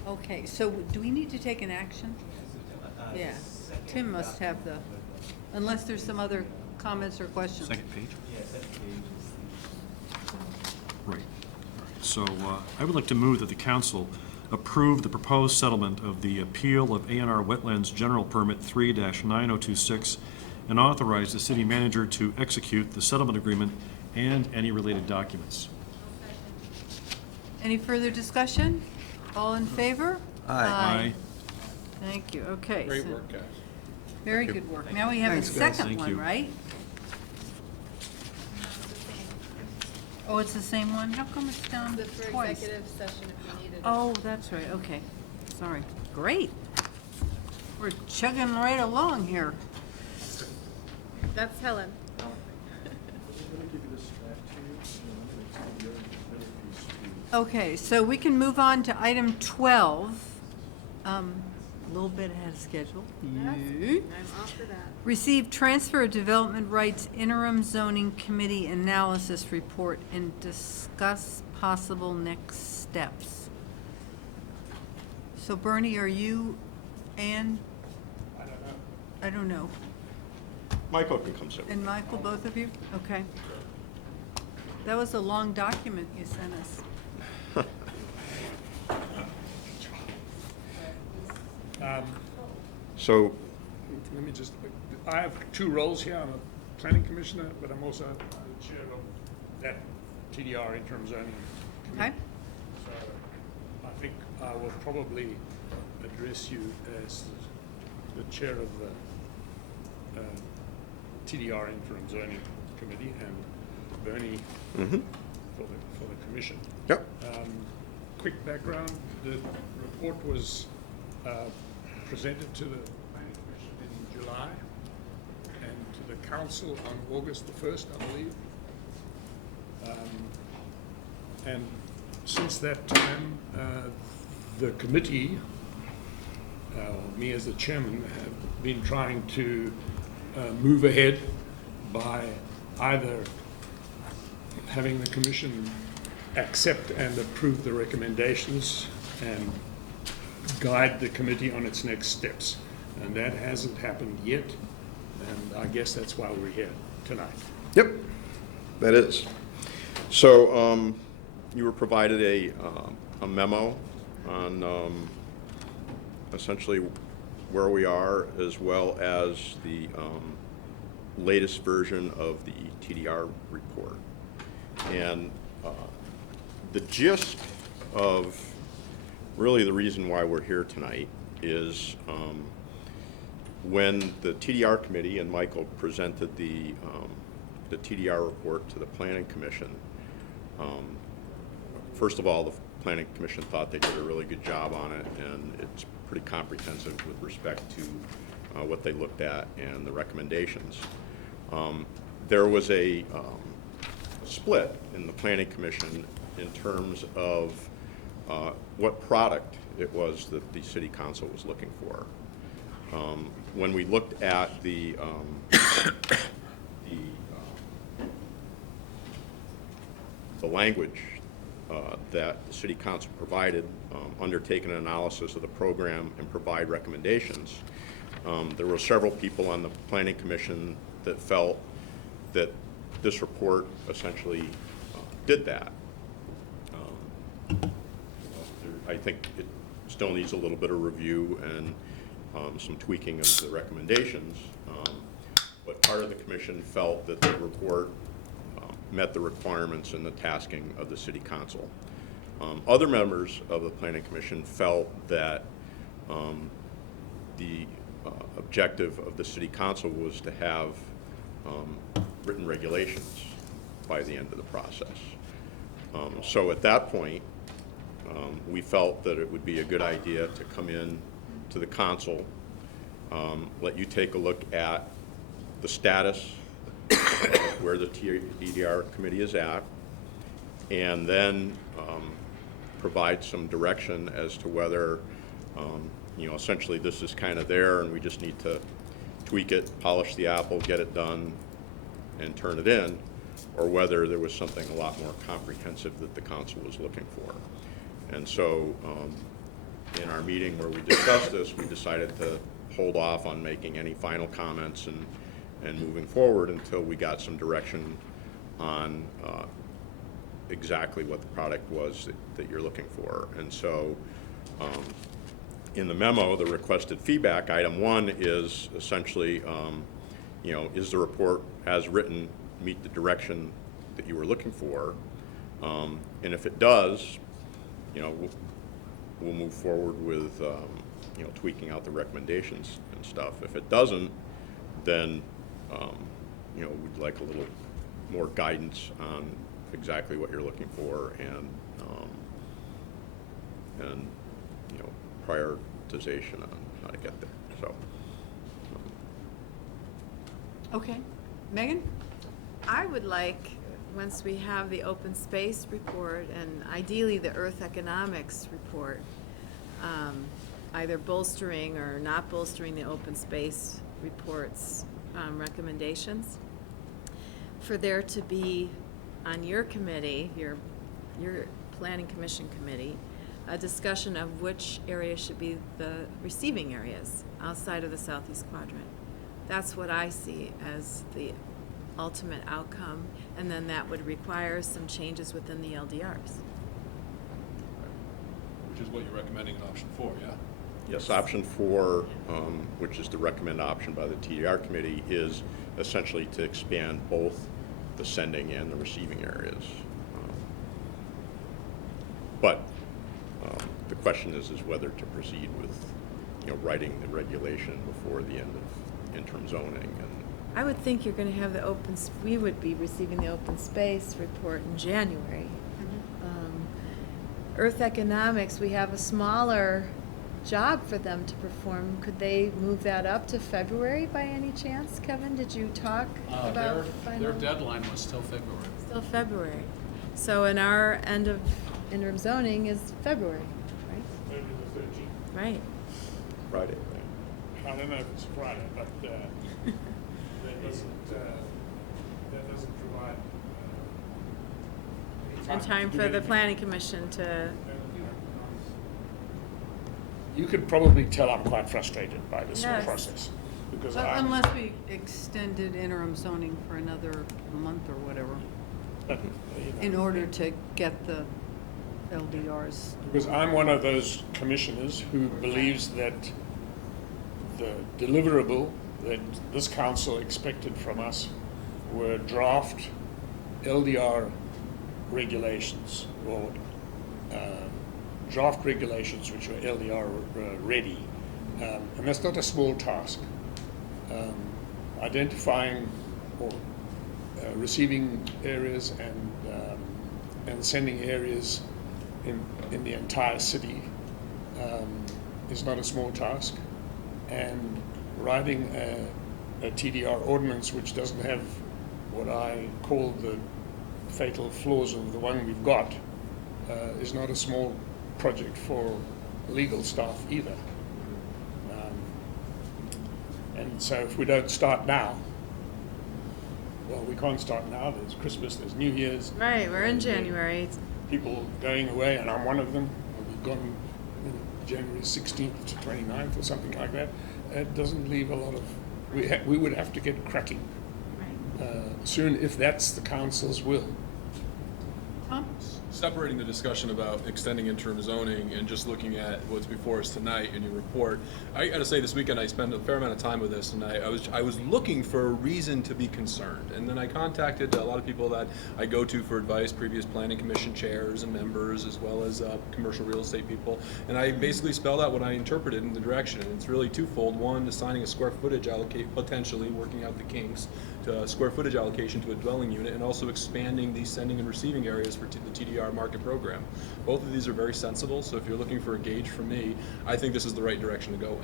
Okay, so do we need to take an action? Yeah, Tim must have unless there's some other comments or questions. Second page? Right. So I would like to move that the council approve the proposed settlement of the appeal of A&R Wetlands General Permit 3-9026 and authorize the city manager to execute the settlement agreement and any related documents. Any further discussion? All in favor? Aye. Thank you, okay. Great so- work, guys. Very good work. Now we have a Thanks, guys. second Thank one, you. right? Oh, it's the same one? How come it's down The for twice? executive session if you needed it. Oh, that's right, okay. Sorry. Great. We're chugging right along here. That's Helen. Let me give you this back to you. Okay, so we can move on to item 12. A little bit ahead of schedule. I'm off for that. Receive transfer of development rights interim zoning committee analysis report and discuss possible next steps. So Bernie, are you, Ann? I don't know. I don't know. Michael can come sit. And Michael, both of you? Okay. That was a long document you sent us. So, Let me just, I have two roles here. I'm a planning commissioner, but I'm also the chair of that TDR interim zoning committee. Okay? So I think I will probably address you as the chair of the TDR interim zoning committee and Bernie for the commission. yep. Quick background, the report was presented to the planning commission in July and to the council on August the 1st, I believe. And since that time, the committee, me as the chairman, have been trying to move ahead by either having the commission accept and approve the recommendations and guide the committee on its next steps. And that hasn't happened yet, and I guess that's why we're here tonight. Yep, that is. So you were provided a memo on essentially where we are, as well as the latest version of the TDR report. And the gist of really the reason why we're here tonight is when the TDR committee and Michael presented the TDR report to the Planning Commission, first of all, the Planning Commission thought they did a really good job on it, and it's pretty comprehensive with respect to what they looked at and the recommendations. There was a split in the Planning Commission in terms of what product it was that the City Council was looking for. When we looked at the language that the City Council provided, undertake an analysis of the program and provide recommendations, there were several people on the Planning Commission that felt that this report essentially did that. I think it still needs a little bit of review and some tweaking of the recommendations, but part of the commission felt that the report met the requirements and the tasking of the City Council. Other members of the Planning Commission felt that the objective of the City Council was to have written regulations by the end of the process. So at that point, we felt that it would be a good idea to come in to the council, let you take a look at the status of where the TDR committee is at, and then provide some direction as to whether, essentially this is kind of there and we just need to tweak it, polish the apple, get it done, and turn it in, or whether there was something a lot more comprehensive that the council was looking for. And so in our meeting where we discussed this, we decided to hold off on making any final comments and moving forward until we got some direction on exactly what the product was that you're looking for. And so in the memo, the requested feedback, item 1 is essentially, is the report as written meet the direction that you were looking for? And if it does, we'll move forward with tweaking out the recommendations and stuff. If it doesn't, then we'd like a little more guidance on exactly what you're looking for and prioritization on how to get there. So. Okay. Megan? I would like once we have the open space report and ideally the earth economics report, either bolstering or not bolstering the open space report's recommendations, for there to be on your committee, your planning commission committee, a discussion of which areas should be the receiving areas outside of the southeast quadrant. That's what I see as the ultimate outcome, and then that would require some changes within the LDRs. Which is what you're recommending in option 4, yeah? Yes, option 4, which is the recommended option by the TDR committee, is essentially to expand both the sending and the receiving areas. But the question is whether to proceed with, writing the regulation before the end of interim zoning. And I would think you're going to have the we would be receiving the open space report in January. Earth economics, we have a smaller job for them to perform. Could they move that up to February by any chance, Kevin? Did you talk about Their deadline was still February. Still February. So in our end of interim zoning is February, right? Maybe the 13th. Right. Friday, I don't know if it's Friday, but that doesn't provide In time for the planning commission to, You could probably tell I'm quite frustrated by this whole Yes. process, because But unless we extended interim zoning for another month or whatever, in order to get the LDRs. Because I'm one of those commissioners who believes that the deliverable that this council expected from us were draft LDR regulations, or draft regulations which were LDR ready. And that's not a small task. Identifying or receiving areas and sending areas in the entire city is not a small task. And writing a TDR ordinance which doesn't have what I call the fatal flaws of the one we've got is not a small project for legal staff either. And so if we don't start now, well, we can't start now. There's Christmas, there's New Year's. right, we're in January. People going away, and I'm one of them. I'll be gone January 16th to 29th or something like that. It doesn't leave a lot of, we would have to get cracking soon if that's the council's will. Separating the discussion about extending interim zoning and just looking at what's before us tonight in your report, I got to say this weekend I spent a fair amount of time with this, and I was looking for a reason to be concerned, and then I contacted a lot of people that I go to for advice, previous planning commission chairs and members, as well as commercial real estate people, and I basically spelled out what I interpreted in the direction, and it's really twofold. One, assigning a square footage potentially working out the kinks, to square footage allocation to a dwelling unit, and also expanding the sending and receiving areas for the TDR market program. Both of these are very sensible, so if you're looking for a gauge from me, I think this is the right direction to go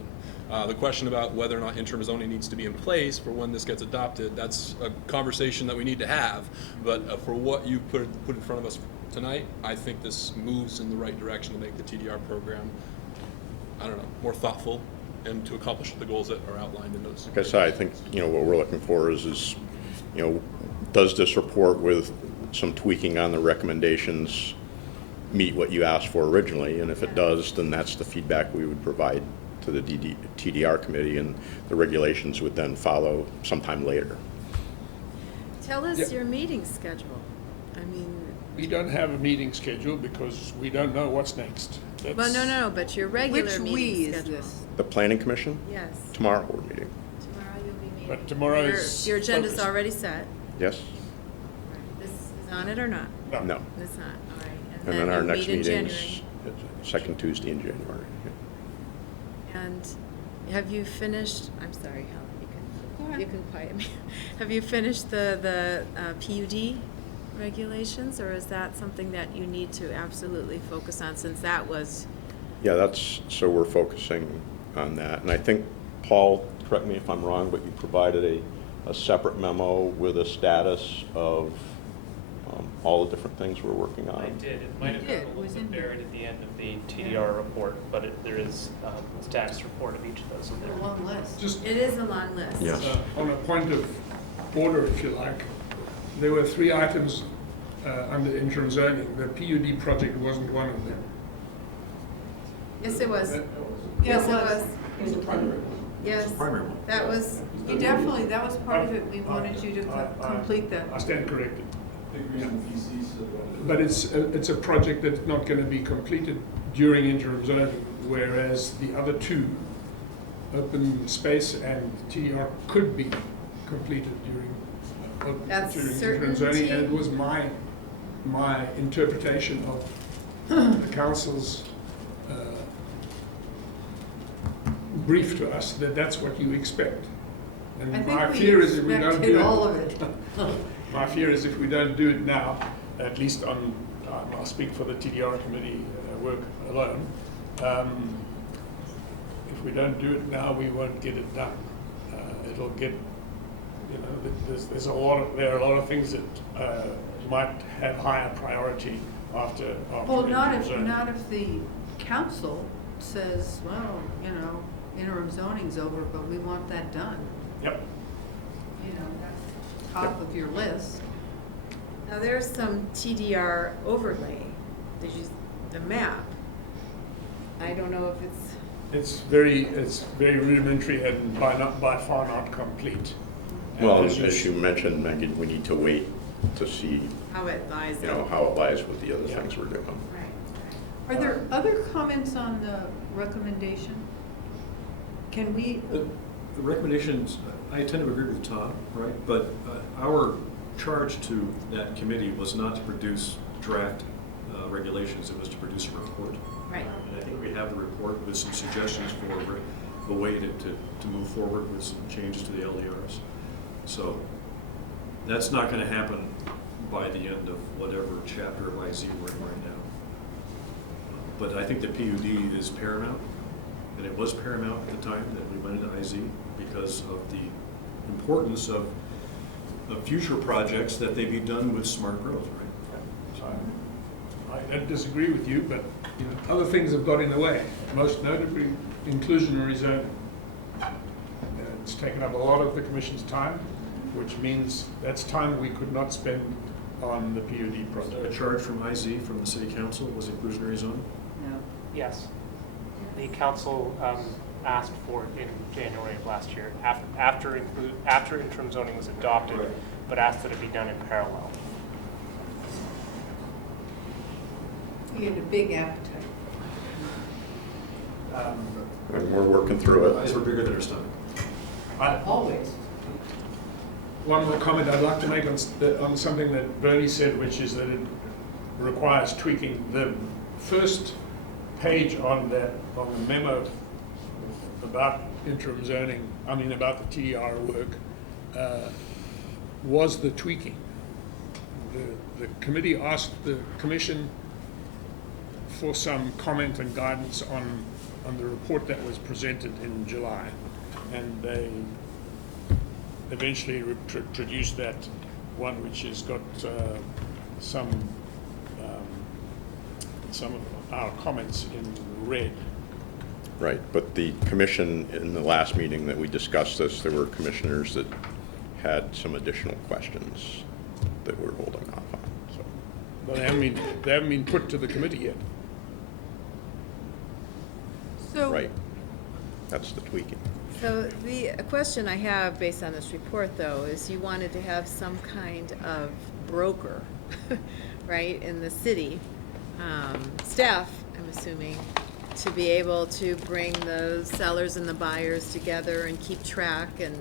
in. The question about whether or not interim zoning needs to be in place for when this gets adopted, that's a conversation that we need to have, but for what you put in front of us tonight, I think this moves in the right direction to make the TDR program, I don't know, more thoughtful and to accomplish the goals that are outlined in those. like I said, I think, what we're looking for is, does this report with some tweaking on the recommendations meet what you asked for originally? And if it does, then that's the feedback we would provide to the TDR committee, and the regulations would then follow sometime later. Tell us your meeting schedule. I mean, We don't have a meeting schedule because we don't know what's next. well, no, but your regular Which meeting we is schedule. this? The planning commission? Yes. Tomorrow we're meeting. Tomorrow you'll be meeting. But tomorrow is Your agenda's focused. already set. Yes? Right. This is on it or not? No. It's not, all right. And then our you'll next meet in meeting's January. second Tuesday in January. And have you finished, I'm sorry, Helen, you can quiet me. Have you finished the PUD regulations, or is that something that you need to absolutely focus on, since that was? Yeah, so we're focusing on that. And I think, Paul, correct me if I'm wrong, but you provided a separate memo with a status of all the different things we're working on? I did. It might have gotten a little bit buried at the end of the TDR report, but there is a status report of each of those in there. A long list. Just It is a long list. Yes. on a point of order, if you like, there were 3 items under interim zoning. The PUD project wasn't one of them. Yes, it was. That- Yes, it was. It was the primary one. Yes. Primary one. That was, You definitely, that was part of it, we wanted you to complete that. I stand corrected. But it's a project that's not going to be completed during interim zoning, whereas the other 2, open space and TDR, could be completed during That's interim zoning. And it certainty. was my interpretation of the council's brief to us, that that's what you expect. And I my think fear we is if we don't expected do it. all of it. My fear is if we don't do it now, at least on, I'll speak for the TDR committee work alone, if we don't do it now, we won't get it done. It'll get, there's a lot of, there are a lot of things that might have higher priority after Well, not interim if, zoning. not if the council says, well, interim zoning's over, but we want that done. Yep. That's top of your list. now there's some TDR overlay, the map. I don't know if it's, It's very rudimentary and by far not complete. And Well, as as you mentioned, Megan, we need to wait to see, how it lies. how it lies with the other things we're doing. Are there other comments on the recommendation? Can we, The recommendations, I tend to agree with Tom, right? But our charge to that committee was not to produce draft regulations, it was to produce a report. Right. And I think we have the report with some suggestions for the way to move forward with some changes to the LDRs. So that's not going to happen by the end of whatever chapter of IZ we're in right now. But I think the PUD is paramount, and it was paramount at the time that we went into IZ because of the importance of future projects that they be done with smart growth, right? So I don't disagree with you, but other things have got in the way, most notably inclusionary zoning. It's taken up a lot of the commission's time, which means that's time we could not spend on the PUD A project. charge from IZ, from the city council, was inclusionary zoning. no. Yes. The council asked for it in January of last year, after interim zoning was adopted, Right. but asked that it be done in parallel. You had a big appetite. And we're working through Eyes it. were bigger than our stomach. Always. One more comment I'd like to make on something that Bernie said, which is that it requires tweaking. The first page on the memo about interim zoning, about the TDR work, was the tweaking. The committee asked the commission for some comment and guidance on the report that was presented in July, and they eventually produced that one which has got some of our comments in red. Right, but the commission, in the last meeting that we discussed this, there were commissioners that had some additional questions that we're holding off on, so. But they haven't been put to the committee yet. So, Right, that's the tweaking. so the question I have based on this report, though, is you wanted to have some kind of broker, right, in the city, staff, I'm assuming, to be able to bring the sellers and the buyers together and keep track, and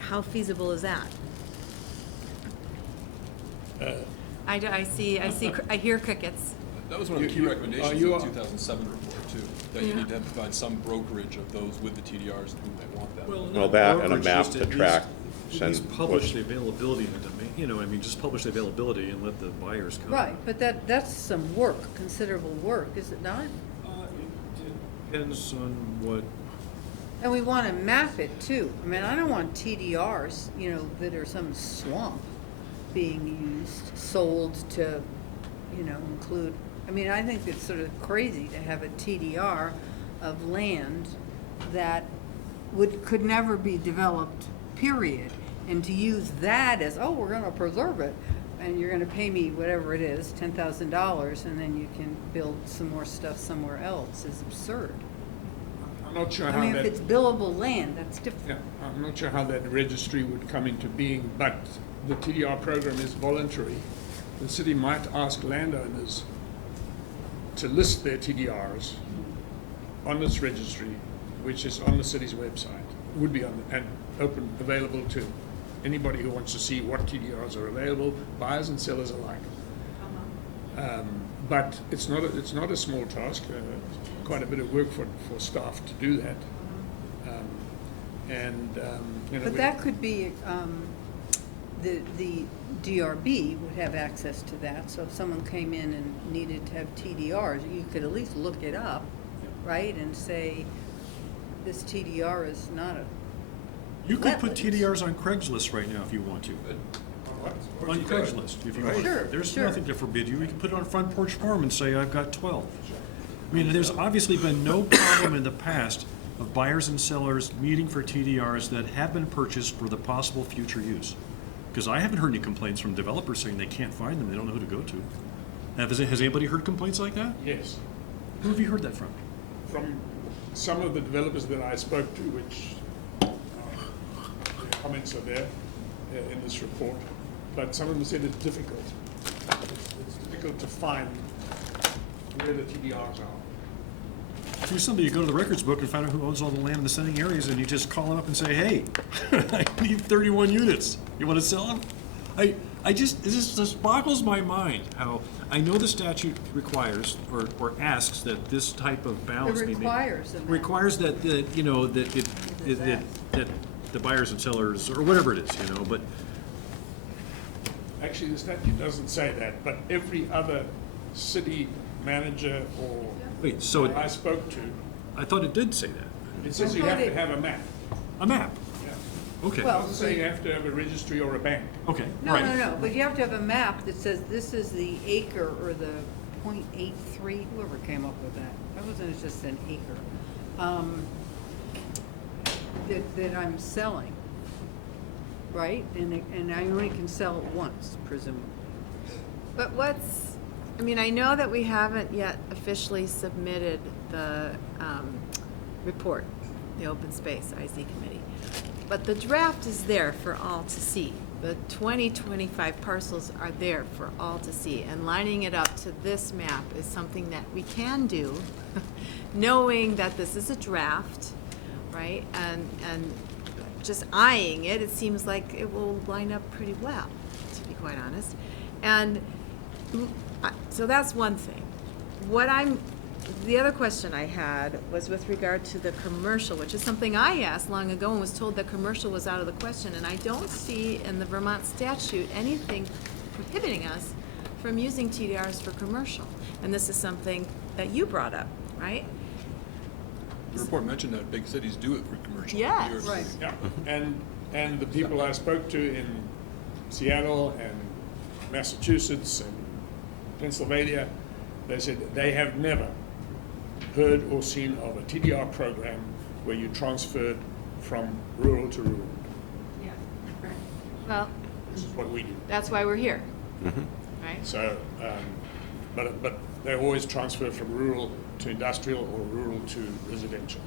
how feasible is that? I hear crickets. That was one of the key You- recommendations of you the are- 2007 report, too, that you need to provide some brokerage of those with the TDRs and who might want that. Well, that and a brokerage, map just to at track least send publish was- the availability in the domain, just publish the availability and let the buyers come. Right, but that's some work, considerable work, is it not? It depends on what, And we want to map it too. I don't want TDRs, that are some swamp. being used, sold to, include, I mean, I think it's sort of crazy to have a TDR of land that could never be developed, period. And to use that as, oh, we're gonna preserve it, and you're gonna pay me whatever it is, $10,000, and then you can build some more stuff somewhere else is absurd. I'm not sure I how mean, that. if it's billable land, that's different. Yeah, I'm not sure how that registry would come into being, but the TDR program is voluntary. The city might ask landowners to list their TDRs on this registry, which is on the city's website, would be on, and open, available to anybody who wants to see what TDRs are available, buyers and sellers alike. But it's not a small task. Quite a bit of work for staff to do that. But that could be, the DRB would have access to that, so if someone came in and needed to have TDRs, you could at least look it up, right, and say, this TDR is not a. You could put TDRs on Craigslist right now if you want to. On Craigslist, if you want. Sure, There's sure. nothing to forbid you. You can put it on Front Porch Forum and say, I've got 12. I mean, there's obviously been no problem in the past of buyers and sellers meeting for TDRs that have been purchased for the possible future use. Because I haven't heard any complaints from developers saying they can't find them, they don't know who to go to. Has anybody heard complaints like that? Yes. Who have you heard that from? From some of the developers that I spoke to, which the comments are there in this report, but some of them said it's difficult. It's difficult to find where the TDRs are. Do something, you go to the records book and find out who owns all the land in the sending areas, and you just call them up and say, hey, I need 31 units. You want to sell them? It just boggles my mind how, I know the statute requires, or asks that this type of balance be made. Requires that, that the buyers and sellers, or whatever it is, but. Actually, the statute doesn't say that, but every other city manager or Wait, so I spoke to, I thought it did say that. it says you have to have a map. A map? Yeah. Okay. It doesn't say you have to have a registry or a bank. Okay, No, right. no, but you have to have a map that says this is the acre or the .83, whoever came up with that. That wasn't just an acre. That I'm selling, right? And I only can sell it once, presumably. But I know that we haven't yet officially submitted the report, the Open Space IZ Committee. But the draft is there for all to see. The 2025 parcels are there for all to see. And lining it up to this map is something that we can do, knowing that this is a draft, right? And just eyeing it, it seems like it will line up pretty well, to be quite honest. And so that's one thing. The other question I had was with regard to the commercial, which is something I asked long ago and was told that commercial was out of the question. And I don't see in the Vermont statute anything prohibiting us from using TDRs for commercial. And this is something that you brought up, right? The report mentioned that big cities do it for commercial. Yes. New York Right. City. Yeah, and the people I spoke to in Seattle and Massachusetts and Pennsylvania, they said they have never heard or seen of a TDR program where you transferred from rural to rural. Yeah. Right. Well, This is what we do. that's why we're here, right? So, but they always transfer from rural to industrial or rural to residential.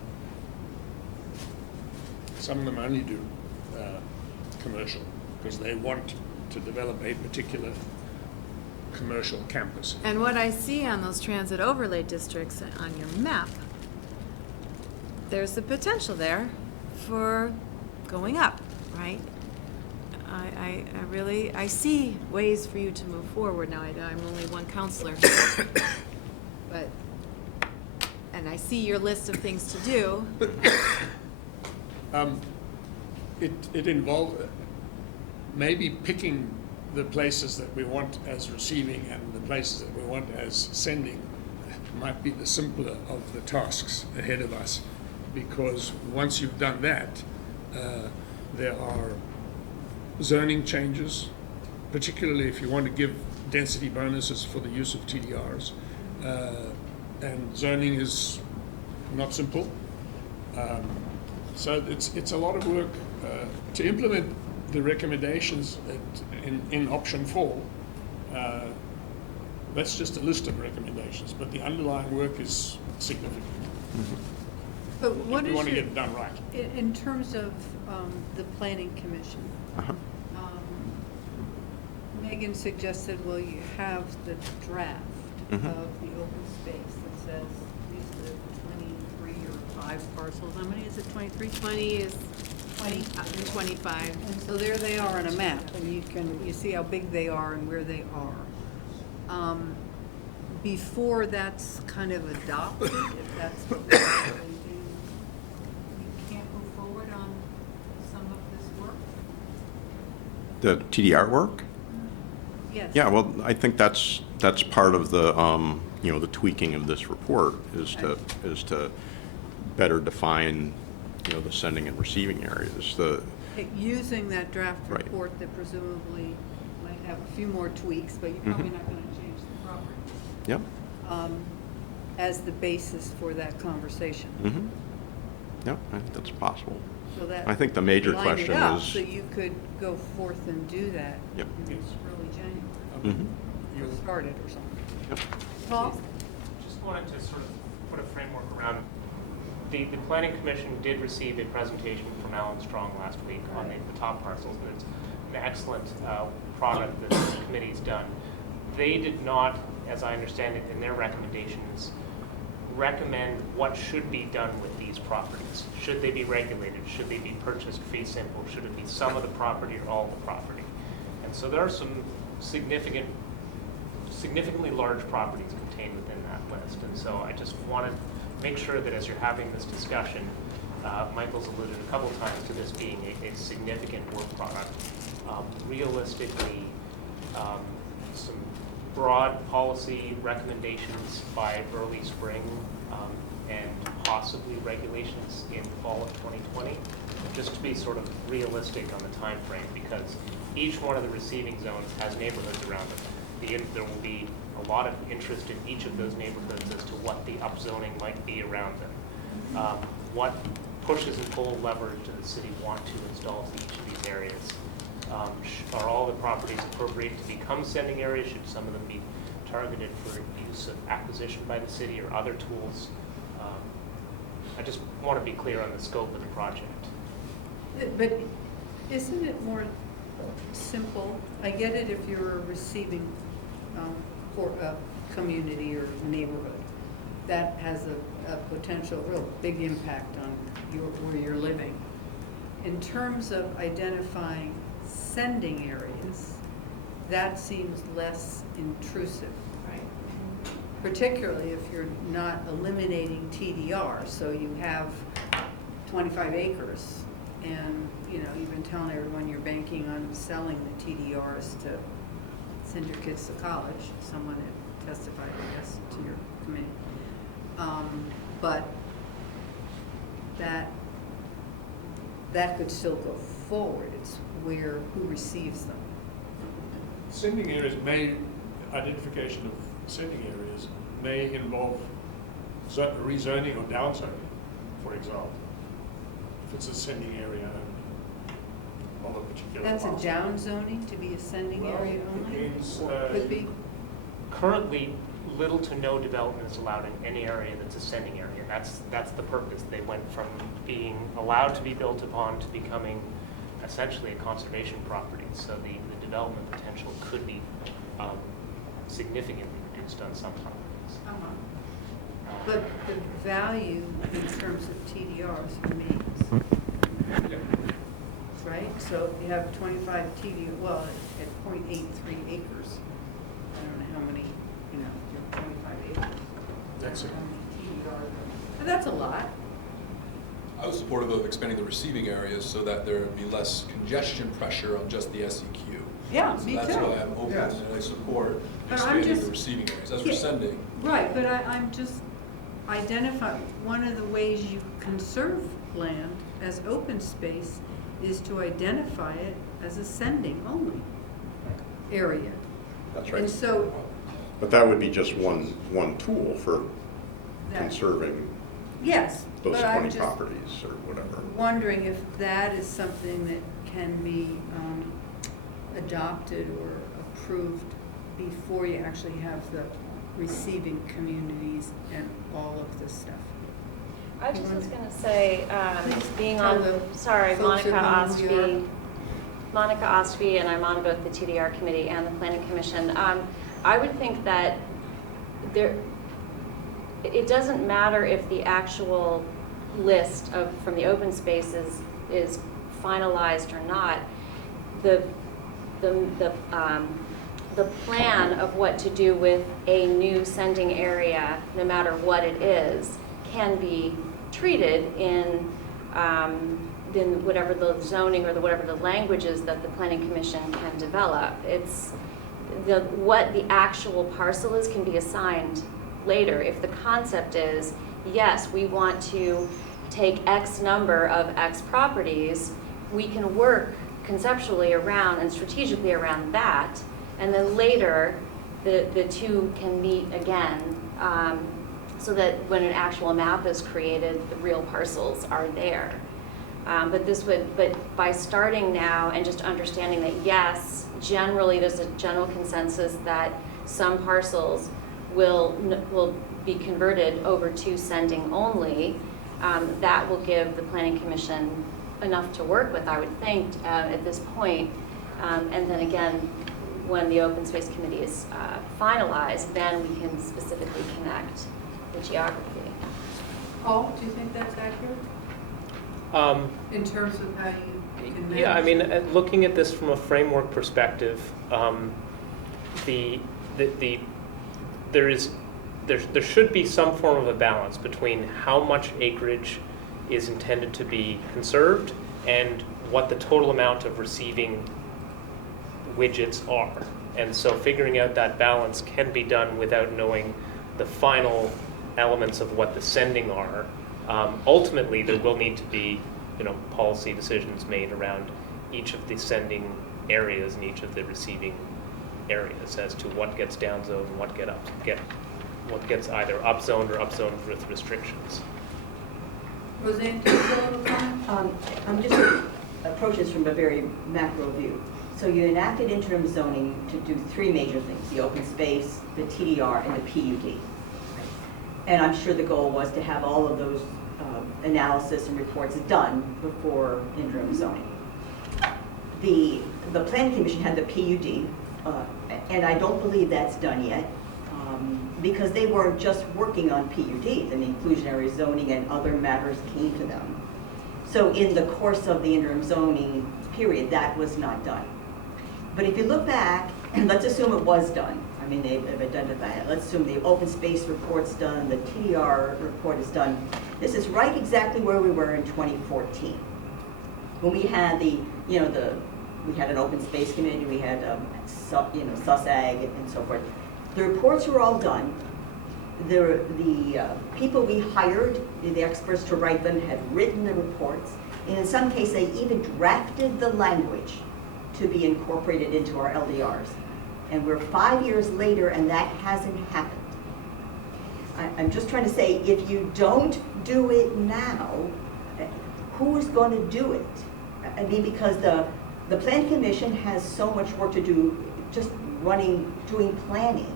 Some of them only do commercial because they want to develop a particular commercial campus. And what I see on those transit overlay districts on your map, there's the potential there for going up, right? I see ways for you to move forward. Now, I'm only one counselor, but, and I see your list of things to do. It involves maybe picking the places that we want as receiving and the places that we want as sending might be the simpler of the tasks ahead of us, because once you've done that, there are zoning changes particularly if you want to give density bonuses for the use of TDRs. And zoning is not simple. So it's a lot of work to implement the recommendations in option 4. That's just a list of recommendations, but the underlying work is significant. But what We is want to your, get it done right. in terms of the planning commission? Megan suggested, well, you have the draft of the open space that says these are the 23 or 5 parcels. How many is it, 23? 20 is 20 and 25. And so there they are on a map, and you see how big they are and where they are. Before that's kind of adopted, if that's what they do, you can't move forward on some of this work? The TDR work? Yes. Yeah, well, I think that's part of the, the tweaking of this report is to better define, the sending and receiving areas. Using that draft Right. report that presumably might have a few more tweaks, but you're probably not going to change the property, Yep. as the basis for that conversation. Yep, I think that's possible. So that I think the major line it question up is. so you could go forth and do that Yep. in early January. Or start it or something. Yep. Paul? Just wanted to sort of put a framework around, the Planning Commission did receive a presentation from Alan Strong last week on the top parcels, and it's an excellent product that the committee's done. They did not, as I understand it, in their recommendations, recommend what should be done with these properties. Should they be regulated? Should they be purchased fee simple? Should it be some of the property or all the property? And so there are some significantly large properties contained within that list. And so I just wanted to make sure that as you're having this discussion, Michael's alluded a couple times to this being a significant work product. Realistically, some broad policy recommendations by early spring and possibly regulations in fall of 2020, just to be sort of realistic on the time frame, because each one of the receiving zones has neighborhoods around them. There will be a lot of interest in each of those neighborhoods as to what the upzoning might be around them. What pushes and pull levers does the city want to install to each of these areas? Are all the properties appropriate to become sending areas? Should some of them be targeted for use of acquisition by the city or other tools? I just want to be clear on the scope of the project. But isn't it more simple? I get it if you're a receiving for a community or neighborhood that has a potential real big impact on where you're living. In terms of identifying sending areas, that seems less intrusive. Right. Particularly if you're not eliminating TDR, so you have 25 acres and, you've been telling everyone you're banking on selling the TDRs to send your kids to college. Someone had testified, I guess, to your committee. But that could still go forward. It's who receives them. Sending areas identification of sending areas may involve rezoning or downzoning, for example, if it's a sending area of a particular That's a parcel. downzoning to be a sending area only? It means, Could be? Currently, little to no development is allowed in any area that's a sending area. That's the purpose. They went from being allowed to be built upon to becoming essentially a conservation property. So the development potential could be significantly reduced on some properties. But the value in terms of TDRs remains. Right? So you have 25 at 0.83 acres. I don't know how many, you have 25 acres. That's it. How many TDRs? But that's a lot. I was supportive of expanding the receiving areas so that there would be less congestion pressure on just the SEQ. Yeah, So me that's too. why I'm open Yes. and I support But I'm expanding just- the receiving areas. As we're Yeah. sending, Right, but I'm just identifying, one of the ways you conserve land as open space is to identify it as a sending only. area. That's And right. so But that would be just one tool for that, conserving yes, those but I'm 20 just properties or whatever. wondering if that is something that can be adopted or approved before you actually have the receiving communities and all of this stuff. I just was gonna say, Please being tell on, the sorry, folks Monica at home who you are. Monica Ostby, and I'm on both the TDR committee and the planning commission. I would think that it doesn't matter if the actual list from the open spaces is finalized or not. The plan of what to do with a new sending area, no matter what it is, can be treated in whatever the zoning or whatever the language is that the planning commission can develop. It's what the actual parcel is can be assigned later. If the concept is, yes, we want to take X number of X properties, we can work conceptually around and strategically around that, and then later the two can meet again, so that when an actual map is created, the real parcels are there. But by starting now and just understanding that yes, generally there's a general consensus that some parcels will be converted over to sending only, that will give the Planning Commission enough to work with, I would think, at this point. And then again, when the Open Space Committee is finalized, then we can specifically connect the geography. Paul, do you think that's accurate? In terms of how you can manage? Yeah, I mean, looking at this from a framework perspective, there should be some form of a balance between how much acreage is intended to be conserved and what the total amount of receiving widgets are. And so figuring out that balance can be done without knowing the final elements of what the sending are. Ultimately, there will need to be, policy decisions made around each of the sending areas and each of the receiving areas as to what gets downzoned and what gets either upzoned or upzoned with restrictions. Roseanne, do you have a little comment? I'm just approaching this from a very macro view. So you enacted interim zoning to do three major things: the open space, the TDR, and the PUD. And I'm sure the goal was to have all of those analysis and reports done before interim zoning. The Planning Commission had the PUD, and I don't believe that's done yet, because they weren't just working on PUDs, and inclusionary zoning and other matters came to them. So in the course of the interim zoning period, that was not done. But if you look back, and let's assume it was done, I mean, they've identified it. Let's assume the open space report's done, the TDR report is done. This is right exactly where we were in 2014. When we had we had an open space committee, we had SUSAG and so forth. The reports were all done. The people we hired, the experts to write them, had written the reports. And in some cases, they even drafted the language to be incorporated into our LDRs. And we're 5 years later, and that hasn't happened. I'm just trying to say, if you don't do it now, who's going to do it? I mean, because the Plan Commission has so much work to do just doing planning.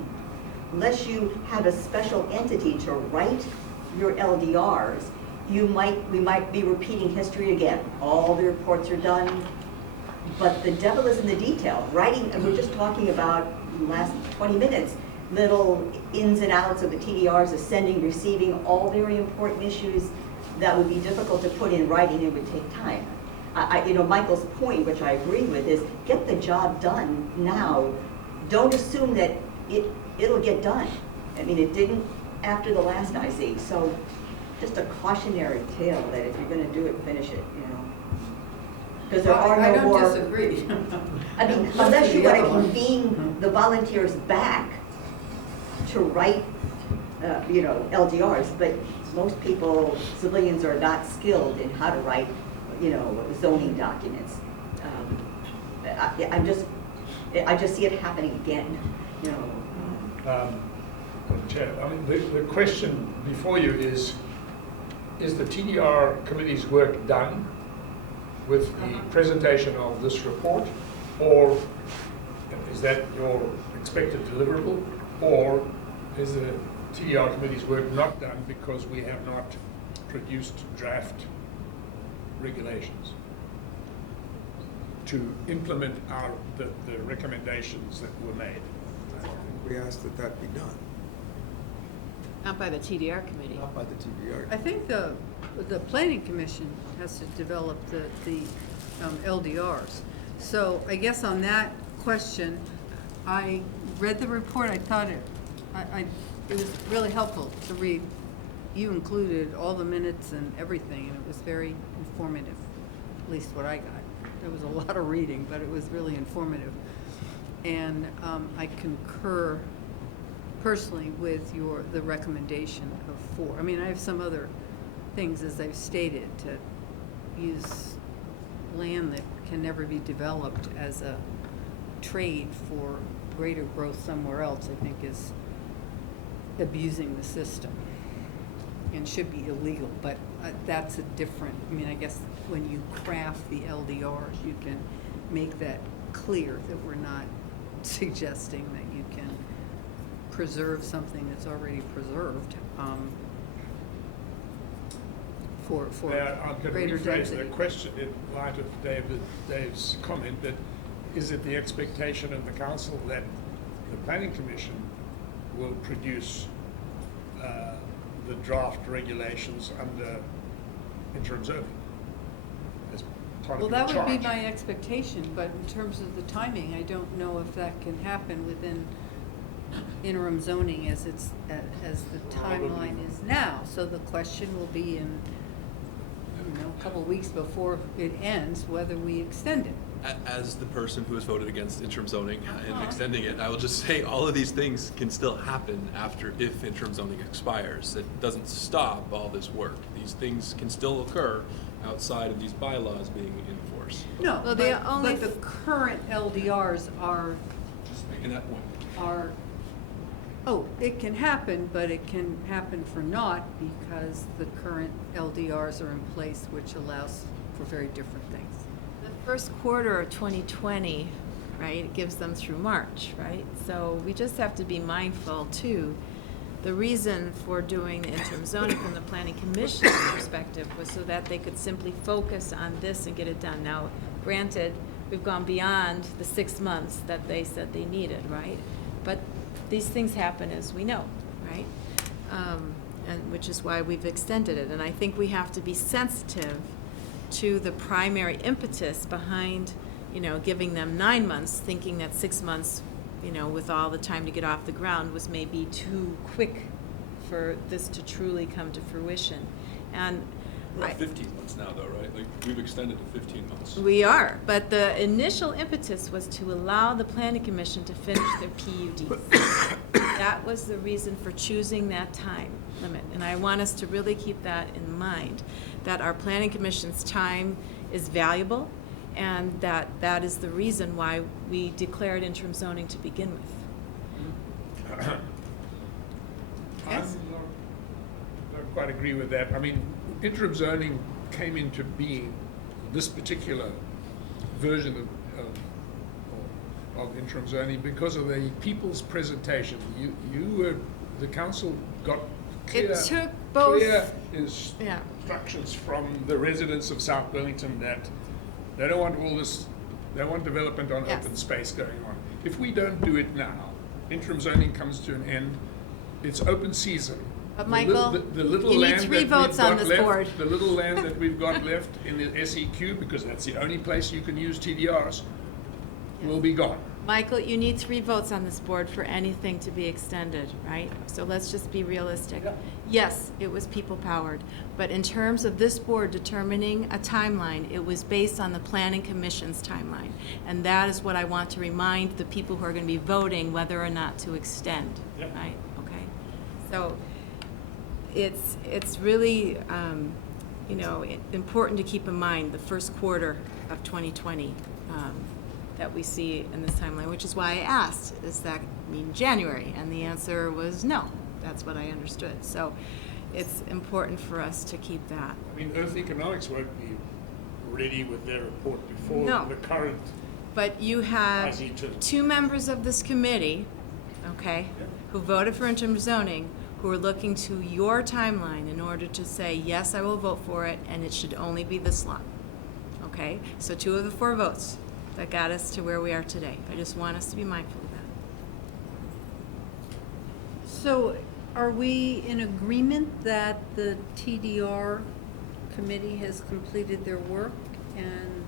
Unless you have a special entity to write your LDRs, we might be repeating history again. All the reports are done, but the devil is in the detail. Writing, and we're just talking about in the last 20 minutes, little ins and outs of the TDRs, sending, receiving, all very important issues that would be difficult to put in writing and would take time. Michael's point, which I agree with, is get the job done now. Don't assume that it'll get done. I mean, it didn't after the last IC. So just a cautionary tale that if you're going to do it, finish it, Because there are no more. I don't disagree. I mean, unless you want to convene the volunteers back to write, LDRs, but most people, civilians, are not skilled in how to write, zoning documents. I'm just I just see it happening again, you know. Chair, I mean, the question before you is the TDR committee's work done with the presentation of this report, or is that your expected deliverable, or is the TDR committee's work not done because we have not produced draft regulations to implement the recommendations that were made? I think we asked that that be done, Not by the TDR committee. not by the TBR. I think the planning commission has to develop the LDRs. So I guess on that question, I read the report, I thought it was really helpful to read. You included all the minutes and everything, and it was very informative, at least what I got. There was a lot of reading, but it was really informative. And I concur personally with the recommendation of 4. I mean, I have some other things, as I've stated, to use land that can never be developed as a trade for greater growth somewhere else, I think is abusing the system and should be illegal. But that's a different, I mean, I guess when you craft the LDRs, you can make that clear that we're not suggesting that you can preserve something that's already preserved for I'm going greater to rephrase density. the question in light of Dave's comment that is it the expectation of the council that the planning commission will produce the draft regulations under interim zoning as part Well, of your that charge? would be my expectation, but in terms of the timing, I don't know if that can happen within interim zoning as the timeline is now. So the question will be in, a couple of weeks before it ends, whether we extend it. As the person who has voted against interim zoning and extending it, I will just say all of these things can still happen if interim zoning expires. It doesn't stop all this work. These things can still occur outside of these bylaws being enforced. No, Well, but the current LDRs are, Just making that point. it can happen, but it can happen for naught because the current LDRs are in place, which allows for very different things. The first quarter of 2020, right, it gives them through March, right? So we just have to be mindful, too. The reason for doing the interim zoning from the planning commission's perspective was so that they could simply focus on this and get it done. Now, granted, we've gone beyond the 6 months that they said they needed, right? But these things happen, as we know, right? And which is why we've extended it. And I think we have to be sensitive to the primary impetus behind, giving them 9 months, thinking that 6 months, with all the time to get off the ground was maybe too quick for this to truly come to fruition. And We're at 15 months now, though, right? Like, we've extended to 15 months. we are, but the initial impetus was to allow the planning commission to finish their PUDs. That was the reason for choosing that time limit, and I want us to really keep that in mind, that our planning commission's time is valuable, and that is the reason why we declared interim zoning to begin with. I don't quite agree with that. I mean, interim zoning came into being, this particular version of interim zoning, because of the people's presentation. The council got clear, It took both. clear Yeah. instructions from the residents of South Burlington that they don't want all this, they want development on Yes. open space going on. If we don't do it now, interim zoning comes to an end, it's open season. But The Michael, little you need land 3 that votes we've on got this left- board. The little land that we've got left in the SEQ, because that's the only place you can use TDRs, will be gone. Michael, you need 3 votes on this board for anything to be extended, right? So let's just be realistic. Yeah. Yes, it was people-powered, but in terms of this board determining a timeline, it was based on the planning commission's timeline. And that is what I want to remind the people who are going to be voting whether or not to extend, Yeah. right? Okay? So it's really, important to keep in mind the first quarter of 2020, that we see in this timeline, which is why I asked, does that mean January? And the answer was no. That's what I understood. So it's important for us to keep that. I mean, Earth Economics won't be ready with their report before No. the current. But you have IC2. 2 members of this committee, okay, who voted for interim zoning, who are looking to your timeline in order to say, yes, I will vote for it, and it should only be this long. Okay? So 2 of the 4 votes that got us to where we are today. I just want us to be mindful of that. So are we in agreement that the TDR committee has completed their work and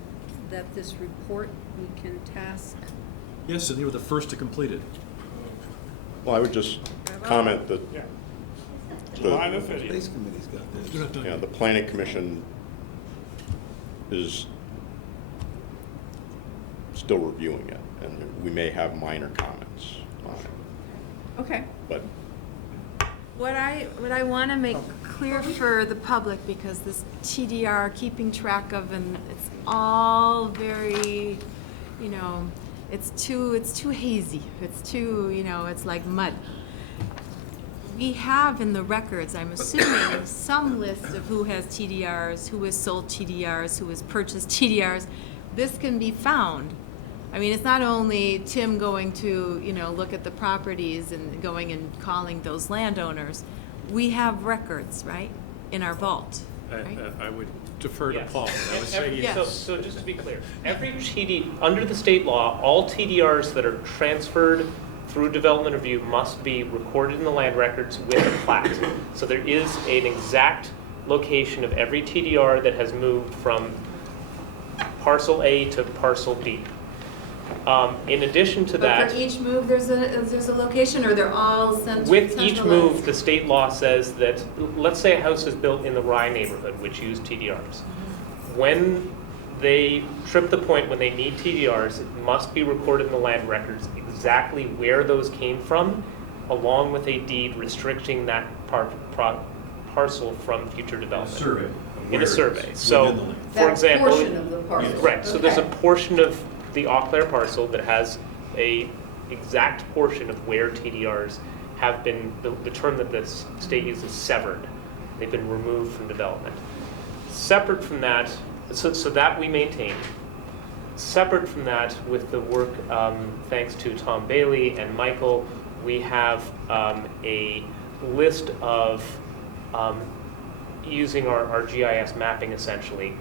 that this report we can task? Yes, and you were the first to complete it. Well, I would just comment that Yeah. the, July the 30th. Space Committee's got this. You're not done you know, yet. the planning commission is still reviewing it, and we may have minor comments on it, Okay. but What I want to make clear for the public, because this TDR keeping track of, and it's all very, you know, it's too hazy. It's too, you know, it's like mud. We have in the records, I'm assuming, some list of who has TDRs, who has sold TDRs, who has purchased TDRs. This can be found. I mean, it's not only Tim going to, you know, look at the properties and going and calling those landowners. We have records, right, in our vault, right? I would defer to Yes. Paul. I would say Yes. yes. So just to be clear, every under the state law, all TDRs that are transferred through development review must be recorded in the land records with a plat. So there is an exact location of every TDR that has moved from parcel A to parcel B. In addition to that, But for each move, there's a location, or they're all centralized? with each move, the state law says that, let's say a house is built in the Rye neighborhood, which use TDRs. When they trip the point when they need TDRs, it must be recorded in the land records exactly where those came from, along with a deed restricting that parcel from future development. Survey. In a survey. So, Within the land. for example. That portion of the parcel. Right, so there's a Okay. portion of the Eau Claire parcel that has a exact portion of where TDRs have been, the term that the state uses, severed. They've been removed from development. Separate from that, so that we maintain. Separate from that, with the work, thanks to Tom Bailey and Michael, we have a list of, using our GIS mapping essentially,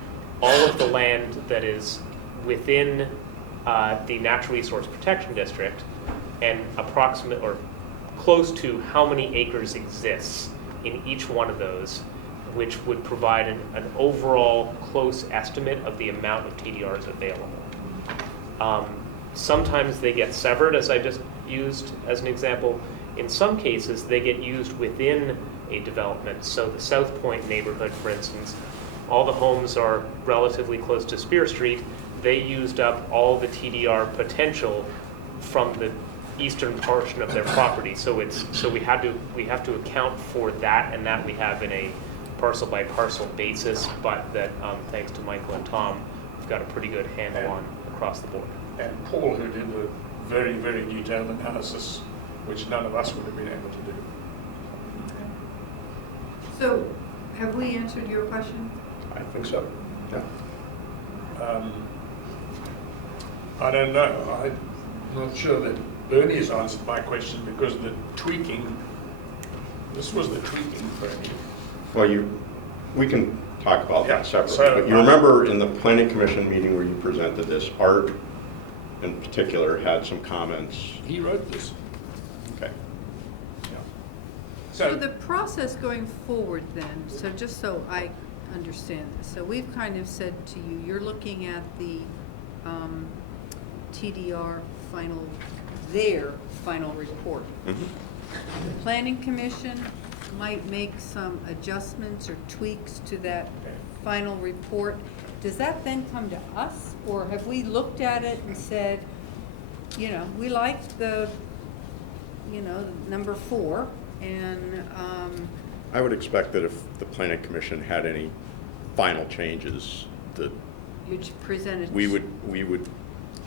all of the land that is within the Natural Resource Protection District, and approximate or close to how many acres exists in each one of those, which would provide an overall close estimate of the amount of TDRs available. Sometimes they get severed, as I just used as an example. In some cases, they get used within a development. So the South Point neighborhood, for instance, all the homes are relatively close to Spear Street. They used up all the TDR potential from the eastern portion of their property. So we have to account for that, and that we have in a parcel by parcel basis, but that thanks to Michael and Tom, we've got a pretty good handle on across the board. And Paul, who did a very, very detailed analysis, which none of us would have been able to do. So have we answered your question? I think so. Yeah. I don't know. I'm not sure that Bernie has answered my question, because the tweaking, this was the tweaking, Bernie. well, we can talk about Yeah, that separately. so, But you remember in the planning commission meeting where you presented this, Art in particular had some comments. He wrote this. Okay. Yeah. So the process going forward then, so just so I understand this, so we've kind of said to you, you're looking at the TDR their final report. Mhm. The planning commission might make some adjustments or tweaks to that final report. Does that then come to us, or have we looked at it and said, you know, we like the, you know, number 4, and I would expect that if the planning commission had any final changes, that you'd present it? we would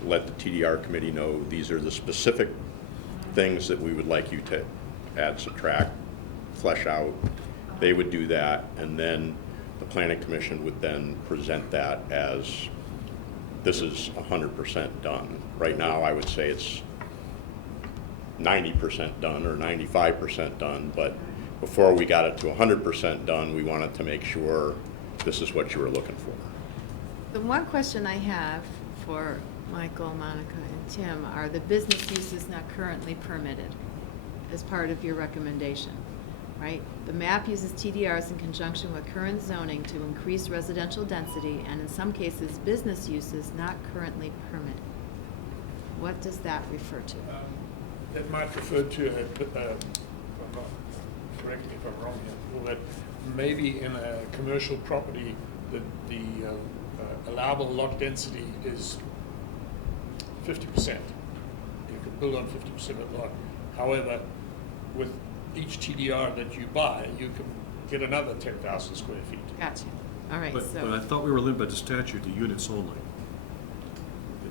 let the TDR committee know these are the specific things that we would like you to add, subtract, flesh out. They would do that, and then the planning commission would then present that as this is 100% done. Right now, I would say it's 90% done or 95% done, but before we got it to 100% done, we wanted to make sure this is what you were looking for. The one question I have for Michael, Monica, and Tim are the business uses not currently permitted as part of your recommendation, right? The map uses TDRs in conjunction with current zoning to increase residential density and in some cases business uses not currently permitted. What does that refer to? That might refer to, correct me if I'm wrong here, that maybe in a commercial property, the allowable lot density is 50%. You can build on 50% of the lot. However, with each TDR that you buy, you can get another 10,000 square feet. Gotcha. All right, But I thought we were limited by the statute to units only,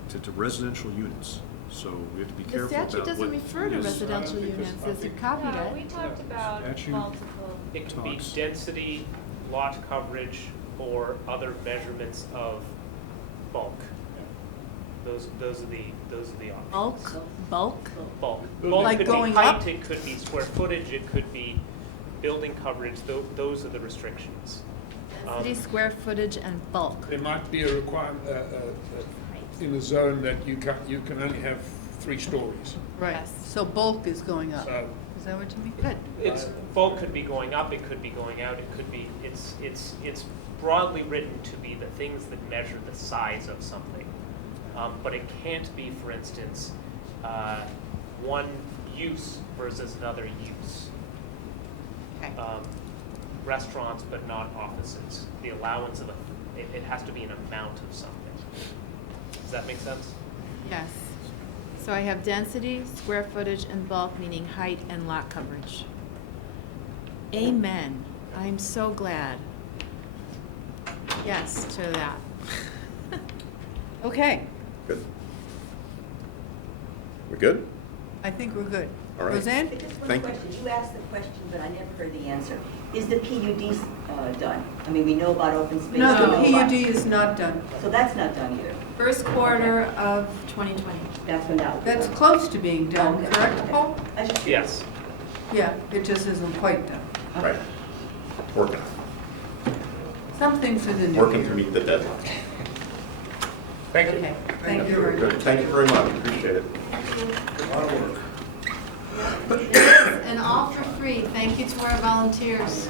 to residential units. So we have to be the careful about statute what. doesn't refer to is- residential units as you copied No, we it. talked about Statute. multiple. It could be Talks. density, lot coverage, or other measurements of bulk. Those are the options. Bulk? Bulk. Like Bulk going could be height, up? it could be square footage, it could be building coverage, those are the restrictions. Density, square footage, and bulk. There might be a requirement in a zone that you can only have 3 stories. Right, Yes. so bulk is going up. So Is that what you mean? Good. Bulk could be going up, it could be going out, it could be, it's broadly written to be the things that measure the size of something. But it can't be, for instance, one use versus another use. Okay. Restaurants but not offices. The allowance of it has to be an amount of something. Does that make sense? Yes. So I have density, square footage, and bulk, meaning height and lot coverage. Amen. I'm so glad. Yes to that. Okay, Good. We good? I think we're good. All right. Roseanne? Just one Thank you. question. You asked the question, but I never heard the answer. Is the PUD done? I mean, we know about open space. No, we the know about- PUD is not done. So that's not done either. First quarter of 2020. That's when that will be That's done. close to being done, Okay. correct, Paul? I just- Yes. Yeah, it just isn't quite done. Right. Working, Something for the new working to year. meet the deadline. Thank you. Okay, thank you very Good. much. Thank you very much, appreciate it. It is, and all for free. Thank you to our volunteers.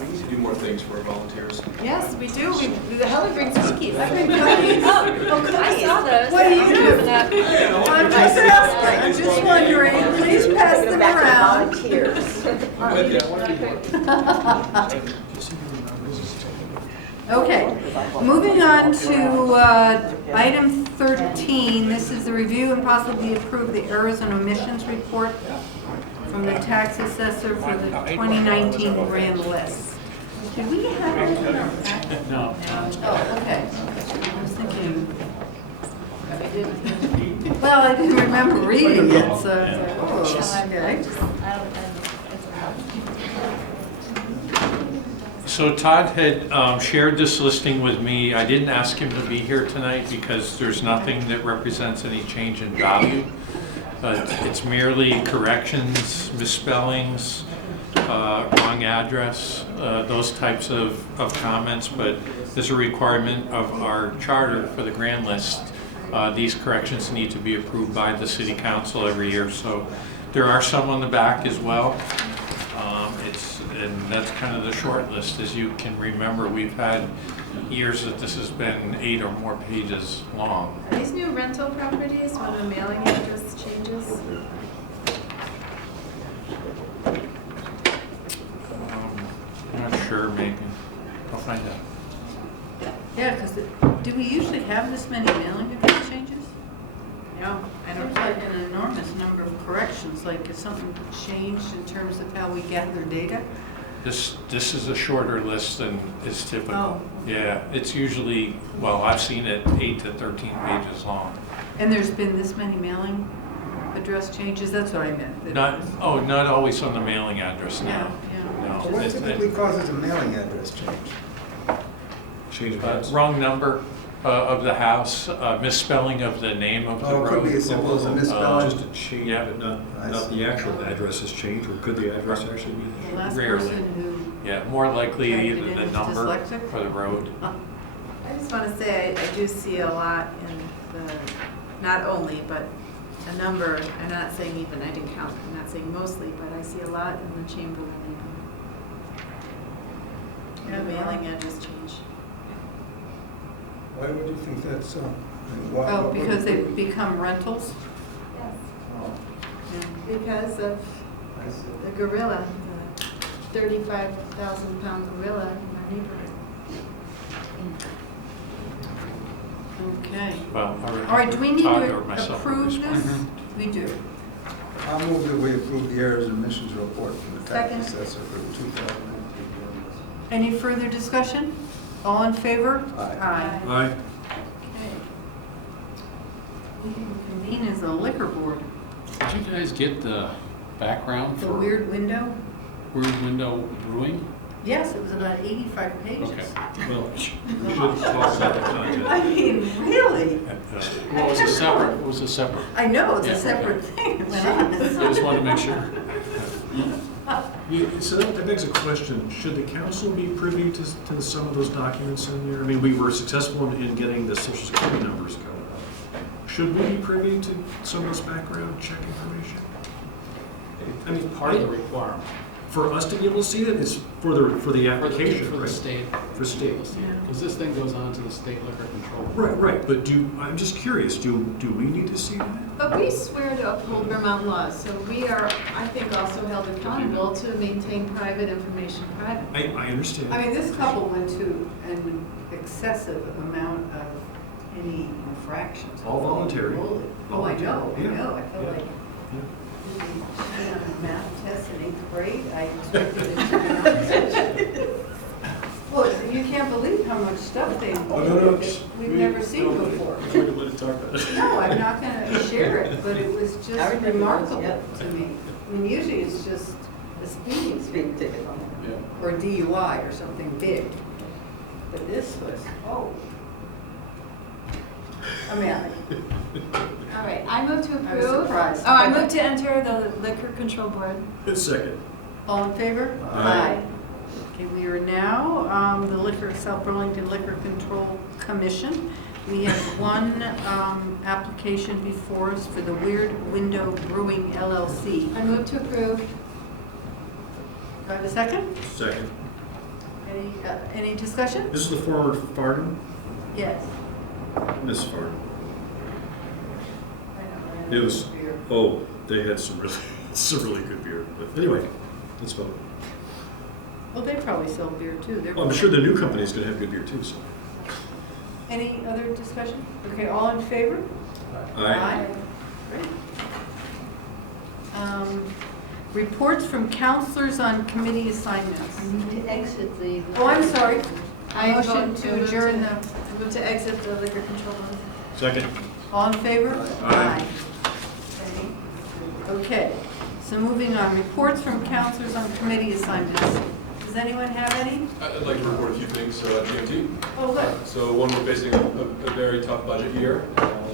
We need to do more things for our volunteers. Yes, we do. Helen brings cookies. I bring cookies. I saw those. What do you do? Open up. I'm just asking, I'm just wondering, please pass Go them back to around. volunteers. Okay, moving on to item 13. This is the review and possibly approve the errors and omissions report from the tax assessor for the 2019 grand list. Did we have it in our packet? No. Oh, okay. I was thinking. Well, I didn't remember reading it, so I was like, oh, okay. So Todd had shared this listing with me. I didn't ask him to be here tonight because there's nothing that represents any change in value. But it's merely corrections, misspellings, wrong address, those types of comments. But there's a requirement of our charter for the grand list. These corrections need to be approved by the city council every year. So there are some on the back as well. And that's kind of the short list. As you can remember, we've had years that this has been 8 or more pages long. Are these new rental properties when the mailing address changes? I'm not sure, maybe. I'll find out. Yeah, because do we usually have this many mailing address changes? No, I don't There's like an enormous number of corrections, like if something changed in terms of how we gather data. This is a shorter list than is typical. Oh. Yeah, it's usually, well, I've seen it 8 to 13 pages long. And there's been this many mailing address changes? That's what I meant. Not always on the mailing address, no. Yeah, yeah. No. So what It- typically causes a mailing address change? Change of hands. Wrong number of the house, misspelling of the name of the Oh, road. it could be as simple as a misspelling. Just a change, Yeah. but I not see. the actual address has changed, or could the address actually be The last Rarely. person Yeah, more likely Typed it either in the as number dyslexic? or the road. I just want to say, I do see a lot in the, not only, but a number, I'm not saying even, I didn't count, I'm not saying mostly, but I see a lot in the Chamberlain neighborhood. The mailing address change. Why would you think that's so? I mean, who, oh, because they become rentals? Yes. Yeah. Because of I see. the gorilla, the 35,000-pound gorilla in our neighborhood. Okay. Well, All right, do we need Todd to or myself will approve respond. this? We do. I'll move that we approve the errors and omissions report from the tax Second. assessor for 2019. Any further discussion? All in favor? Aye. Aye. Okay. We can convene as a liquor board. Did you guys get the background The for weird window? Weird Window Brewing? Yes, it was about 85 pages. Okay. Well, we should talk about the content. I mean, really? Well, it was a separate, I know, it's Yeah, a okay. separate thing. It went on. I just wanted to make sure. So that begs a question, should the council be privy to some of those documents in there? I mean, we were successful in getting the social security numbers going. Should we be privy to some of this background check information? I mean, Part of the requirement. for us to be able to see it, it's for the application, For the right? state. For state. Because this thing goes on to the state liquor control. Right, but I'm just curious, do we need to see that? But we swear to uphold Vermont laws, so we are, I think, also held accountable to maintain private information private. I understand. I mean, this couple went to an excessive amount of any infractions. All voluntary. Holy- Oh, I know, I Yeah. know. I felt Yeah. like she did on a math test in 8th grade. I expected it to be. Well, you can't believe how much stuff they that we've never seen before. No, I'm not gonna share it, but it was just remarkable to me. I mean, usually it's just a speeding ticket Yeah. or DUI or something big. But this was, oh. I mean, All right, I move to I was approve. surprised. Oh, I move to enter the Liquor Control Board. Second. all in favor? Aye. Okay, we are now, the South Burlington Liquor Control Commission. We have one, application before us for the Weird Window Brewing LLC. I move to approve. Do I have a second? Second. Any discussion? This is the former Farden, Yes. Miss Farden. I know, It was, beer. oh, they had some really good beer, but anyway, let's vote. Well, they probably sell beer too. They're Well, I'm sure the new company's gonna have good beer too, so. Any other discussion? Okay, all in favor? Aye. Great. Reports from councilors on committee assignments. To exit the. Oh, I'm sorry. I Motion vote to adjourn the, I move to exit the Liquor Control Board. Second. all in favor? Aye. Okay, so moving on, reports from councilors on committee assignments. Does anyone have any? I'd like to report a few things, GMT. Oh, good. So one, we're facing a very tough budget year.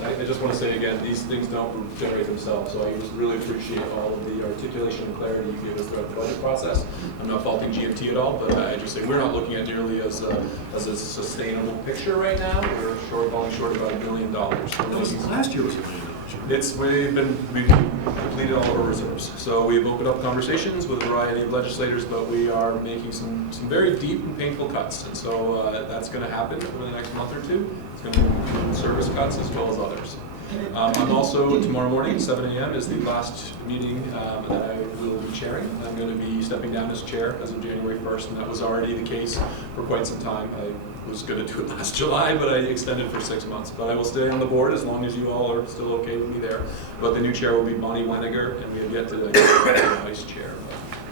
I just want to say again, these things don't generate themselves, so I just really appreciate all of the articulation and clarity you gave us throughout the budget process. I'm not faulting GMT at all, but I just say we're not looking at nearly as a sustainable picture right now. We're falling short about $1 million. Last year was $1 million. We've completed all of our reserves. So we've opened up conversations with a variety of legislators, but we are making some very deep and painful cuts. And so that's going to happen over the next month or two. It's going to include service cuts as well as others. I'm also, tomorrow morning at 7 a.m. is the last meeting that I will be chairing. I'm going to be stepping down as chair as of January 1st, and that was already the case for quite some time. I was going to do it last July, but I extended for 6 months. But I will stay on the board as long as you all are still okay with me there. But the new chair will be Bonnie Weniger, and we have yet to get the vice chair.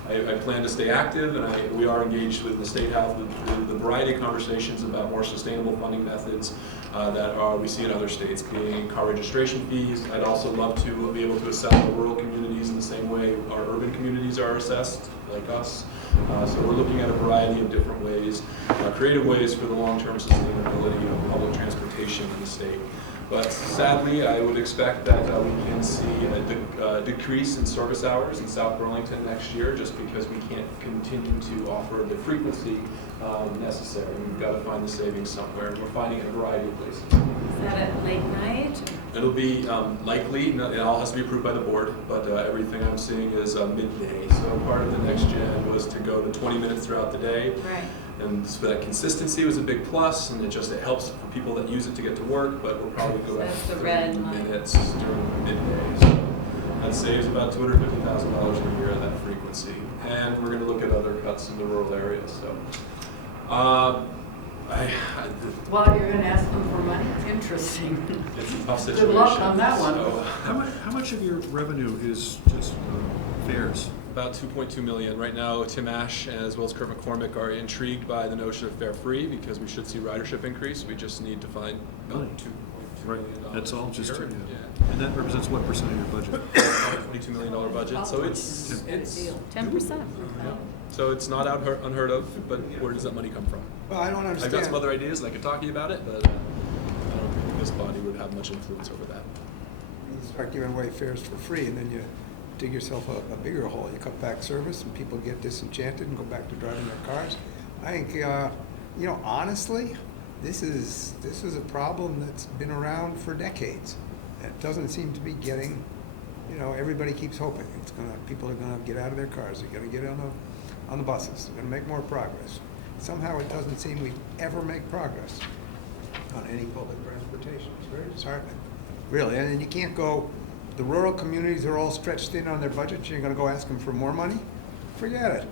I plan to stay active, and we are engaged with the State House with the variety of conversations about more sustainable funding methods that we see in other states, being car registration fees. I'd also love to be able to assess our rural communities in the same way our urban communities are assessed, like us. So we're looking at a variety of different ways, creative ways for the long-term sustainability of public transportation in the state. But sadly, I would expect that we can see a decrease in service hours in South Burlington next year, just because we can't continue to offer the frequency necessary. We've got to find the savings somewhere, and we're finding it in a variety of places. Is that at late night? It'll be likely, it all has to be approved by the board, but everything I'm seeing is midday. So part of the next gen was to go to 20 minutes throughout the day. Right. And for that consistency was a big plus, and it helps for people that use it to get to work, but we'll probably go back That's the 30 red line. minutes during midday. So that saves about $250,000 a year at that frequency. And we're going to look at other cuts in the rural areas. So, Well, you're going to ask them for money? Interesting. it's a tough situation. Good luck on that one. So, How much of your revenue is just fares? about 2.2 million. Right now, Tim Ash as well as Kurt McCormick are intrigued by the notion of fare free because we should see ridership increase. We just need to find about Really? $2.2 Right, million. that's all, just, here. yeah. And that represents what percent of your budget? $22 million budget, so it's 10%. yeah. So it's not unheard of, but where does that money come from? Well, I don't I've understand. got some other ideas and I could talk to you about it, but I don't think this body would have much influence over that. You start giving away fares for free, and then you dig yourself a bigger hole. You cut back service, and people get disenchanted and go back to driving their cars. I think, honestly, this is a problem that's been around for decades. It doesn't seem to be getting, everybody keeps hoping people are gonna get out of their cars. They're gonna get on the buses. They're gonna make more progress. Somehow it doesn't seem we ever make progress on any public transportation. It's very disheartening, really. And you can't go. The rural communities are all stretched thin on their budgets. You're going to go ask them for more money? Forget it.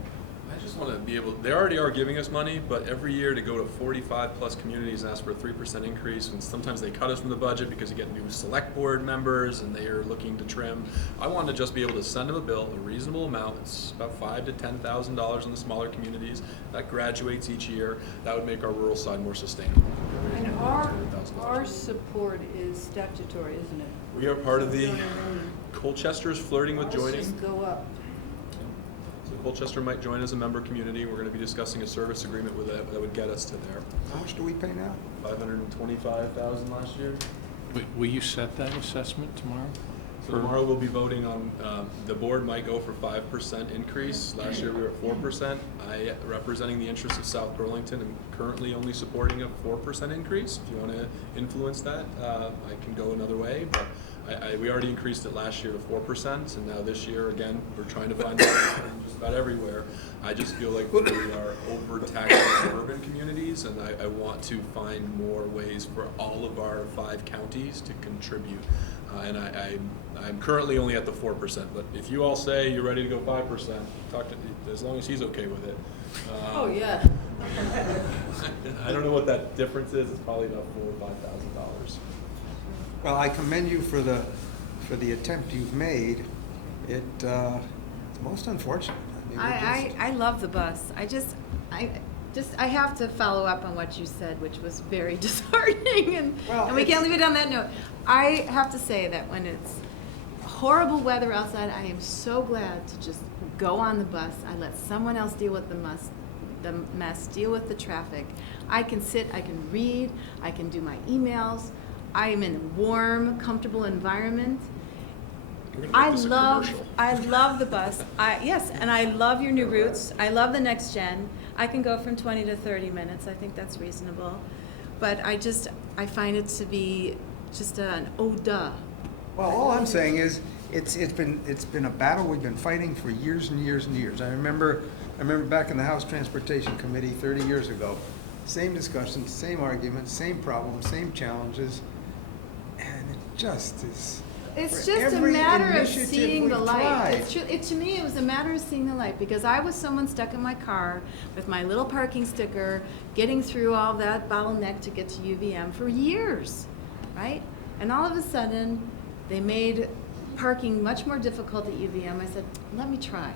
I just want to be able, they already are giving us money, but every year to go to 45 plus communities and ask for a 3% increase, and sometimes they cut us from the budget because you get new select board members and they are looking to trim. I want to just be able to send them a bill, a reasonable amount. It's about $5,000 to $10,000 in the smaller communities. That graduates each year. That would make our rural side more sustainable. And our support is statutory, isn't it? We are part of the, Colchester is flirting with Ours joining. just go up. So Colchester might join as a member community. We're going to be discussing a service agreement with that would get us to there. How much do we pay now? $525,000 last year. Will you set that assessment tomorrow? So tomorrow we'll be voting on, the board might go for 5% increase. Last year we were at 4%. I, representing the interests of South Burlington, am currently only supporting a 4% increase. If you want to influence that, I can go another way. But we already increased it last year to 4%, and now this year, again, we're trying to find out just about everywhere. I just feel like we are overtaxing urban communities, and I want to find more ways for all of our 5 counties to contribute. And I'm currently only at the 4%, but if you all say you're ready to go 5%, talk to, as long as he's okay with it. Oh, yeah. I don't know what that difference is. It's probably about $4,000 or $5,000. Well, I commend you for the attempt you've made. It's most unfortunate. I love the bus. I have to follow up on what you said, which was very disheartening, and we can't leave it on that note. I have to say that when it's horrible weather outside, I am so glad to just go on the bus. I let someone else deal with the mess, deal with the traffic. I can sit, I can read, I can do my emails. I am in a warm, comfortable environment. I love the bus. Yes, and I love your new routes. I love the next gen. I can go from 20 to 30 minutes. I think that's reasonable. But I find it to be just an duh. Well, all I'm saying is it's been a battle we've been fighting for years and years and years. I remember back in the House Transportation Committee 30 years ago, same discussions, same arguments, same problems, same challenges, and it just is. It's just a matter of seeing the light. To me, it was a matter of seeing the light, because I was someone stuck in my car with my little parking sticker, getting through all that bottleneck to get to UVM for years, right? And all of a sudden, they made parking much more difficult at UVM. I said, let me try.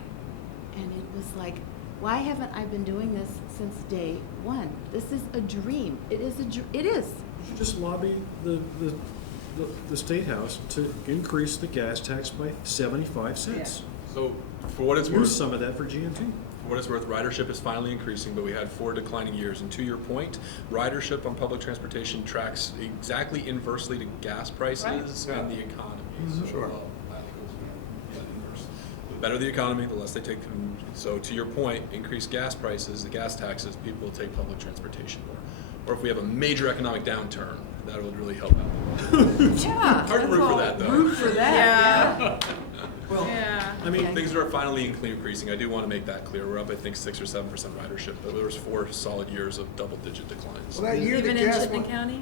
and it was like, why haven't I been doing this since day one? This is a dream. It is it is. You should just lobby the State House to increase the gas tax by 75 cents. So for what it's Use worth, some of that for GNT. For what it's worth, ridership is finally increasing, but we had 4 declining years. And to your point, ridership on public transportation tracks exactly inversely to gas prices and the economy. So, Sure. well, I think it was inverse. The better the economy, the less they take. So to your point, increased gas prices, the gas taxes, people will take public transportation more. Or if we have a major economic downturn, that would really help out. Yeah. Hard to root for that, though. Root for that, yeah. Well, Yeah. I mean, Things are finally increasing. I do want to make that clear. We're up, I think, 6 or 7% ridership, but there was 4 solid years of double-digit declines Well, that year the Even in gas Chittenden went, County?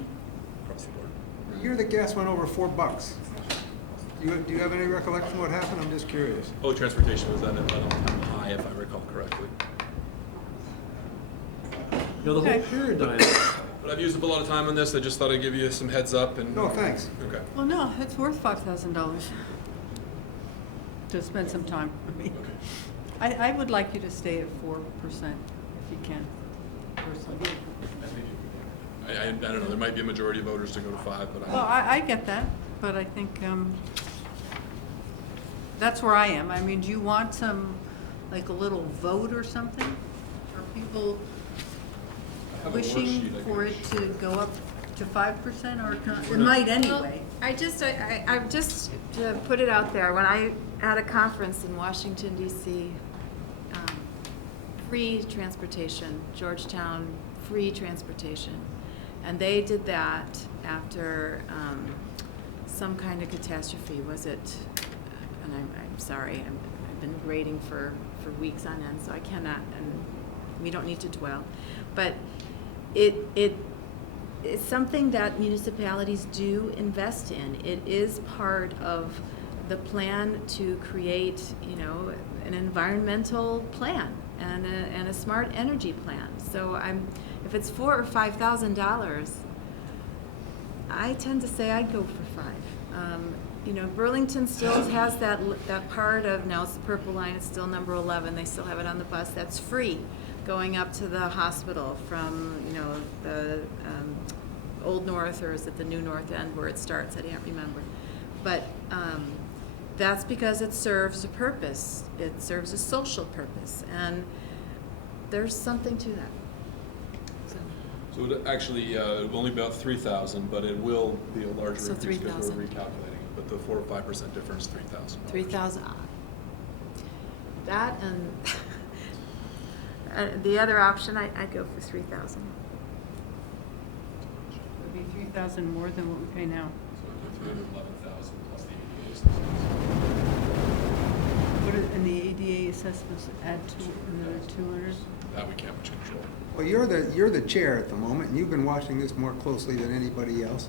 across the board. the year the gas went over $4. Do you have any recollection what happened? I'm just curious. Public transportation was at an all-time high, if I recall correctly. the whole Okay. paradigm. But I've used up a lot of time on this. I just thought I'd give you some heads up and. No, thanks. Okay. Well, no, it's worth $5,000 to spend some time. I mean, I would like you to stay at 4% if you can, personally. I don't know. There might be a majority of voters to go to 5, but Well, I get that, but I think that's where I am. I mean, do you want some, like a little vote or something? Are people have a wishing worksheet I for can it to go up to 5% or not? It might anyway. I just to put it out there, when I at a conference in Washington DC, free transportation, Georgetown free transportation, and they did that after some kind of catastrophe. Was it? And I'm sorry, I've been grading for weeks on end, so I cannot, and we don't need to dwell, but it's something that municipalities do invest in. It is part of the plan to create, an environmental plan and a smart energy plan. So if it's $4,000 or $5,000, I tend to say I'd go for 5. Burlington still has that part of, now it's the Purple Line, it's still number 11. They still have it on the bus. That's free, going up to the hospital from, the Old North, or is it the New North End where it starts? I can't remember. But that's because it serves a purpose. It serves a social purpose, and there's something to that. So it actually, it will only be about 3,000, but it will be a larger So increase because we're 3,000. recalculating it. But the 4 or 5% difference, 3,000. 3,000. That and the other option, I'd go for 3,000. It would be 3,000 more than what we pay now. So 311,000 plus the ADA. And the ADA assessments add to another 200? That we can't much control. Well, you're the chair at the moment, and you've been watching this more closely than anybody else.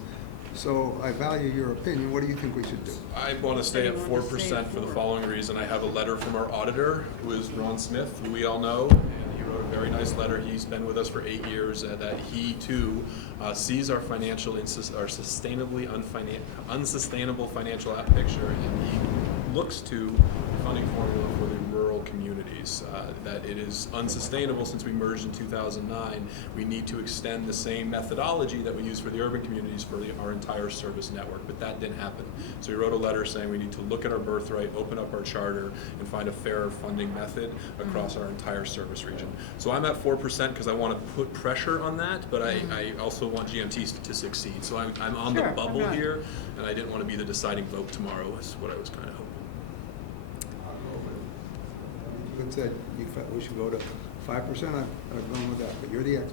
So I value your opinion. What do you think we should do? I want to stay at You want to stay 4% at for the 4. following reason. I have a letter from our auditor, who is Ron Smith, who we all know, and he wrote a very nice letter. He's been with us for 8 years, that he too sees our unsustainable financial picture, and he looks to the funding formula for the rural communities. That it is unsustainable since we merged in 2009. We need to extend the same methodology that we use for the urban communities for our entire service network, but that didn't happen. So he wrote a letter saying we need to look at our birthright, open up our charter, and find a fairer funding method across our entire service region. So I'm at 4% because I want to put pressure on that, but I also want GMT to succeed. So I'm on the Sure, bubble right. here, and I didn't want to be the deciding vote tomorrow, is what I was kind of hoping. You had said you felt we should go to 5%. I've gone with that, but you're the expert.